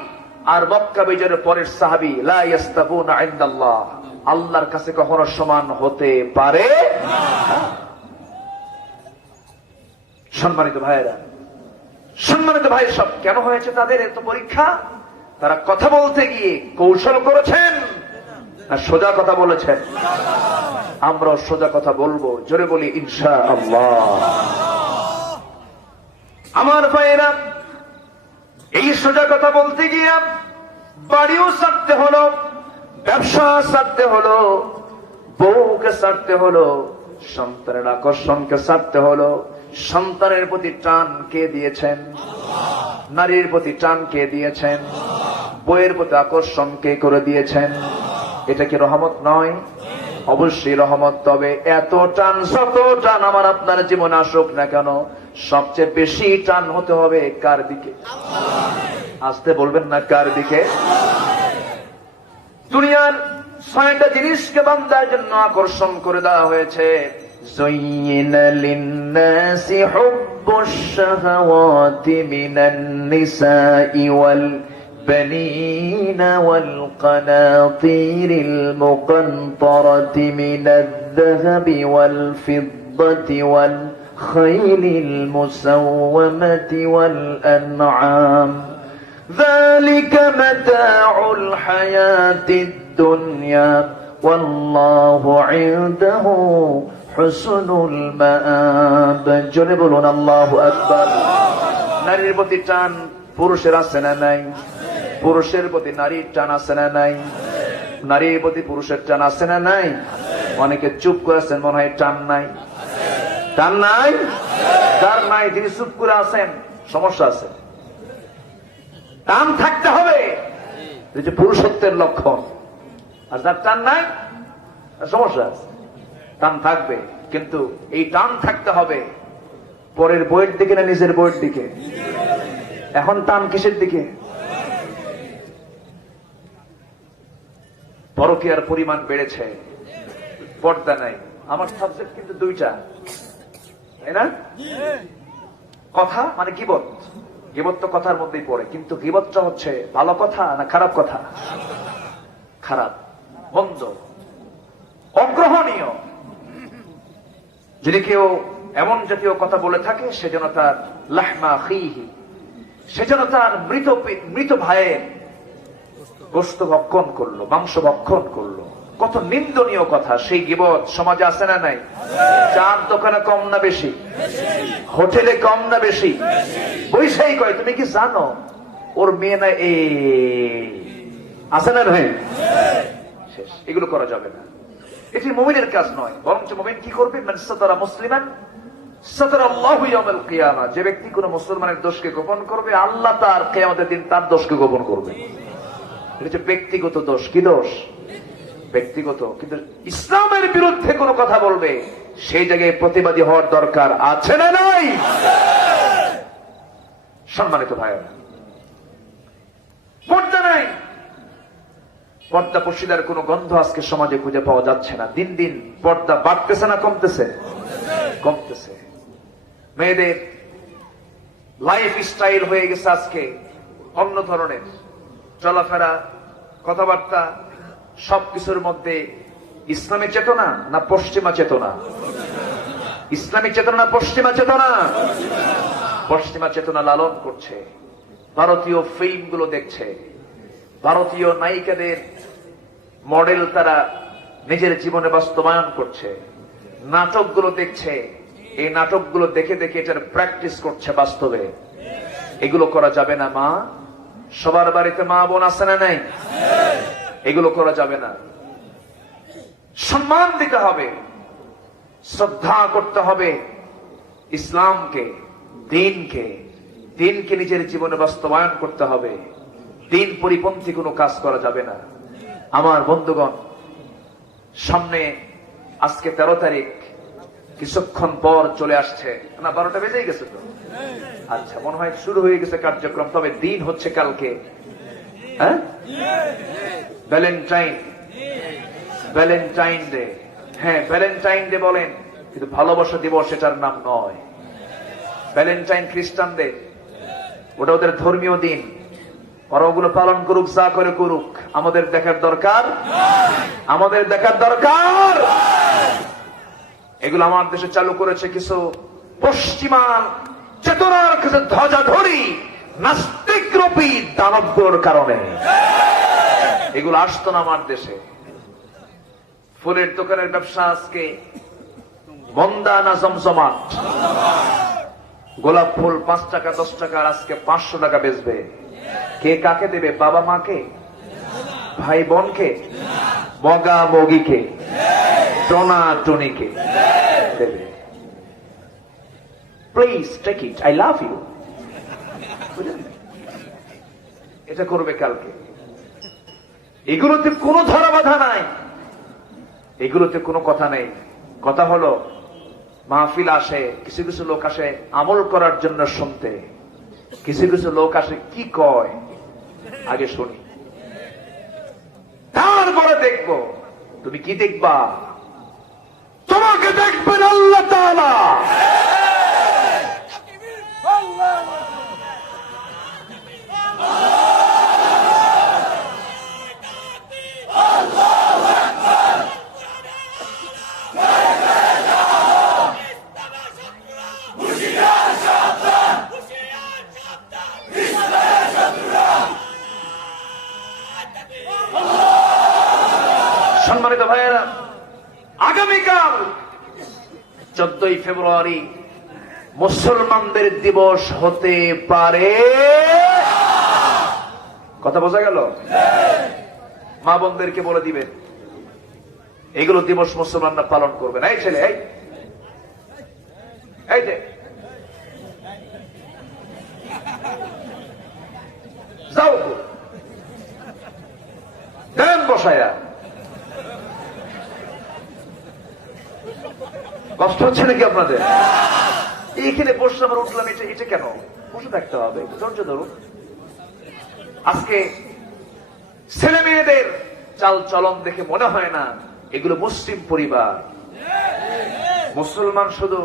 আর মক্কা বিজয়ের পরের সাহাবী লা ইয়াস্তাবুনা ইনদাল্লাহ, আল্লাহর কাছে কখনো সমান হতে পারে না। সম্মানিত ভাইয়েরা, সম্মানিত ভাই, সব কেন হয়েছে তাদের এত পরীক্ষা? তারা কথা বলতে গিয়ে কৌশল করেছেন না সোজা কথা বলেছেন? আমরা সোজা কথা বলবো, জোরে বলি ইনশাআল্লাহ। আমার ভাইয়েরা, এই সোজা কথা বলতে গিয়ে বাড়িও ছাড়তে হলো, ব্যবসা ছাড়তে হলো, বউকে ছাড়তে হলো, সন্তানের আকর্ষণকে ছাড়তে হলো। সন্তানের প্রতি টান কে দিয়েছেন? নারীর প্রতি টান কে দিয়েছেন? বইয়ের প্রতি আকর্ষণ কে করে দিয়েছেন? এটা কি রহমত নয়? অবশ্যই রহমত। তবে এত টান, যত টান আমার আপনার জীবনে আসুক না কেন, সবচেয়ে বেশি টান হতে হবে কার দিকে? আসতে বলবেন না, কার দিকে? দুনিয়ার 6টা জিনিসকে বান্দার জন্য আকর্ষণ করে দেওয়া হয়েছে। যুয়িনা লিন-নাসি হুব্বুশ শাহাওয়াতি মিনান নিসাই ওয়াল বানিনা ওয়াল কানাতিরিল মুকানতারাতি মিনাদ-যাহাবি ওয়াল ফিদ্দাতি ওয়াল খাইলিল মুসাওওয়ামাতি ওয়াল আন'আম যালিকা মাতাউল হায়াতিদ দুনিয়া ওয়াল্লাহু ইনদাহু হুসনুল মাআব। জোরে বলুন আল্লাহু আকবার। নারীর প্রতি টান পুরুষের আছে না নাই? পুরুষের প্রতি নারীর টান আছে না নাই? নারীর প্রতি পুরুষের টান আছে না নাই? অনেকে চুপ করেছেন, মনে হয় টান নাই। টান নাই? যার নাই তিনি চুপ করে আছেন, সমস্যা আছে। টান থাকতে হবে, এই যে পুরুষত্বের লক্ষণ। আর যার টান নাই, সমস্যা আছে। টান থাকবে, কিন্তু এই টান থাকতে হবে পরের বইয়ের দিকে না নিজের বইয়ের দিকে? এখন টান কিসের দিকে? পরকীয়ার পরিমাণ বেড়েছে। পর্দা নাই। আমার সাবজেক্ট কিন্তু দুইটা, তাই না? কথা মানে গীবত, গীবত তো কথার মধ্যেই পড়ে, কিন্তু গীবতটা হচ্ছে ভালো কথা না খারাপ কথা? খারাপ, মন্দ, অগ্রহণীয়। যদি কেউ এমন জাতীয় কথা বলে থাকে, সে যেন তার লাহমা আখিহি, সে যেন তার মৃত ভাইয়ের গোশত ভক্ষণ করলো, মাংস ভক্ষণ করলো। কত নিন্দনীয় কথা। সেই গীবত সমাজে আছে না নাই? চার দোকানে কম না বেশি? হোটেলে কম না বেশি? বৈশাই কয়, তুমি কি জানো ওর মেয়ে না এ আছে না ভাই? শেষ। এগুলো করা যাবে না, এটি মুমিনের কাজ নয়। বরঞ্চ মুমিন কি করবে? মান সাতারা মুসলিমান সাতারাল্লাহু ইয়াউমাল কিয়ামা। যে ব্যক্তি কোন মুসলমানের দোষকে গোপন করবে, আল্লাহ তার কিয়ামতের দিন তার দোষকে গোপন করবে। এটা হচ্ছে ব্যক্তিগত দোষ। কি দোষ? ব্যক্তিগত। কিন্তু ইসলামের বিরুদ্ধে কোনো কথা বলবে, সেই জায়গায় প্রতিবাদী হওয়ার দরকার আছে না নাই? সম্মানিত ভাইয়েরা, পর্দা নাই, পর্দা পশিদার কোন গন্ধ আজকে সমাজে খুঁজে পাওয়া যাচ্ছে না। দিন দিন পর্দা বাড়তেছে না কমতেছে? কমতেছে। মেয়েদের লাইফ স্টাইল হয়ে গেছে আজকে অন্য ধরনের। চলাফেরা, কথাবার্তা, সবকিছুর মধ্যে ইসলামী চেতনা না পশ্চিমা চেতনা? ইসলামী চেতনা না পশ্চিমা চেতনা? পশ্চিমা চেতনা লালন করছে। ভারতীয় ফিল্মগুলো দেখছে, ভারতীয় নায়িকাদের মডেল তারা নিজের জীবনে বাস্তবায়ন করছে, নাটকগুলো দেখছে, এই নাটকগুলো দেখে দেখে এটার প্র্যাকটিস করছে বাস্তবে। এগুলো করা যাবে না মা। সবার বাড়িতে মা বোন আছে না নাই? এগুলো করা যাবে না। সম্মান দিতে হবে, শ্রদ্ধা করতে হবে ইসলামকে, দিনকে। দিনকে নিজের জীবনে বাস্তবায়ন করতে হবে। দিন পরিপন্থী কোনো কাজ করা যাবে না। আমার বন্ধুগণ, সামনে আজকে 13 তারিখ, কিছুক্ষণ পর চলে আসছে না? 12টা বেজেই গেছে তো? আচ্ছা, মনে হয় শুরু হয়ে গেছে কার্যক্রম। তবে দিন হচ্ছে কালকে, হ্যাঁ, ভ্যালেন্টাইন, ভ্যালেন্টাইন ডে। হ্যাঁ, ভ্যালেন্টাইন ডে বলেন, কিন্তু ভালোবাসা দিবস এটার নাম নয়। ভ্যালেন্টাইন খ্রিস্টানদের, ওটা ওদের ধর্মীয় দিন। ওরা ওগুলো পালন করুক, যা করে করুক, আমাদের দেখার দরকার, আমাদের দেখার দরকার। এগুলো আমার দেশে চালু করেছে কিছু পশ্চিমা চেতনার কাছে ধ্বজাধরি নাস্তিকরূপী দানবগুলোর কারণে। এগুলো আসতো না আমার দেশে। ফুলের দোকানের ব্যবসা আজকে মন্দা না জমজমাট? গোলাপ ফুল 5 টাকা 10 টাকা, আজকে 500 টাকা বেচবে। কে কাকে দেবে? বাবা মাকে, ভাই বোনকে, মগা মগিকে, টনা টনিকে দেবে। Please take it, I love you. এটা করবে কালকে। এগুলোতে কোনো ধরা বাধা নাই, এগুলোতে কোনো কথা নেই। কথা হলো, মাহফিল আসে, কিছু কিছু লোক আসে আমল করার জন্য শুনতে, কিছু কিছু লোক আসে কি কয় আগে শুনি, তারপরে দেখবো। তুমি কি দেখবা? তোমাকে দেখবেন আল্লাহ তাআলা। সম্মানিত ভাইয়েরা, আগামীকাল 14ই ফেব্রুয়ারি মুসলমানদের দিবস হতে পারে। কথা বোঝা গেল? মা বোনদেরকে বলে দিবেন, এগুলো দিবস মুসলমানরা পালন করবে না। এই ছেলে, এই যে যাও দেন বসায়া। কষ্ট হচ্ছে নাকি আপনাদের? এইখানে বসে আমরা উঠলাম, এটা কেন? বসে থাকতে হবে, ধৈর্য ধরুন। আজকে ছেলে মেয়েদের চাল চলন দেখে মনে হয় না এগুলো মুসলিম পরিবার। মুসলমান শুধু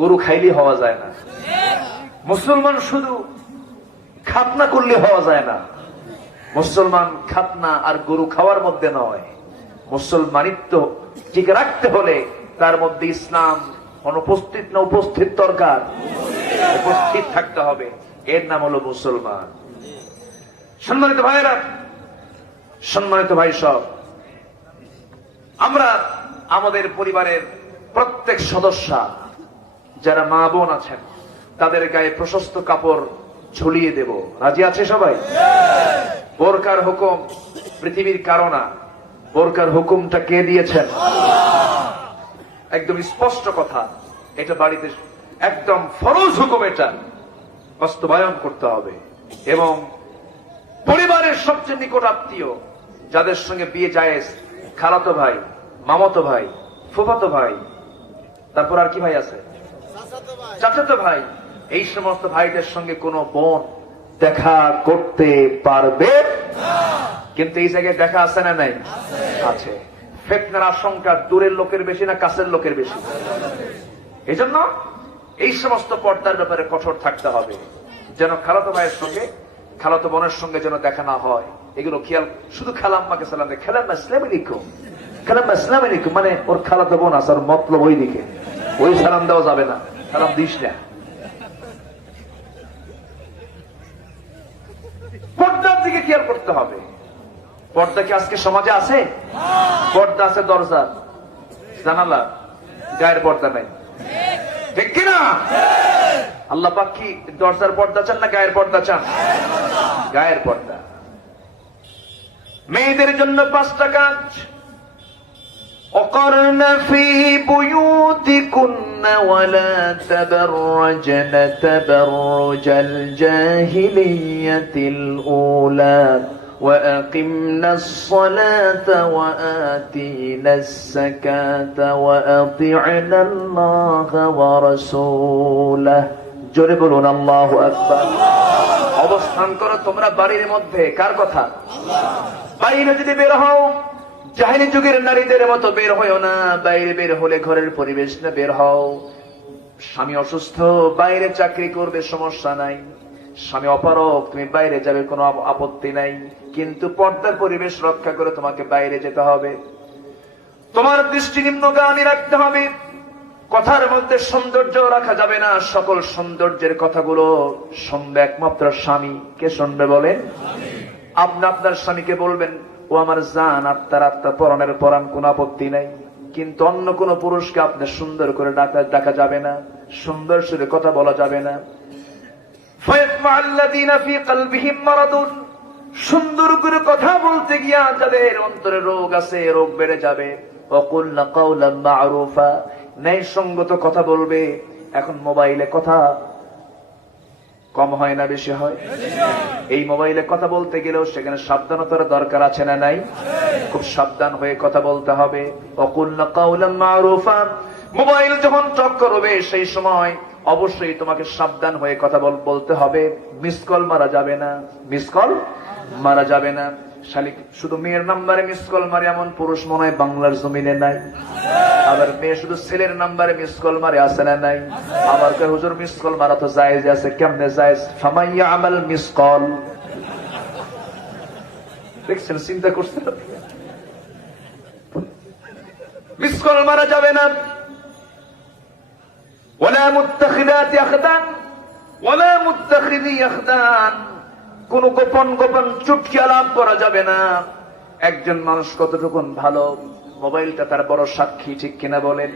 গরু খাইলে হওয়া যায় না, মুসলমান শুধু খাতনা করলে হওয়া যায় না। মুসলমান খাতনা আর গরু খাওয়ার মধ্যে নয়, মুসলমানিত্ব টিকে রাখতে হলে তার মধ্যে ইসলাম অনুপস্থিত না উপস্থিত দরকার, উপস্থিত থাকতে হবে। এর নাম হলো মুসলমান। সম্মানিত ভাইয়েরা, সম্মানিত ভাই সব, আমরা আমাদের পরিবারের প্রত্যেক সদস্য যারা মা বোন আছেন তাদের গায়ে প্রশস্ত কাপড় ঝুলিয়ে দেব। রাজি আছে সবাই? বোরকার হুকুম পৃথিবীর কারণ না, বোরকার হুকুমটা কে দিয়েছেন? একদম স্পষ্ট কথা, এটা বাড়িতে একদম ফরজ হুকুম, এটা বাস্তবায়ন করতে হবে। এবং পরিবারের সবচেয়ে নিকট আত্মীয় যাদের সঙ্গে বিয়ে জায়েজ, খালাতো ভাই, মামাতো ভাই, ফুফাতো ভাই, তারপর আর কি ভাই আছে, চাচাতো ভাই, এই সমস্ত ভাইদের সঙ্গে কোনো বোন দেখা করতে পারবে? কিন্তু এই জায়গায় দেখা আছে না নাই? আছে। ফিতনার আশঙ্কা দূরের লোকের বেশি না কাছের লোকের বেশি? এই জন্য এই সমস্ত পর্দার ব্যাপারে কঠোর থাকতে হবে, যেন খালাতো ভাইয়ের সঙ্গে খালাতো বোনের সঙ্গে যেন দেখা না হয়। এগুলো খেয়াল, শুধু খালাম্মাকে সালাম দেয়, খালাম্মা আসসালামু আলাইকুম, খালাম্মা আসসালামু আলাইকুম, মানে ওর খালাতো বোন আছে, ওর মতলব ওই দিকে, ওই সালাম দেওয়া যাবে না, সালাম দিস না। পর্দার দিকে খেয়াল করতে হবে। পর্দা কি আজকে সমাজে আছে? পর্দা আছে দরজা জানালা, গায়ের পর্দা নাই, ঠিক কিনা? আল্লাহ পাক কি দরজার পর্দা চান না গায়ের পর্দা চান? গায়ের পর্দা। মেয়েদের জন্য 5টা কাজ। وقرن في بيوتكن ولا تبرجن تبرج الجاهلية الأولى وأقمنا الصلاة وآتينا الزكاة وأطعنا الله ورسوله। জোরে বলুন আল্লাহু আকবার। অবস্থান করো তোমরা বাড়ির মধ্যে, কার কথা? বাইরে যদি বের হও জাহেলি যুগের নারীদের মতো বের হও না। বাইরে বের হলে ঘরের পরিবেশ না বের হও। স্বামী অসুস্থ, বাইরে চাকরি করবে, সমস্যা নাই। স্বামী অপারক, তুমি বাইরে যাবে, কোনো আপত্তি নাই। কিন্তু পর্দার পরিবেশ রক্ষা করে তোমাকে বাইরে যেতে হবে। তোমার দৃষ্টি নিম্নগামী রাখতে হবে। কথার মধ্যে সৌন্দর্য রাখা যাবে না। সকল সৌন্দর্যের কথাগুলো শুনবে একমাত্র স্বামী। কে শুনবে বলেন? আপনি আপনার স্বামীকে বলবেন, ও আমার জান, আত্মার আত্মা, পরাণের পরাণ, কোন আপত্তি নাই। কিন্তু অন্য কোন পুরুষকে আপনি সুন্দর করে ডাকা যাবে না, সুন্দর সুরে কথা বলা যাবে না। সুন্দর করে কথা বলতে গিয়া যাদের অন্তরে রোগ আছে, রোগ বেড়ে যাবে। ওয়াকুলনা কাওলাম মা'রুফা, ন্যায়সঙ্গত কথা বলবে। এখন মোবাইলে কথা কম হয় না বেশি হয়? এই মোবাইলে কথা বলতে গেলেও সেখানে সাবধানতার দরকার আছে না নাই? খুব সাবধান হয়ে কথা বলতে হবে। ওয়াকুলনা কাওলাম মা'রুফা, মোবাইল যখন টক করবে সেই সময় অবশ্যই তোমাকে সাবধান হয়ে কথা বলতে হবে। মিস কল মারা যাবে না, মিস কল মারা যাবে না। শালিক শুধু মেয়ের নাম্বারে মিস কল মারে এমন পুরুষ মনে হয় বাংলার জমিনে নাই। আবার মেয়ে শুধু ছেলের নাম্বারে মিস কল মারে, আছে না নাই? আবার কয় হুজুর মিস কল মারা তো জায়েজ আছে। কেমনে জায়েজ? ফামাইয়া আমাল মিস কল। দেখছেন, চিন্তা করছেন? মিস কল মারা যাবে না। ওয়ালা মুত্তাখিদাতি আখদান ওয়ালা মুত্তাখিদি আখদান, কোন গোপন গোপন চুটকি আলাপ করা যাবে না। একজন মানুষ কতটুকুন ভালো, মোবাইলটা তার বড় সাক্ষী, ঠিক কিনা বলেন?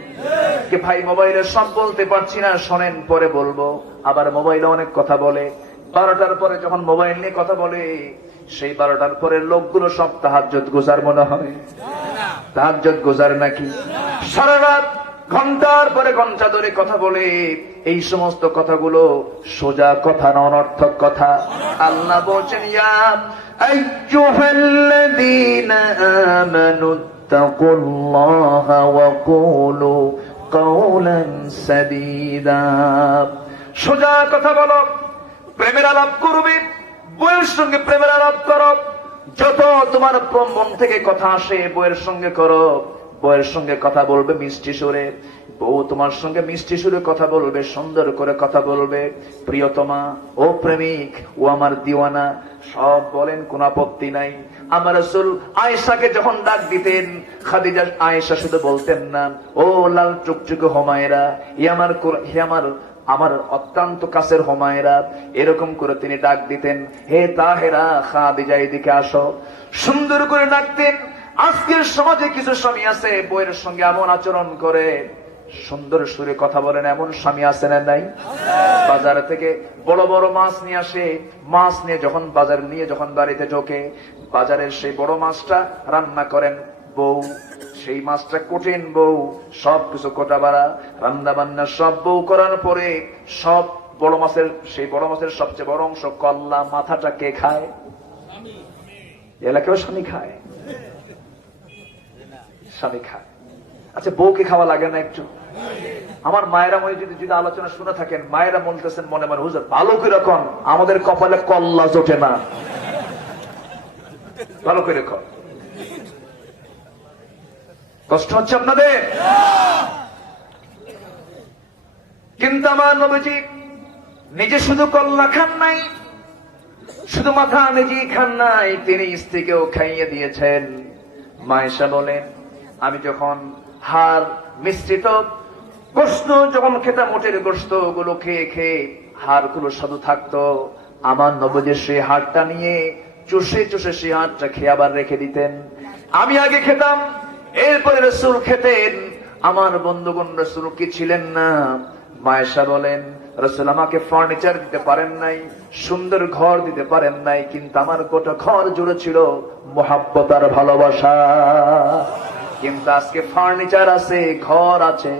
কি ভাই মোবাইলে সব বলতে পারছি না, শোনেন পরে বলবো। আবার মোবাইলে অনেক কথা বলে। 12টার পরে যখন মোবাইল নিয়ে কথা বলে, সেই 12টার পরে লোকগুলো সব তাহাজ্জুদ গুজার মনে হয়। তাহাজ্জুদ গুজার নাকি? সারা রাত ঘন্টার পরে ঘন্টা ধরে কথা বলে। এই সমস্ত কথাগুলো সোজা কথা না, অনর্থক কথা। আল্লাহ বলছেন, ইয়া আইয়ুহাল্লাযীনা আমানু তাকুল্লাহা ওয়া কুলু কাওলান সাদীদা। সোজা কথা বলো। প্রেমের আলাপ করবে, বউয়ের সঙ্গে প্রেমের আলাপ করো। যত তোমার মন থেকে কথা আসে বউয়ের সঙ্গে করো। বউয়ের সঙ্গে কথা বলবে মিষ্টি সুরে, বউ তোমার সঙ্গে মিষ্টি সুরে কথা বলবে, সুন্দর করে কথা বলবে। প্রিয়তমা, ও প্রেমিক, ও আমার দিওয়ানা, সব বলেন, কোন আপত্তি নাই। আমার রাসূল আয়েশাকে যখন ডাক দিতেন, খাদিজা আয়েশা শুধু বলতেন না, ও লাল চুকচুকে হুমায়রা, আমার অত্যন্ত কাছের হুমায়রা, এরকম করে তিনি ডাক দিতেন। হে তাহেরা, খাদিজা এদিকে আসো, সুন্দর করে ডাকতেন। আজকের সমাজে কিছু স্বামী আছে বউয়ের সঙ্গে এমন আচরণ করে, সুন্দর সুরে কথা বলেন, এমন স্বামী আছে না নাই? বাজার থেকে বড় বড় মাছ নিয়ে আসে, মাছ নিয়ে যখন বাজার নিয়ে যখন বাড়িতে ঢোকে, বাজারের সেই বড় মাছটা রান্না করেন বউ, সেই মাছটা কঠিন বউ, সবকিছু কোটা বাড়া, রান্না বান্না সব বউ করার পরে সব বড় মাছের, সেই বড় মাছের সবচেয়ে বড় অংশ কল্লা, মাথাটা কে খায়? এলাকাও স্বামী খায়, স্বামী খায়। আচ্ছা, বউকে খাওয়া লাগে না একটু? আমার মায়েরা মনে যদি আলোচনা শুনে থাকেন, মায়েরা বলতেছেন মনে মনে, হুজুর ভালো করে কন, আমাদের কপালে কল্লা জোটে না, ভালো করে কন। কষ্ট হচ্ছে আপনাদের? কিন্তু আমার নবীজি নিজে শুধু কল্লা খান নাই, শুধু মাথা নিজেই খান নাই, তিনি স্ত্রীকেও খাইয়ে দিয়েছেন। মায়েশা বলেন, আমি যখন হাড় মিশ্রিত গোশত যখন খেতাম, ওটের গোশত গুলো খেয়ে খেয়ে হাড় গুলো শুধু থাকতো, আমার নবীজি সেই হাড়টা নিয়ে চুষে চুষে সেই হাড়টা খেয়ে আবার রেখে দিতেন। আমি আগে খেতাম, এরপরে রাসূল খেতেন। আমার বন্ধুগণ, রাসূল কি ছিলেন না? মায়েশা বলেন, রাসূল আমাকে ফার্নিচার দিতে পারেন নাই, সুন্দর ঘর দিতে পারেন নাই, কিন্তু আমার গোটা ঘর জুড়ে ছিল মুহাব্বত আর ভালোবাসা। কিন্তু আজকে ফার্নিচার আছে, ঘর আছে,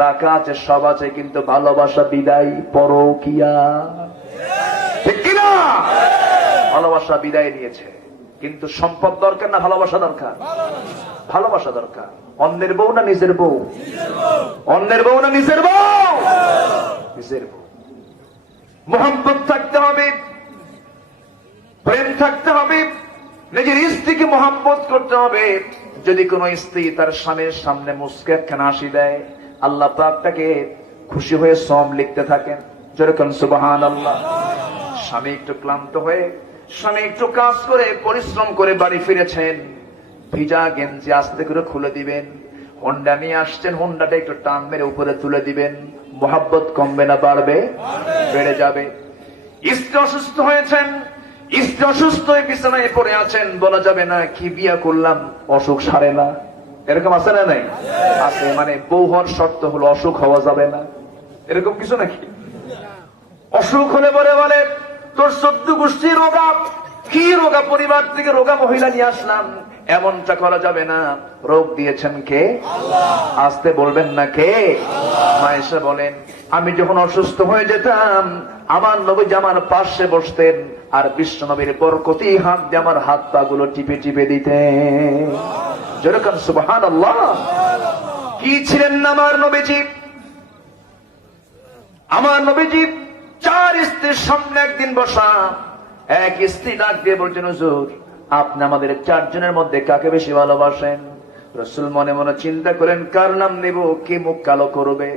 টাকা আছে, সব আছে, কিন্তু ভালোবাসা বিদায়, পরকিয়া, ঠিক কিনা? ভালোবাসা বিদায় নিয়েছে। কিন্তু সম্পদ দরকার না ভালোবাসা দরকার? ভালোবাসা দরকার। অন্যের বউ না নিজের বউ? অন্যের বউ না নিজের বউ? নিজের বউ। মোহাম্মত থাকতে হবে, প্রেম থাকতে হবে, নিজের স্ত্রীকে মোহাম্মত করতে হবে। যদি কোন স্ত্রী তার স্বামীর সামনে মুস্কে একখানা হাসি দেয়, আল্লাহ পাক তাকে খুশি হয়ে সওয়াব লিখতে থাকেন। যেরকম সুবহানাল্লাহ। স্বামী একটু ক্লান্ত হয়ে, স্বামী একটু কাজ করে পরিশ্রম করে বাড়ি ফিরেছেন, ভিজা গেঞ্জি আস্তে করে খুলে দিবেন। হোন্ডা নিয়ে আসছেন, হোন্ডাটা একটু টান মেরে উপরে তুলে দিবেন। মোহাব্বত কমবে না বাড়বে? বেড়ে যাবে। স্ত্রী অসুস্থ হয়েছেন, স্ত্রী অসুস্থ হয়ে বিছানায় পড়ে আছেন, বলা যাবে না কি বিয়া করলাম, অসুখ সারে না। এরকম আছে না নাই? আছে। মানে বউ হওয়ার শর্ত হলো অসুখ হওয়া যাবে না, এরকম কিছু নাকি? অসুখ হলে বলে তোর 14 গোষ্ঠী রোগা, কি রোগা, পরিবার থেকে রোগা মহিলা নিয়ে আসলাম, এমনটা করা যাবে না। রোগ দিয়েছেন কে? আল্লাহ। আসতে বলবেন না কে? মায়েশা বলেন, আমি যখন অসুস্থ হয়ে যেতাম, আমার নবী আমার পাশে বসতেন, আর বিশ্ব নবীর বরকতি হাত দিয়ে আমার হাত পা গুলো টিপে টিপে দিতেন। যেরকম সুবহানাল্লাহ। কি ছিলেন না আমার নবীজি? আমার নবীজি 4 স্ত্রীর সামনে একদিন বসা, এক স্ত্রী ডাক দিয়ে বলছেন, হুজুর আপনি আমাদের 4 জনের মধ্যে কাকে বেশি ভালোবাসেন? রাসূল মনে মনে চিন্তা করেন, কার নাম নেব, কে মুখ কালো করবে।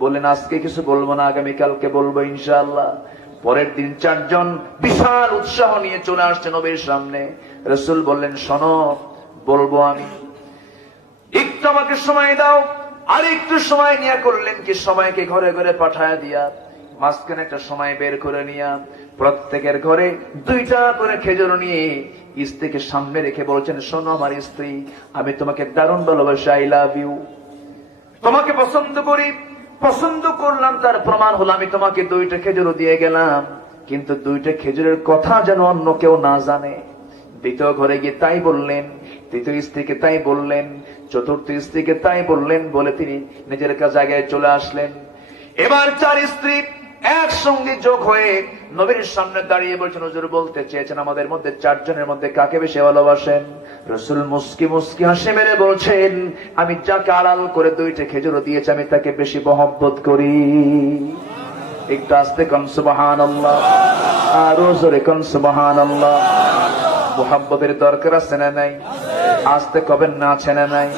বললেন, আজকে কিছু বলবো না, আগামীকালকে বলবো ইনশাআল্লাহ। পরের দিন 4 জন বিশাল উৎসাহ নিয়ে চলে আসছে নবীর সামনে। রাসূল বললেন, শোনো, বলবো আমি, একটু আমাকে সময় দাও। আর একটু সময় নিয়ে করলেন কি, সবাইকে ঘরে ঘরে পাঠায় দিয়া মাঝখানে একটা সময় বের করে নিয়া প্রত্যেকের ঘরে 2টা করে খেজুর নিয়ে স্ত্রীকে সামনে রেখে বলছেন, শোনো আমার স্ত্রী, আমি তোমাকে দারুণ ভালোবাসি, আই লাভ ইউ, তোমাকে পছন্দ করি, পছন্দ করলাম, তার প্রমাণ হলো আমি তোমাকে 2টা খেজুর দিয়ে গেলাম, কিন্তু 2টা খেজুরের কথা যেন অন্য কেউ না জানে। দ্বিতীয় ঘরে গিয়ে তাই বললেন, তৃতীয় স্ত্রীকে তাই বললেন, চতুর্থ স্ত্রীকে তাই বললেন, বলে তিনি নিজের জায়গায় চলে আসলেন। এবার 4 স্ত্রী একসঙ্গে যোগ হয়ে নবীর সামনে দাঁড়িয়ে বলছেন, হুজুর বলতে চেয়েছেন আমাদের মধ্যে 4 জনের মধ্যে কাকে বেশি ভালোবাসেন? রাসূল মুস্কি মুস্কি হাসি মেরে বলছেন, আমি যাকে আড়াল করে 2টা খেজুর দিয়েছি, আমি তাকে বেশি মহব্বত করি। একটু আস্তে কোন সুবহানাল্লাহ, আর জোরে কোন সুবহানাল্লাহ। মুহাব্বতের দরকার আছে না নাই? আস্তে কবেন না, আছে না নাই?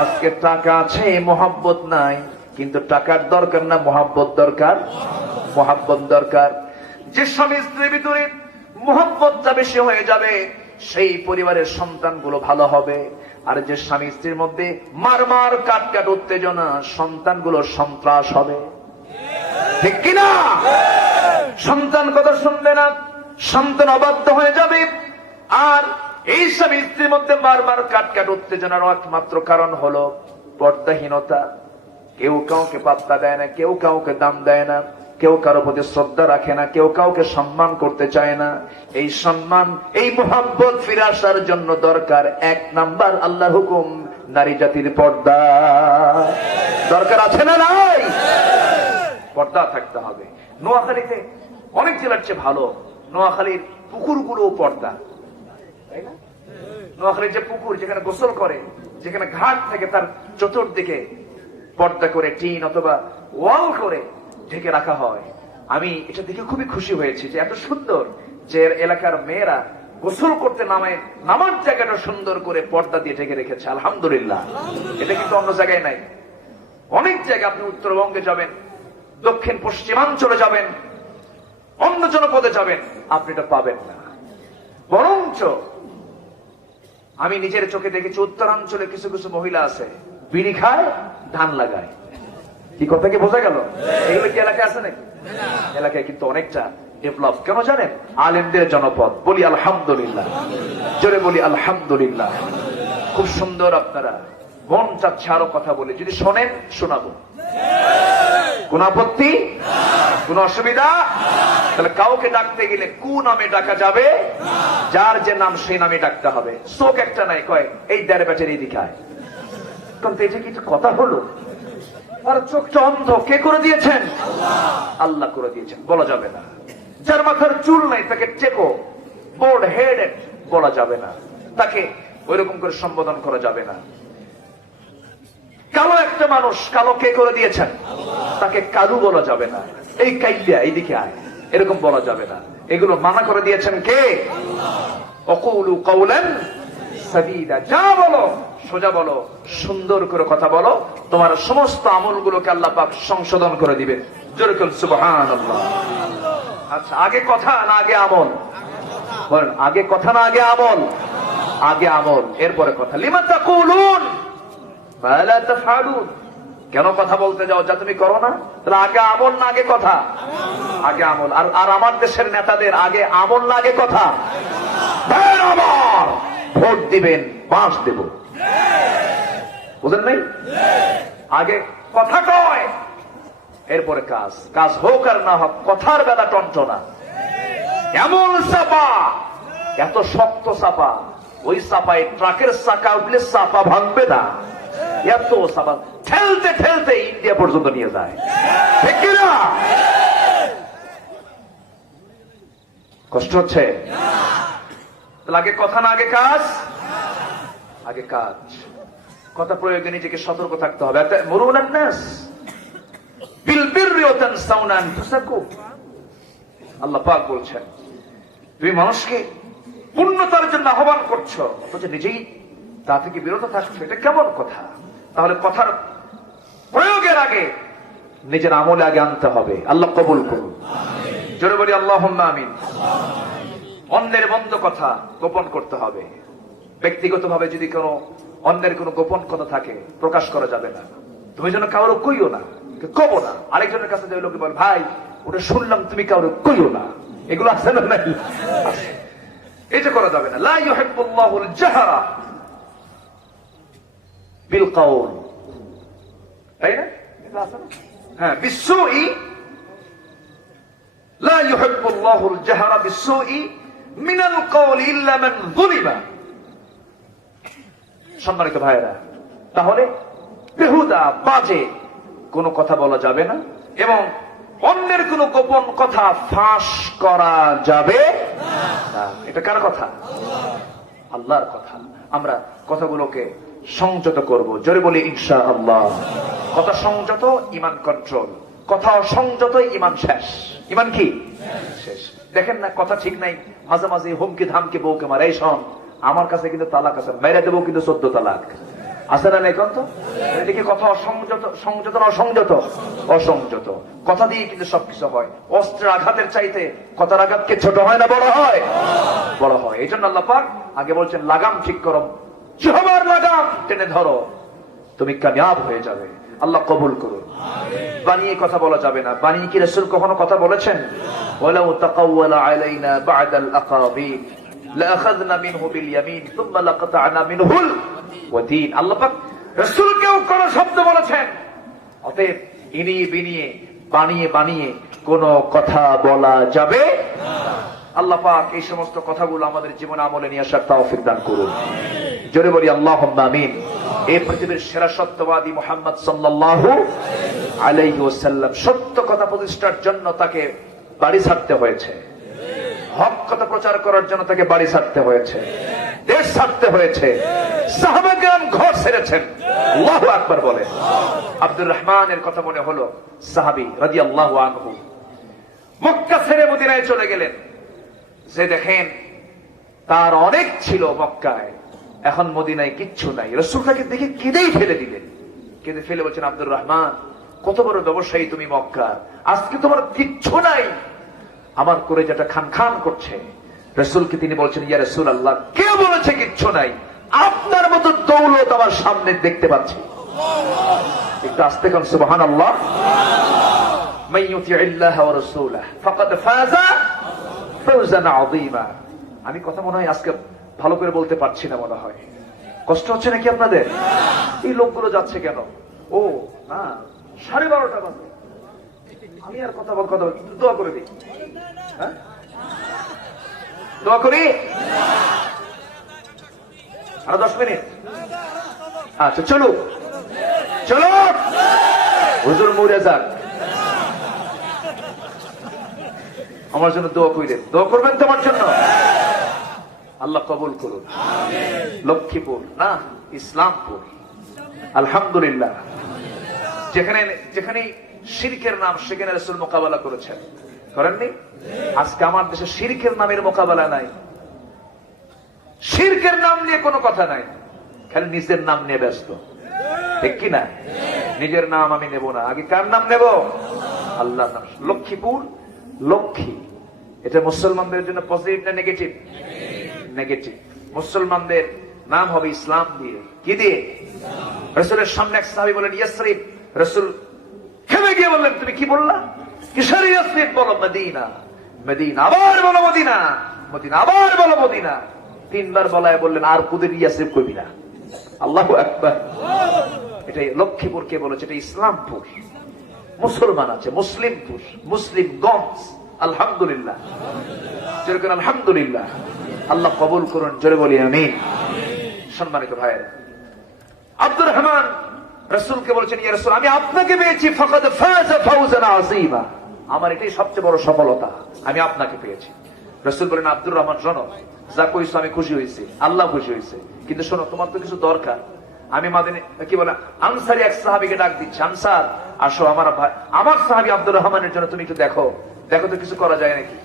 আজকে টাকা আছে মোহাব্বত নাই, কিন্তু টাকার দরকার না, মোহাব্বত দরকার। মোহাব্বত দরকার। যে স্বামী স্ত্রীর ভিতরে মোহাব্বতটা বেশি হয়ে যাবে, সেই পরিবারের সন্তানগুলো ভালো হবে। আর যে স্বামী স্ত্রীর মধ্যে মার মার কাট কাট উত্তেজনা, সন্তানগুলো সন্ত্রাস হবে। ঠিক কিনা? সন্তান কথা শুনবে না, সন্তান অবাধ্য হয়ে যাবে। আর এই স্বামী স্ত্রীর মধ্যে মার মার কাট কাট উত্তেজনার একমাত্র কারণ হলো পর্দাহীনতা। কেউ কাউকে পাত্তা দেয় না, কেউ কাউকে দাম দেয় না, কেউ কারো প্রতি শ্রদ্ধা রাখে না, কেউ কাউকে সম্মান করতে চায় না। এই সম্মান, এই মোহাব্বত ফিরে আসার জন্য দরকার 1 নাম্বার আল্লাহর হুকুম, নারী জাতির পর্দা। দরকার আছে না নাই? পর্দা থাকতে হবে। নোয়াখালীতে অনেক জেলার চেয়ে ভালো, নোয়াখালীর পুকুরগুলো পর্দা, তাই না? নোয়াখালীর যে পুকুর, যেখানে গোসল করে, যেখানে ঘাট থেকে তার চতুর্দিকে পর্দা করে টিন অথবা ওয়াল করে ঢেকে রাখা হয়। আমি এটা দেখে খুবই খুশি হয়েছি যে এত সুন্দর, যে এলাকার মেয়েরা গোসল করতে নামার জায়গাটা সুন্দর করে পর্দা দিয়ে ঢেকে রেখেছে। আলহামদুলিল্লাহ। এটা কিন্তু অন্য জায়গায় নাই। অনেক জায়গায় আপনি উত্তরবঙ্গে যাবেন, দক্ষিণ পশ্চিমাঞ্চলে যাবেন, অন্য জনপদে যাবেন, আপনি এটা পাবেন না। বরঞ্চ আমি নিজের চোখে দেখেছি উত্তরাঞ্চলে কিছু কিছু মহিলা আছে, বিড়ি খায়, ধান লাগায়। কি কথা কি বোঝা গেল? এগুলো কি এলাকায় আছে নাকি? এলাকায় কিন্তু অনেকটা ডেভেলপ। কেন জানেন? আলেমদের জনপদ। বলি আলহামদুলিল্লাহ, জোরে বলি আলহামদুলিল্লাহ। খুব সুন্দর। আপনারা মন চাচ্ছে আরো কথা বলে, যদি শোনেন শোনাবো। কোন আপত্তি? কোন অসুবিধা? তাহলে কাউকে ডাকতে গেলে কু নামে ডাকা যাবে, যার যে নাম সেই নামে ডাকতে হবে। চোখ একটা নাই, কয় এই দেড় ব্যাচের এই দিকায়। কিন্তু এটা কি কথা হলো? আর চোখটা অন্ধ কে করে দিয়েছেন? আল্লাহ করে দিয়েছেন, বলা যাবে না। যার মাথার চুল নাই তাকে টেকো, বোর্ড হেডেড বলা যাবে না, তাকে ওইরকম করে সম্বোধন করা যাবে না। কালো একটা মানুষ, কালো কে করে দিয়েছেন? তাকে কালু বলা যাবে না। এই কাইলিয়া, এইদিকে আয়, এরকম বলা যাবে না। এগুলো মানা করে দিয়েছেন কে? অকুলু কাউলান সাদীদা। যা বলো সোজা বলো, সুন্দর করে কথা বলো, তোমার সমস্ত আমলগুলোকে আল্লাহ পাক সংশোধন করে দিবেন। জোরে বলুন সুবহানাল্লাহ। আচ্ছা, আগে কথা না আগে আমল? বলেন, আগে কথা না আগে আমল? আগে আমল, এরপরে কথা। লিমা তাকুলুন মা লা তাফআলুন। কেন কথা বলতে যাও যা তুমি করো না? তাহলে আগে আমল না আগে কথা? আগে আমল। আর আমার দেশের নেতাদের আগে আমল না আগে কথা? আমার ভোট দিবেন, বাঁশ দেব, বুঝেন নাই? আগে কথা কয়, এরপরে কাজ। কাজ হোক আর না হোক, কথার বেলা টনটনা। এমন চাপা, এত শক্ত চাপা, ওই চাপায় ট্রাকের চাকা উঠলে চাপা ভাঙবে না। এত চাপা ঠেলতে ঠেলতে ইন্ডিয়া পর্যন্ত নিয়ে যায়। ঠিক কিনা? কষ্ট হচ্ছে? আগে কথা না আগে কাজ? আগে কাজ। কথা প্রয়োগে নিজেকে সতর্ক থাকতে হবে। আল্লাহ পাক বলছেন, তুমি মানুষকে পূর্ণতার জন্য আহ্বান করছো, অথচ নিজেই তা থেকে বিরত থাকছো। এটা কেমন কথা? তাহলে কথার প্রয়োগের আগে নিজের আমলে আগে আনতে হবে। আল্লাহ কবুল করুন। জোরে বলি আল্লাহুম্মা আমিন। অন্যের মন্দ কথা গোপন করতে হবে। ব্যক্তিগতভাবে যদি কোনো অন্যের কোনো গোপন কথা থাকে, প্রকাশ করা যাবে না। তুমি যেন কারো কইও না, কবো না। আরেকজনের কাছে যে লোকে বল, ভাই ওটা শুনলাম, তুমি কারো কইও না। এগুলো আছে না? নাই? এটা করা যাবে না। লা ইউহিব্বুল্লাহুল জাহরা বিল কাউল, তাই না? এটা আছে না? হ্যাঁ, বিসসুই। লা ইউহিব্বুল্লাহুল জাহরা বিসসুই মিনাল কাউলি ইল্লা মান যুলিমা। সম্মানিত ভাইয়েরা, তাহলে বেহুদা বাজে কোনো কথা বলা যাবে না, এবং অন্যের কোনো গোপন কথা ফাঁস করা যাবে না। এটা কার কথা? আল্লাহর কথা। আমরা কথাগুলোকে সংযত করব। জোরে বলি ইনশাআল্লাহ। কথা সংযত, ইমান কন্ট্রোল। কথা সংযত, ইমান শেষ। ইমান কি শেষ? দেখেন না, কথা ঠিক নাই, মাঝে মাঝে হুমকি ধামকি বউকে মারে, এই শোন আমার কাছে কিন্তু তালাক আছে, মেরে দেবো কিন্তু 14 তালাক। আছে না নাই কত? এদিকে কথা অসংযত, সংযত না অসংযত? অসংযত। কথা দিয়ে কিন্তু সবকিছু হয়। অস্ত্রের আঘাতের চাইতে কথার আঘাতকে ছোট হয় না বড় হয়? বড় হয়। এই জন্য আল্লাহ পাক আগে বলছেন লাগাম ঠিক করো, জিহ্বার লাগাম টেনে ধরো, তুমি কামিয়াব হয়ে যাবে। আল্লাহ কবুল করুন। বানিয়ে কথা বলা যাবে না। বানিয়ে কি রাসূল কখনো কথা বলেছেন? ওয়ালাউ তাকাওয়ালা আলাইনা বা'দাল আকাবির লাআখাযনা মিনহু বিল ইয়ামিন সুম্মা লাকাতা'না মিনহুল ওয়াতিন। আল্লাহ পাক রাসূলকেও কোন শব্দ বলেছেন। অতএব ইনিয়ে বিনিয়ে বানিয়ে বানিয়ে কোন কথা বলা যাবে না। আল্লাহ পাক এই সমস্ত কথাগুলো আমাদের জীবন আমলে নিয়ে আসার তৌফিক দান করুন। জোরে বলি আল্লাহুম্মা আমিন। এই পৃথিবীর সেরা সত্যবাদী মুহাম্মদ সাল্লাল্লাহু আলাইহি ওয়াসাল্লাম, সত্য কথা প্রতিষ্ঠার জন্য তাকে বাড়ি ছাড়তে হয়েছে, হক কথা প্রচার করার জন্য তাকে বাড়ি ছাড়তে হয়েছে, দেশ ছাড়তে হয়েছে, সাহাবাগণ ঘর ছেড়েছেন। আল্লাহু আকবার বলে। আব্দুর রহমানের কথা মনে হলো, সাহাবী রাদিয়াল্লাহু আনহু মক্কা ছেড়ে মদিনায় চলে গেলেন। যে দেখেন তার অনেক ছিল মক্কায়, এখন মদিনায় কিচ্ছু নাই। রাসূলকে দেখে কেঁদেই ফেলে দিলেন। কেঁদে ফেলে বলছেন, আব্দুর রহমান কত বড় ব্যবসায়ী তুমি মক্কার, আজকে তোমার কিচ্ছু নাই, আমার কলেজাটা খান খান করছে। রাসূলকে তিনি বলছেন, ইয়া রাসূলুল্লাহ, কে বলেছে কিচ্ছু নাই? আপনার মতো দৌলত আমার সামনে দেখতে পাচ্ছি। একটু আস্তে কান সুবহানাল্লাহ। মান ইউতি'িল্লাহ ওয়া রাসূলাহু ফাকাদ ফাযা ফাওজান আযীমা। আমি কথা মনে হয় আজকে ভালো করে বলতে পারছি না, মনে হয় কষ্ট হচ্ছে নাকি আপনাদের? এই লোকগুলো যাচ্ছে কেন? ও না, 12:30 বাজে। আমি আর কথা দোয়া করে দিই। হ্যাঁ, দোয়া করি। আর 10 মিনিট। আচ্ছা চলো চলো, হুজুর মরে যাক, আমার জন্য দোয়া কইলেন। দোয়া করবেন তো আমার জন্য? আল্লাহ কবুল করুন। লক্ষ্মীপুর না, ইসলামপুর। আলহামদুলিল্লাহ। যেখানে যেখানে শিরকের নাম, সেখানে রাসূল মোকাবেলা করেছেন, করেননি? আজকে আমার দেশে শিরকের নামের মোকাবেলা নাই, শিরকের নাম নিয়ে কোনো কথা নাই, খালি নিজের নাম নিয়ে ব্যস্ত। ঠিক কিনা? নিজের নাম আমি নেব না, আগে কার নাম নেব? আল্লাহর নাম। লক্ষ্মীপুর, লক্ষ্মী, এটা মুসলমানদের জন্য পজিটিভ না নেগেটিভ? নেগেটিভ। মুসলমানদের নাম হবে ইসলাম দিয়ে। কি দিয়ে? রাসূলের সামনে এক সাহাবী বলেন ইয়াসরিব। রাসূল থেমে গিয়ে বললেন, তুমি কি বললা? কিসের ইয়াসরিব? বলো মদিনা। মদিনা। আবার বলো মদিনা। মদিনা। আবার বলো মদিনা। 3 বার বলায় বললেন, আর কুদের ইয়াসরিব কইবি না। আল্লাহু আকবার। এটা লক্ষ্মীপুর কে বলেছে? এটা ইসলামপুর। মুসলমান আছে, মুসলিমপুর, মুসলিমগঞ্জ। আলহামদুলিল্লাহ। যেরকম আলহামদুলিল্লাহ। আল্লাহ কবুল করুন। জোরে বলি আমিন। সম্মানিত ভাইয়েরা, আব্দুর রহমান রাসূলকে বলছেন, ইয়া রাসূল, আমি আপনাকে পেয়েছি। ফাকাদ ফাযা ফাওজান আযীমা। আমার এটাই সবচেয়ে বড় সফলতা, আমি আপনাকে পেয়েছি। রাসূল বলেন, আব্দুর রহমান শোনো, যা কইছো আমি খুশি হয়েছি, আল্লাহ খুশি হয়েছে, কিন্তু শোনো, তোমার তো কিছু দরকার। আমি মাদিনী কি বলে আনসারী এক সাহাবীকে ডাক দিচ্ছি, আনসার আসো, আমার সাহাবী আব্দুর রহমানের জন্য তুমি একটু দেখো, দেখো তো কিছু করা যায় নাকি।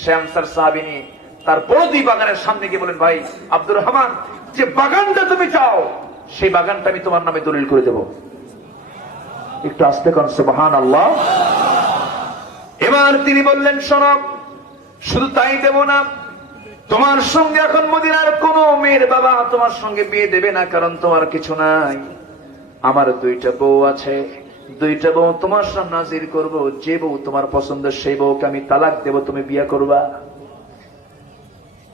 সে আনসার সাহাবী নিয়ে তার বড়দি বাগানের সামনে গিয়ে বলেন, ভাই আব্দুর রহমান, যে বাগানটা তুমি চাও, সেই বাগানটা আমি তোমার নামে দলিল করে দেব। একটু আস্তে কোন সুবহানাল্লাহ। এবার তিনি বললেন, শোনো, শুধু তাই দেব না, তোমার সঙ্গে এখন মদিনার কোন মেয়ের বাবা তোমার সঙ্গে বিয়ে দেবে না, কারণ তোমার কিছু নাই। আমার 2টা বউ আছে, 2টা বউ তোমার সামনে হাজির করবো, যে বউ তোমার পছন্দ সেই বউকে আমি তালাক দেব, তুমি বিয়ে করবা।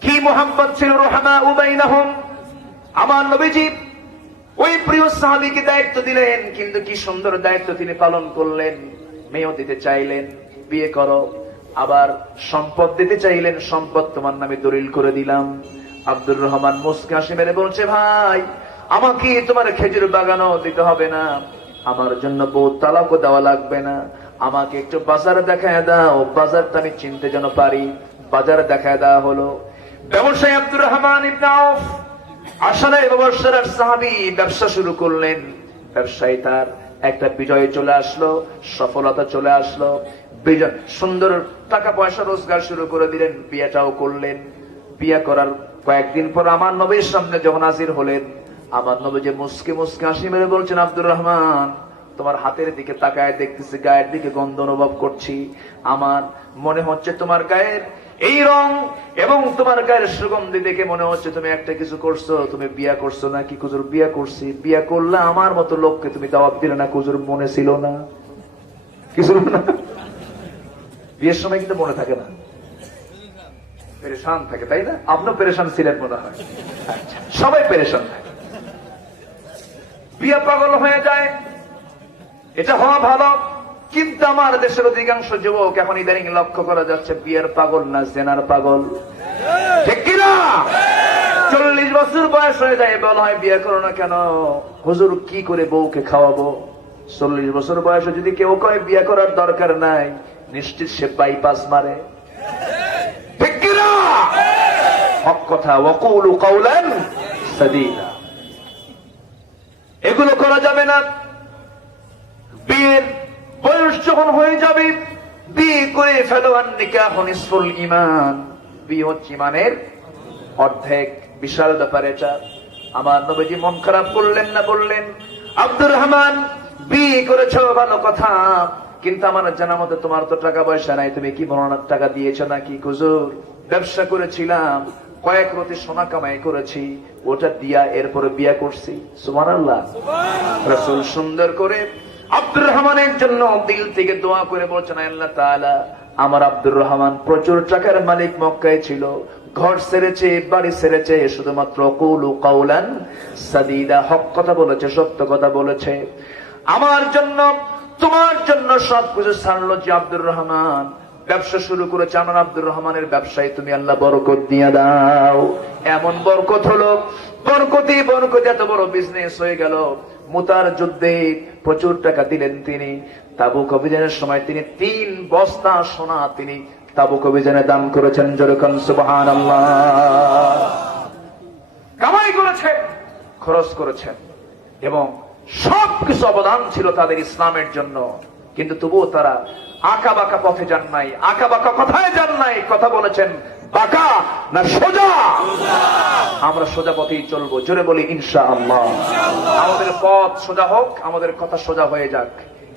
কি মোহাম্মত ছিল রহমা উবাইনাহুম। আমার নবীজি ওই প্রিয় সাহাবীকে দায়িত্ব দিলেন, কিন্তু কি সুন্দর দায়িত্ব তিনি পালন করলেন। মেয়েও দিতে চাইলেন, বিয়ে করো। আবার সম্পদ দিতে চাইলেন, সম্পদ তোমার নামে দলিল করে দিলাম। আব্দুর রহমান মুস্কি হাসি মেরে বলছে, ভাই আমাকে তোমার খেজুর বাগানও দিতে হবে না, আমার জন্য বউ তালাকও দেওয়া লাগবে না, আমাকে একটু বাজার দেখায় দাও, বাজারটা আমি চিনতে যেন পারি। বাজার দেখায় দেওয়া হলো। ব্যবসায়ী আব্দুর রহমান ইবনে আউফ আসলে ব্যবসার সাহাবী, ব্যবসা শুরু করলেন। ব্যবসায়ী তার একটা বিজয় চলে আসলো, সফলতা চলে আসলো, সুন্দর টাকা পয়সা রোজগার শুরু করে দিলেন, বিয়েটাও করলেন। বিয়ে করার কয়েকদিন পর আমার নবীর সামনে যখন হাজির হলেন, আমার নবীজি মুস্কে মুস্কে হাসি মেরে বলছেন, আব্দুর রহমান, তোমার হাতের দিকে তাকায় দেখতেছি, গায়ের দিকে গন্ধ অনুভব করছি। আমার মনে হচ্ছে তোমার গায়ের এই রং এবং তোমার গায়ের সুগন্ধি দেখে মনে হচ্ছে তুমি একটা কিছু করছো। তুমি বিয়া করছো নাকি? হুজুর বিয়া করছি। বিয়া করলে আমার মতো লোককে তুমি দাওয়াত দিলে না? হুজুর মনে ছিল না, কিছু না। বিয়ের সময় কিন্তু মনে থাকে না, পেরেশান থাকে, তাই না? আপনিও পেরেশান ছিলেন মনে হয়। আচ্ছা, সবাই পেরেশান থাকে, বিয়া পাগল হয়ে যায়, এটা হওয়া ভালো। কিন্তু আমার দেশের অধিকাংশ যুবক এখন ইদানিং লক্ষ্য করা যাচ্ছে বিয়ের পাগল না জেনার পাগল, ঠিক কিনা? 40 বছর বয়স হয়ে যায়, বলা হয় বিয়ে করো না কেন? হুজুর কি করে বউকে খাওয়াবো? 40 বছর বয়সে যদি কেউ কয় বিয়ে করার দরকার নাই, নিশ্চিত সে বাইপাস মারে, ঠিক কিনা? হক কথা, ওয়াকুলু কাওলান সাদীদা। এগুলো করা যাবে না। বিয়ের বয়স যখন হয়ে যাবে, বিয়ে করে ফেলো। আর নিকাহ নিসফুল ঈমান, বিয়ে হচ্ছে ঈমানের অর্ধেক। বিশাল ব্যাপার এটা। আমার নবীজি মন খারাপ করলেন না, বললেন, আব্দুর রহমান, বিয়ে করেছো ভালো কথা, কিন্তু আমার জানা মতে তোমার তো টাকা পয়সা নাই, তুমি কি বর্ণনার টাকা দিয়েছো নাকি? হুজুর ব্যবসা করেছিলাম, কয়েক রতি সোনা কামাই করেছি, ওটা দিয়া এরপরে বিয়া করছি। সুবহানাল্লাহ। রাসূল সুন্দর করে আব্দুর রহমানের জন্য দিল থেকে দোয়া করে বলছেন, আল্লাহ তাআলা, আমার আব্দুর রহমান প্রচুর টাকার মালিক, মক্কায় ছিল, ঘর ছেড়েছে, বাড়ি ছেড়েছে, শুধুমাত্র কুলু কাওলান সাদীদা, হক কথা বলেছে, সত্য কথা বলেছে। আমার জন্য, তোমার জন্য সবকিছু ছাড়লো যে আব্দুর রহমান ব্যবসা শুরু করেছে। আমার আব্দুর রহমানের ব্যবসায় তুমি আল্লাহ বরকত দিয়ে দাও। এমন বরকত হলো, বরকতি বরকত, এত বড় বিজনেস হয়ে গেল। মুতার যুদ্ধে প্রচুর টাকা দিলেন তিনি। তাবুক অভিযানের সময় তিনি 3 বস্তা সোনা তিনি তাবুক অভিযানে দান করেছেন। যেরকম সুবহানাল্লাহ, কামাই করেছেন, খরচ করেছেন, এবং সবকিছু অবদান ছিল তাদের ইসলামের জন্য। কিন্তু তবুও তারা আঁকা বাঁকা পথে যান নাই, আঁকা বাঁকা কথায় যান নাই। কথা বলেছেন বাঁকা না সোজা? আমরা সোজা পথেই চলবো। জোরে বলি ইনশাআল্লাহ। আমাদের পথ সোজা হোক, আমাদের কথা সোজা হয়ে যাক।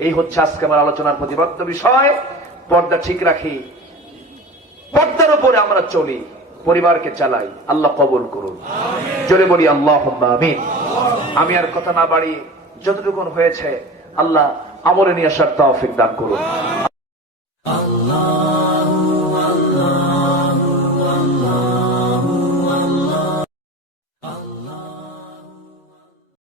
এই হচ্ছে আজকে আমার আলোচনার প্রতিপাদ্য বিষয়। পর্দা ঠিক রাখি, পর্দার উপরে আমরা চলি, পরিবারকে চালাই। আল্লাহ কবুল করুন। জোরে বলি আল্লাহুম্মা আমিন। আমি আর কথা না বাড়ি, যতটুকুন হয়েছে আল্লাহ আমলে নিয়ে আসার তৌফিক দান করুন।